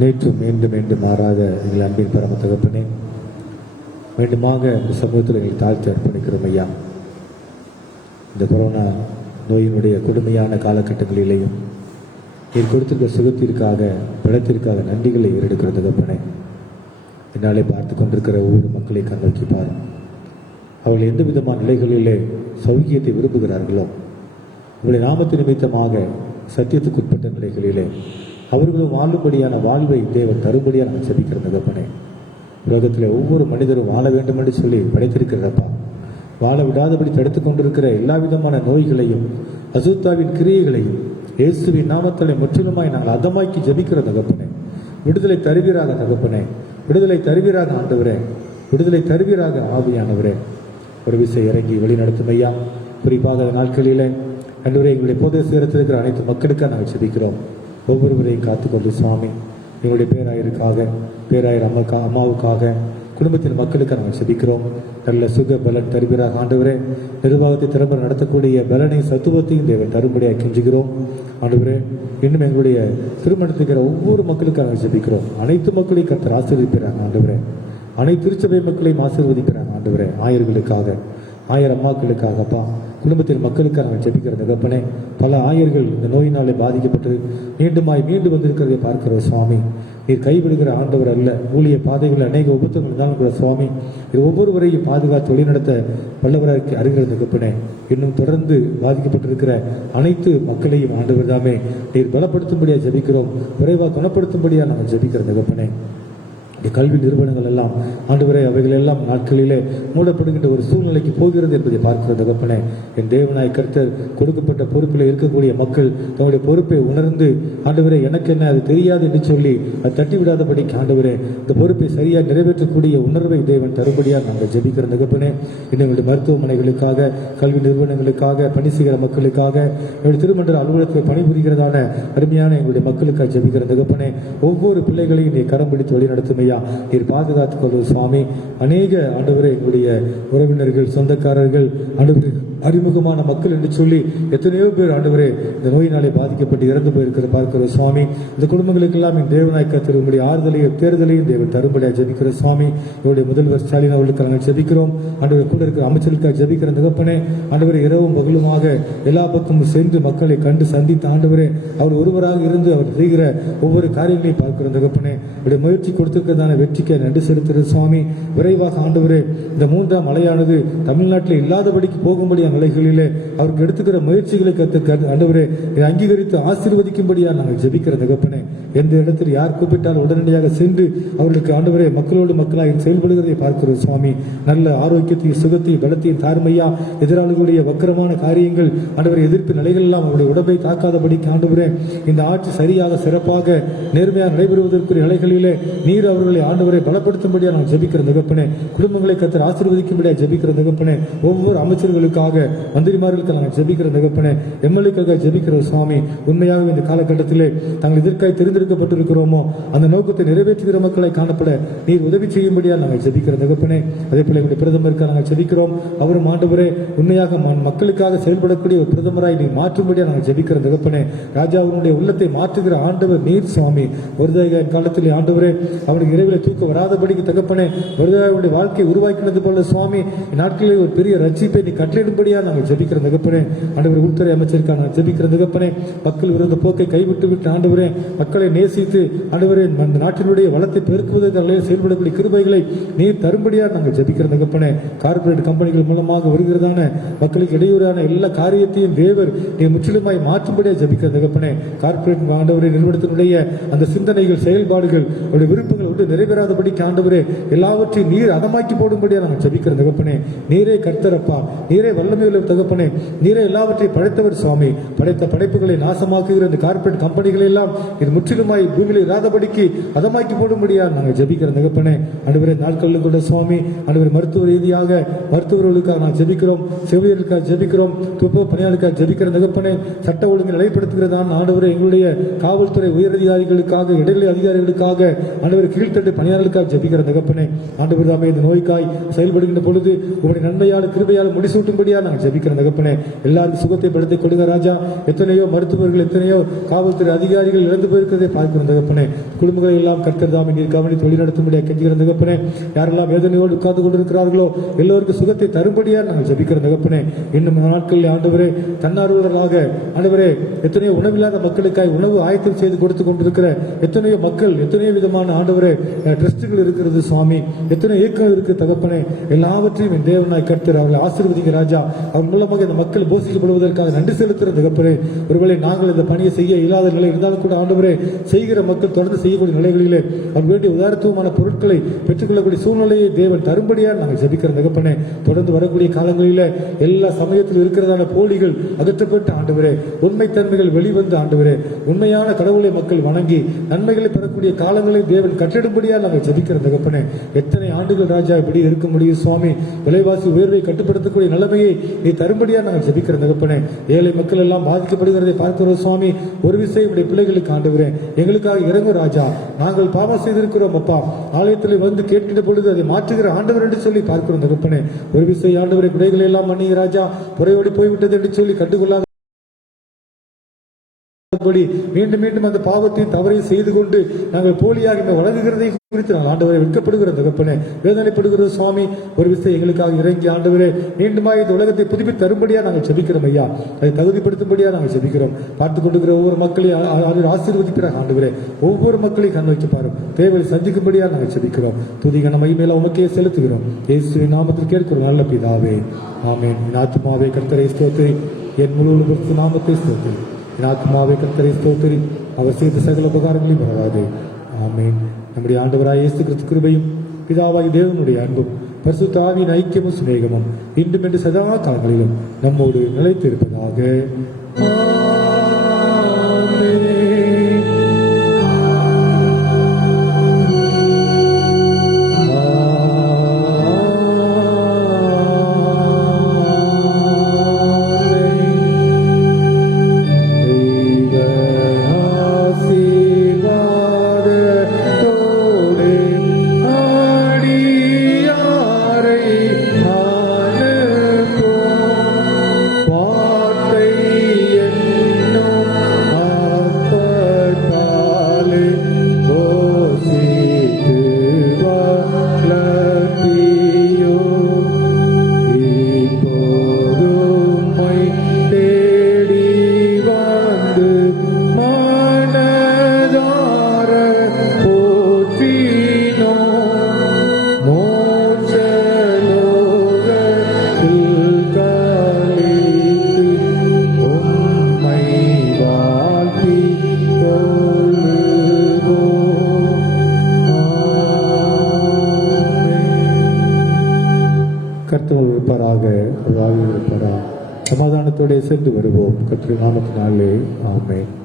நேற்று மீண்டும் மீண்டும் மாறாத எங்கள் அன்பின் பரம தகப்பனே, மீண்டுமாக இந்த சமூகத்தில் எங்களை தாழ்த்தி அர்ப்பணிக்கிறோம் ஐயா. இந்த கொரோனா நோயினுடைய கொடுமையான காலகட்டங்களிலேயும் நீர் கொடுத்திருக்கிற சுகத்திற்காக பலத்திற்காக நன்றிகளை ஏறெடுக்கிற தகப்பனே, என்னாலே பார்த்து கொண்டிருக்கிற ஒவ்வொரு மக்களை கண்ணோக்கி பாரும். அவர்கள் எந்த விதமான நிலைகளிலே சௌக்கியத்தை விரும்புகிறார்களோ, உங்களுடைய நாமத்து நிமித்தமாக சத்தியத்துக்குட்பட்ட நிலைகளிலே அவர்களும் வாழும்படியான வாழ்வை தேவன் தரும்படியாக நான் ஜெபிக்கிற தகப்பனே. உலகத்தில் ஒவ்வொரு மனிதரும் வாழ வேண்டும் என்று சொல்லி படைத்திருக்கிறப்பா, வாழ விடாதபடி தடுத்து கொண்டிருக்கிற எல்லா விதமான நோய்களையும் அசுத்தாவின் கிரியைகளையும் இயேசுவின் நாமத்திலே முற்றிலுமாய் நாங்கள் அதமாக்கி ஜெபிக்கிற தகப்பனே. விடுதலை தருவீராக தகப்பனே, விடுதலை தருவீராக ஆண்டவரே, விடுதலை தருவீராக ஆவியானவரே. ஒரு விசை இறங்கி வழிநடத்தும் ஐயா. குறிப்பாக நாட்களிலே அன்றுவரை எங்களுடைய பொது சேரத்திருக்கிற அனைத்து மக்களுக்காக நாங்கள் ஜெபிக்கிறோம். ஒவ்வொருவரையும் காத்துக்கொண்டு சுவாமி, எங்களுடைய பேராயர் அம்மாவுக்காக குடும்பத்தின் மக்களுக்கு நாங்கள் ஜெபிக்கிறோம். நல்ல சுக பலன் தருவீராக ஆண்டவரே. நிர்வாகத்தை திறம்பட நடத்தக்கூடிய பலனை சத்துவத்தையும் தேவன் தரும்படியாக கெஞ்சுகிறோம் ஆண்டவரே. இன்னும் எங்களுடைய திருமணத்துக்கிற ஒவ்வொரு மக்களுக்காக நாங்கள் ஜெபிக்கிறோம். அனைத்து மக்களையும் கர்த்தர் ஆசீர்வதிக்கிறாங்க ஆண்டவரே. அனைத்து திருச்சபை மக்களையும் ஆசீர்வதிக்கிறாங்க ஆண்டவரே. ஆயர்களுக்காக, ஆயர் அம்மாக்களுக்காகப்பா, குடும்பத்தின் மக்களுக்காக நாங்கள் ஜெபிக்கிற தகப்பனே. பல ஆயர்கள் இந்த நோயினாலே பாதிக்கப்பட்டு மீண்டு வந்திருக்கிறதை பார்க்கிற சுவாமி, நீர் கைவிடுகிற ஆண்டவர் அல்ல. ஊழிய பாதைகள் அநேக உபத்தங்கள் இருந்தாலும் கூட சுவாமி, இது ஒவ்வொருவரையும் பாதுகாத்து வழிநடத்த வல்லவராக அறிகிற தகப்பனே. இன்னும் தொடர்ந்து பாதிக்கப்பட்டிருக்கிற அனைத்து மக்களையும் ஆண்டவர் தாமே நீர் பலப்படுத்தும்படியாக ஜெபிக்கிறோம். விரைவாக குணப்படுத்தும்படியாக நாங்கள் ஜெபிக்கிற தகப்பனே. கல்வி நிறுவனங்கள் எல்லாம் ஆண்டவரே, அவைகள் எல்லாம் நாட்களிலே மூடப்படுகின்ற ஒரு சூழ்நிலைக்கு போகிறது என்பதை பார்க்கிற தகப்பனே. என் தேவனாய் கர்த்தர் கொடுக்கப்பட்ட பொறுப்பில் இருக்கக்கூடிய மக்கள் தங்களுடைய பொறுப்பை உணர்ந்து ஆண்டவரே, எனக்கு என்ன அது தெரியாது என்று சொல்லி அது தட்டிவிடாதபடிக்கு ஆண்டவரே இந்த பொறுப்பை சரியாக நிறைவேற்றக்கூடிய உணர்வை தேவன் தரும்படியாக நாங்கள் ஜெபிக்கிற தகப்பனே. இன்னும் எங்களுடைய மருத்துவமனைகளுக்காக, கல்வி நிறுவனங்களுக்காக, பணி செய்கிற மக்களுக்காக, எங்களுடைய திருமண அலுவலகத்தில் பணிபுரிகிறதான அருமையான எங்களுடைய மக்களுக்காக ஜெபிக்கிற தகப்பனே. ஒவ்வொரு பிள்ளைகளையும் நீ கரம் பிடித்து வழி நடத்தும் ஐயா. நீர் பாதுகாத்துக் கொள்வது சுவாமி. அநேக ஆண்டவரே எங்களுடைய உறவினர்கள், சொந்தக்காரர்கள், ஆண்டவரே அறிமுகமான மக்கள் என்று சொல்லி எத்தனையோ பேர் ஆண்டவரே இந்த நோயினாலே பாதிக்கப்பட்டு இறந்து போயிருக்கிற பார்க்கிற சுவாமி. இந்த குடும்பங்களுக்கெல்லாம் என் தேவனாய் கர்த்தர் உங்களுடைய ஆறுதலையும் தேர்தலையும் தேவன் தரும்படியாக ஜெபிக்கிற சுவாமி. இவருடைய முதல்வர் ஸ்டாலின் அவர்களுக்கு நாங்கள் ஜெபிக்கிறோம் ஆண்டவரை. கூட இருக்கிற அமைச்சர்களுக்காக ஜெபிக்கிற தகப்பனே. ஆண்டவரை இரவும் பகலுமாக எல்லா பக்கமும் சென்று மக்களை கண்டு சந்தித்த ஆண்டவரே, அவர் ஒருவராக இருந்து அவர் செய்கிற ஒவ்வொரு காரியங்களையும் பார்க்கிற தகப்பனே. அவருடைய முயற்சி கொடுத்திருக்கிறதான வெற்றிக்கு நன்றி செலுத்துகிற சுவாமி. விரைவாக ஆண்டவரே இந்த 3ஆம் அலையானது தமிழ்நாட்டில் இல்லாதபடிக்கு போகும்படியாக நிலைகளிலே அவருக்கு எடுத்துக்கிற முயற்சிகளை ஆண்டவரே இதை அங்கீகரித்து ஆசீர்வதிக்கும்படியா நாங்கள் ஜெபிக்கிற தகப்பனே. எந்த இடத்தில் யார் கூப்பிட்டால் உடனடியாக சென்று அவர்களுக்கு ஆண்டவரே மக்களோடு மக்களாக செயல்படுகிறதை பார்க்கிறோம் சுவாமி. நல்ல ஆரோக்கியத்தையும் சுகத்தையும் பலத்தையும் தார்மையா எதிராளிகளுடைய வக்கரமான காரியங்கள் ஆண்டவரை எதிர்ப்பு நிலைகள் எல்லாம் அவருடைய உடம்பை தாக்காதபடிக்கு ஆண்டவரே இந்த ஆட்சி சரியாக சிறப்பாக நேர்மையாக நடைபெறுவதற்குரிய நிலைகளிலே நீர் அவர்களை ஆண்டவரை பலப்படுத்தும்படியா நாங்கள் ஜெபிக்கிற தகப்பனே. குடும்பங்களை கத்தர் ஆசீர்வதிக்கும்படியா ஜெபிக்கிற தகப்பனே. ஒவ்வொரு அமைச்சர்களுக்காக மந்திரிமார்களுக்கு நாங்கள் ஜெபிக்கிற தகப்பனே. எம்எல்ஏக்களுக்காக ஜெபிக்கிற சுவாமி. உண்மையாக இந்த காலகட்டத்திலே தாங்கள் எதற்காய் தெரிந்திருக்கப்பட்டிருக்கிறோமோ அந்த நோக்கத்தை நிறைவேற்றுகிற மக்களை காணப்பட நீர் உதவி செய்யும்படியா நாங்கள் ஜெபிக்கிற தகப்பனே. அதே போல எங்களுடைய பிரதமருக்காக நாங்கள் ஜெபிக்கிறோம். அவரும் ஆண்டவரே உண்மையாக மக்களுக்காக செயல்படக்கூடிய ஒரு பிரதமராய் நீ மாற்றும்படியா நாங்கள் ஜெபிக்கிற தகப்பனே. ராஜாவுடைய உள்ளத்தை மாற்றுகிற ஆண்டவர் நீர் சுவாமி. வருதாக காலத்தில் ஆண்டவரே அவனுக்கு இறைவிலை தூக்க வராதபடிக்கு தகப்பனே வருதாவுடைய வாழ்க்கையை உருவாக்கினது போல சுவாமி நாட்களில் ஒரு பெரிய ரட்சிப்பை நீ கட்டளிடும்படியா நாங்கள் ஜெபிக்கிற தகப்பனே. ஆண்டவர் உள்துறை அமைச்சருக்காக நான் ஜெபிக்கிற தகப்பனே. மக்கள் விருந்த போக்கை கைவிட்டு விட்டு ஆண்டவரே மக்களை நேசித்து ஆண்டவரே அந்த நாட்டினுடைய வளத்தை பெருக்குவதற்கு செயல்படக்கூடிய கிருபைகளை நீர் தரும்படியா நாங்கள் ஜெபிக்கிற தகப்பனே. கார்பரேட் கம்பெனிகள் மூலமாக வருகிறதான மக்களுக்கு இடையூறான எல்லா காரியத்தையும் தேவர் நீ முற்றிலுமாய் மாற்றும்படியா ஜெபிக்கிற தகப்பனே. கார்பரேட் ஆண்டவரை நிறுவனத்தினுடைய அந்த சிந்தனைகள் செயல்பாடுகள் அவருடைய விருப்பங்கள் விட்டு நிறைவேறாதபடிக்கு ஆண்டவரே எல்லாவற்றையும் நீர் அதமாக்கி போடும்படியா நாங்கள் ஜெபிக்கிற தகப்பனே. நீரே கர்த்தரப்பா, நீரே வல்லமையுள்ள தகப்பனே, நீரே எல்லாவற்றையும் படைத்தவர் சுவாமி. படைத்த படைப்புகளை நாசமாக்குகிற இந்த கார்பரேட் கம்பெனிகளை எல்லாம் இது முற்றிலுமாய் பூமியில் இராதபடிக்கு அதமாக்கி போடும்படியா நாங்கள் ஜெபிக்கிற தகப்பனே. ஆண்டவரே நாட்களில் கூட சுவாமி ஆண்டவரே மருத்துவ ரீதியாக மருத்துவர்களுக்காக நான் ஜெபிக்கிறோம். செவியர்களுக்காக ஜெபிக்கிறோம். துப்புரவு பணியாளருக்காக ஜெபிக்கிற தகப்பனே. சட்ட ஒழுங்கு நிலைப்படுத்துகிறதான் ஆண்டவரே எங்களுடைய காவல்துறை உயரதிகாரிகளுக்காக இடைநிலை அதிகாரிகளுக்காக ஆண்டவர் கீழ்த்தட்டு பணியாளர்களுக்காக ஜெபிக்கிற தகப்பனே. ஆண்டவர் தாமே இந்த நோய்க்காய் செயல்படுகின்ற பொழுது உங்களுடைய நன்மையால் கிருபையால் முடிசூட்டும்படியா நாங்கள் ஜெபிக்கிற தகப்பனே. எல்லாருக்கும் சுகத்தை படுத்தி கொடுங்க ராஜா. எத்தனையோ மருத்துவர்கள் எத்தனையோ காவல்துறை அதிகாரிகள் இழந்து போயிருக்கிறதை பார்க்கிறோம் தகப்பனே. குடும்பங்களை எல்லாம் கர்த்தர் தாமே நீர் கவனித்து வழிநடத்தும்படியா கெஞ்சுகிற தகப்பனே. யாரெல்லாம் வேதனையோடு உட்கார்ந்து கொண்டிருக்கிறார்களோ எல்லோருக்கும் சுகத்தை தரும்படியா நாங்கள் ஜெபிக்கிற தகப்பனே. இன்னும் நாட்களில் ஆண்டவரே தன்னார்வலராக ஆண்டவரே எத்தனையோ உணவில்லாத மக்களுக்காய் உணவு ஆயத்தம் செய்து கொடுத்து கொண்டிருக்கிற எத்தனையோ மக்கள் எத்தனையோ விதமான ஆண்டவரே ட்ரஸ்டுகள் இருக்கிறது சுவாமி. எத்தனையோ இயக்கம் இருக்கு தகப்பனே. எல்லாவற்றையும் என் தேவனாய் கர்த்தர் அவர்களை ஆசீர்வதிங்க ராஜா. அவர் மூலமாக இந்த மக்கள் போஷிக்கப்படுவதற்காக நன்றி செலுத்துகிற தகப்பனே. ஒருவேளை நாங்கள் இந்த பணியை செய்ய இயலாத நிலை இருந்தாலும் கூட ஆண்டவரே செய்கிற மக்கள் தொடர்ந்து செய்யக்கூடிய நிலைகளிலே அவர் வேண்டிய உதாரணத்துவமான பொருட்களை பெற்றுக்கொள்ளக்கூடிய சூழ்நிலையை தேவன் தரும்படியா நாங்கள் ஜெபிக்கிற தகப்பனே. தொடர்ந்து வரக்கூடிய காலங்களில எல்லா சமயத்தில் இருக்கிறதான போலிகள் அகற்றப்பட்டு ஆண்டவரே உண்மைத்தன்மைகள் வெளிவந்து ஆண்டவரே உண்மையான கடவுளை மக்கள் வணங்கி நன்மைகளை பெறக்கூடிய காலங்களை தேவன் கட்டிடும்படியா நாங்கள் ஜெபிக்கிற தகப்பனே. எத்தனை ஆண்டுகள் ராஜா இப்படி இருக்க முடியும் சுவாமி. விலைவாசி உயர்வை கட்டுப்படுத்தக்கூடிய நிலைமையை நீ தரும்படியா நாங்கள் ஜெபிக்கிற தகப்பனே. ஏழை மக்கள் எல்லாம் பாதிக்கப்படுகிறதை பார்க்கிறோம் சுவாமி. ஒரு விஷயம் உடைய பிள்ளைகளுக்கு ஆண்டவரே எங்களுக்காக இறங்கு ராஜா. நாங்கள் பாவம் செய்திருக்கிறோம் அப்பா. ஆலயத்தில் வந்து கேட்கிற பொழுது அதை மாற்றுகிற ஆண்டவர் என்று சொல்லி பார்க்கிறோம் தகப்பனே. ஒரு விஷயம் ஆண்டவரை குறைகளை எல்லாம் மன்னிய ராஜா. குறையோடி போய்விட்டது என்று சொல்லி கண்டுகொள்ளாத மீண்டும் மீண்டும் அந்த பாவத்தையும் தவறையும் செய்து கொண்டு நாங்கள் போலியாக வழங்குகிறதை குறித்து நாங்கள் ஆண்டவரை வெட்கப்படுகிற தகப்பனே வேதனைப்படுகிறது சுவாமி. ஒரு விஷயம் எங்களுக்காக இறங்கி ஆண்டவரே மீண்டுமாய் இந்த உலகத்தை புதுப்பித்து தரும்படியா நாங்கள் ஜெபிக்கிறோம் ஐயா. அதை தகுதிப்படுத்தும்படியா நாங்கள் ஜெபிக்கிறோம். பார்த்துக் கொண்டிருக்கிற ஒவ்வொரு மக்களையும் ஆசீர்வதிக்கிறார் ஆண்டவரே. ஒவ்வொரு மக்களையும் கண் வைக்க பாரும். தேவையை சந்திக்கும்படியா நாங்கள் ஜெபிக்கிறோம். துதிகன மகிமையில உமக்கே செலுத்துகிறோம். இயேசுவின் நாமத்தில் கேட்கிறோம் நல்ல பிதாவே ஆமென். என் ஆத்துமாவே கர்த்தரை ஸ்தோத்திரி, என் முழு உலகத்து நாமத்தை ஸ்தோத்திரி. என் ஆத்மாவை கர்த்தரை ஸ்தோத்திரி, அவர் செய்த சகல உபகாரங்களையும் மறவாதே. ஆமென். நம்முடைய ஆண்டவராய் இயேசு கிறிஸ்து கிருபையும் பிதாவாகி தேவனுடைய அன்பும் பரிசுத்த ஆவியின் ஐக்கியமும் சிநேகமும் இன்றும் என்று சதா காலங்களிலும் நம்மோடு நிலைத்திருப்பதாக. வார்த்தை இருப்பாராக. சமாதானத்தோടെ சென்று வருவோம். கர்த்தருடைய நாமத்தினாலே ஆமென்.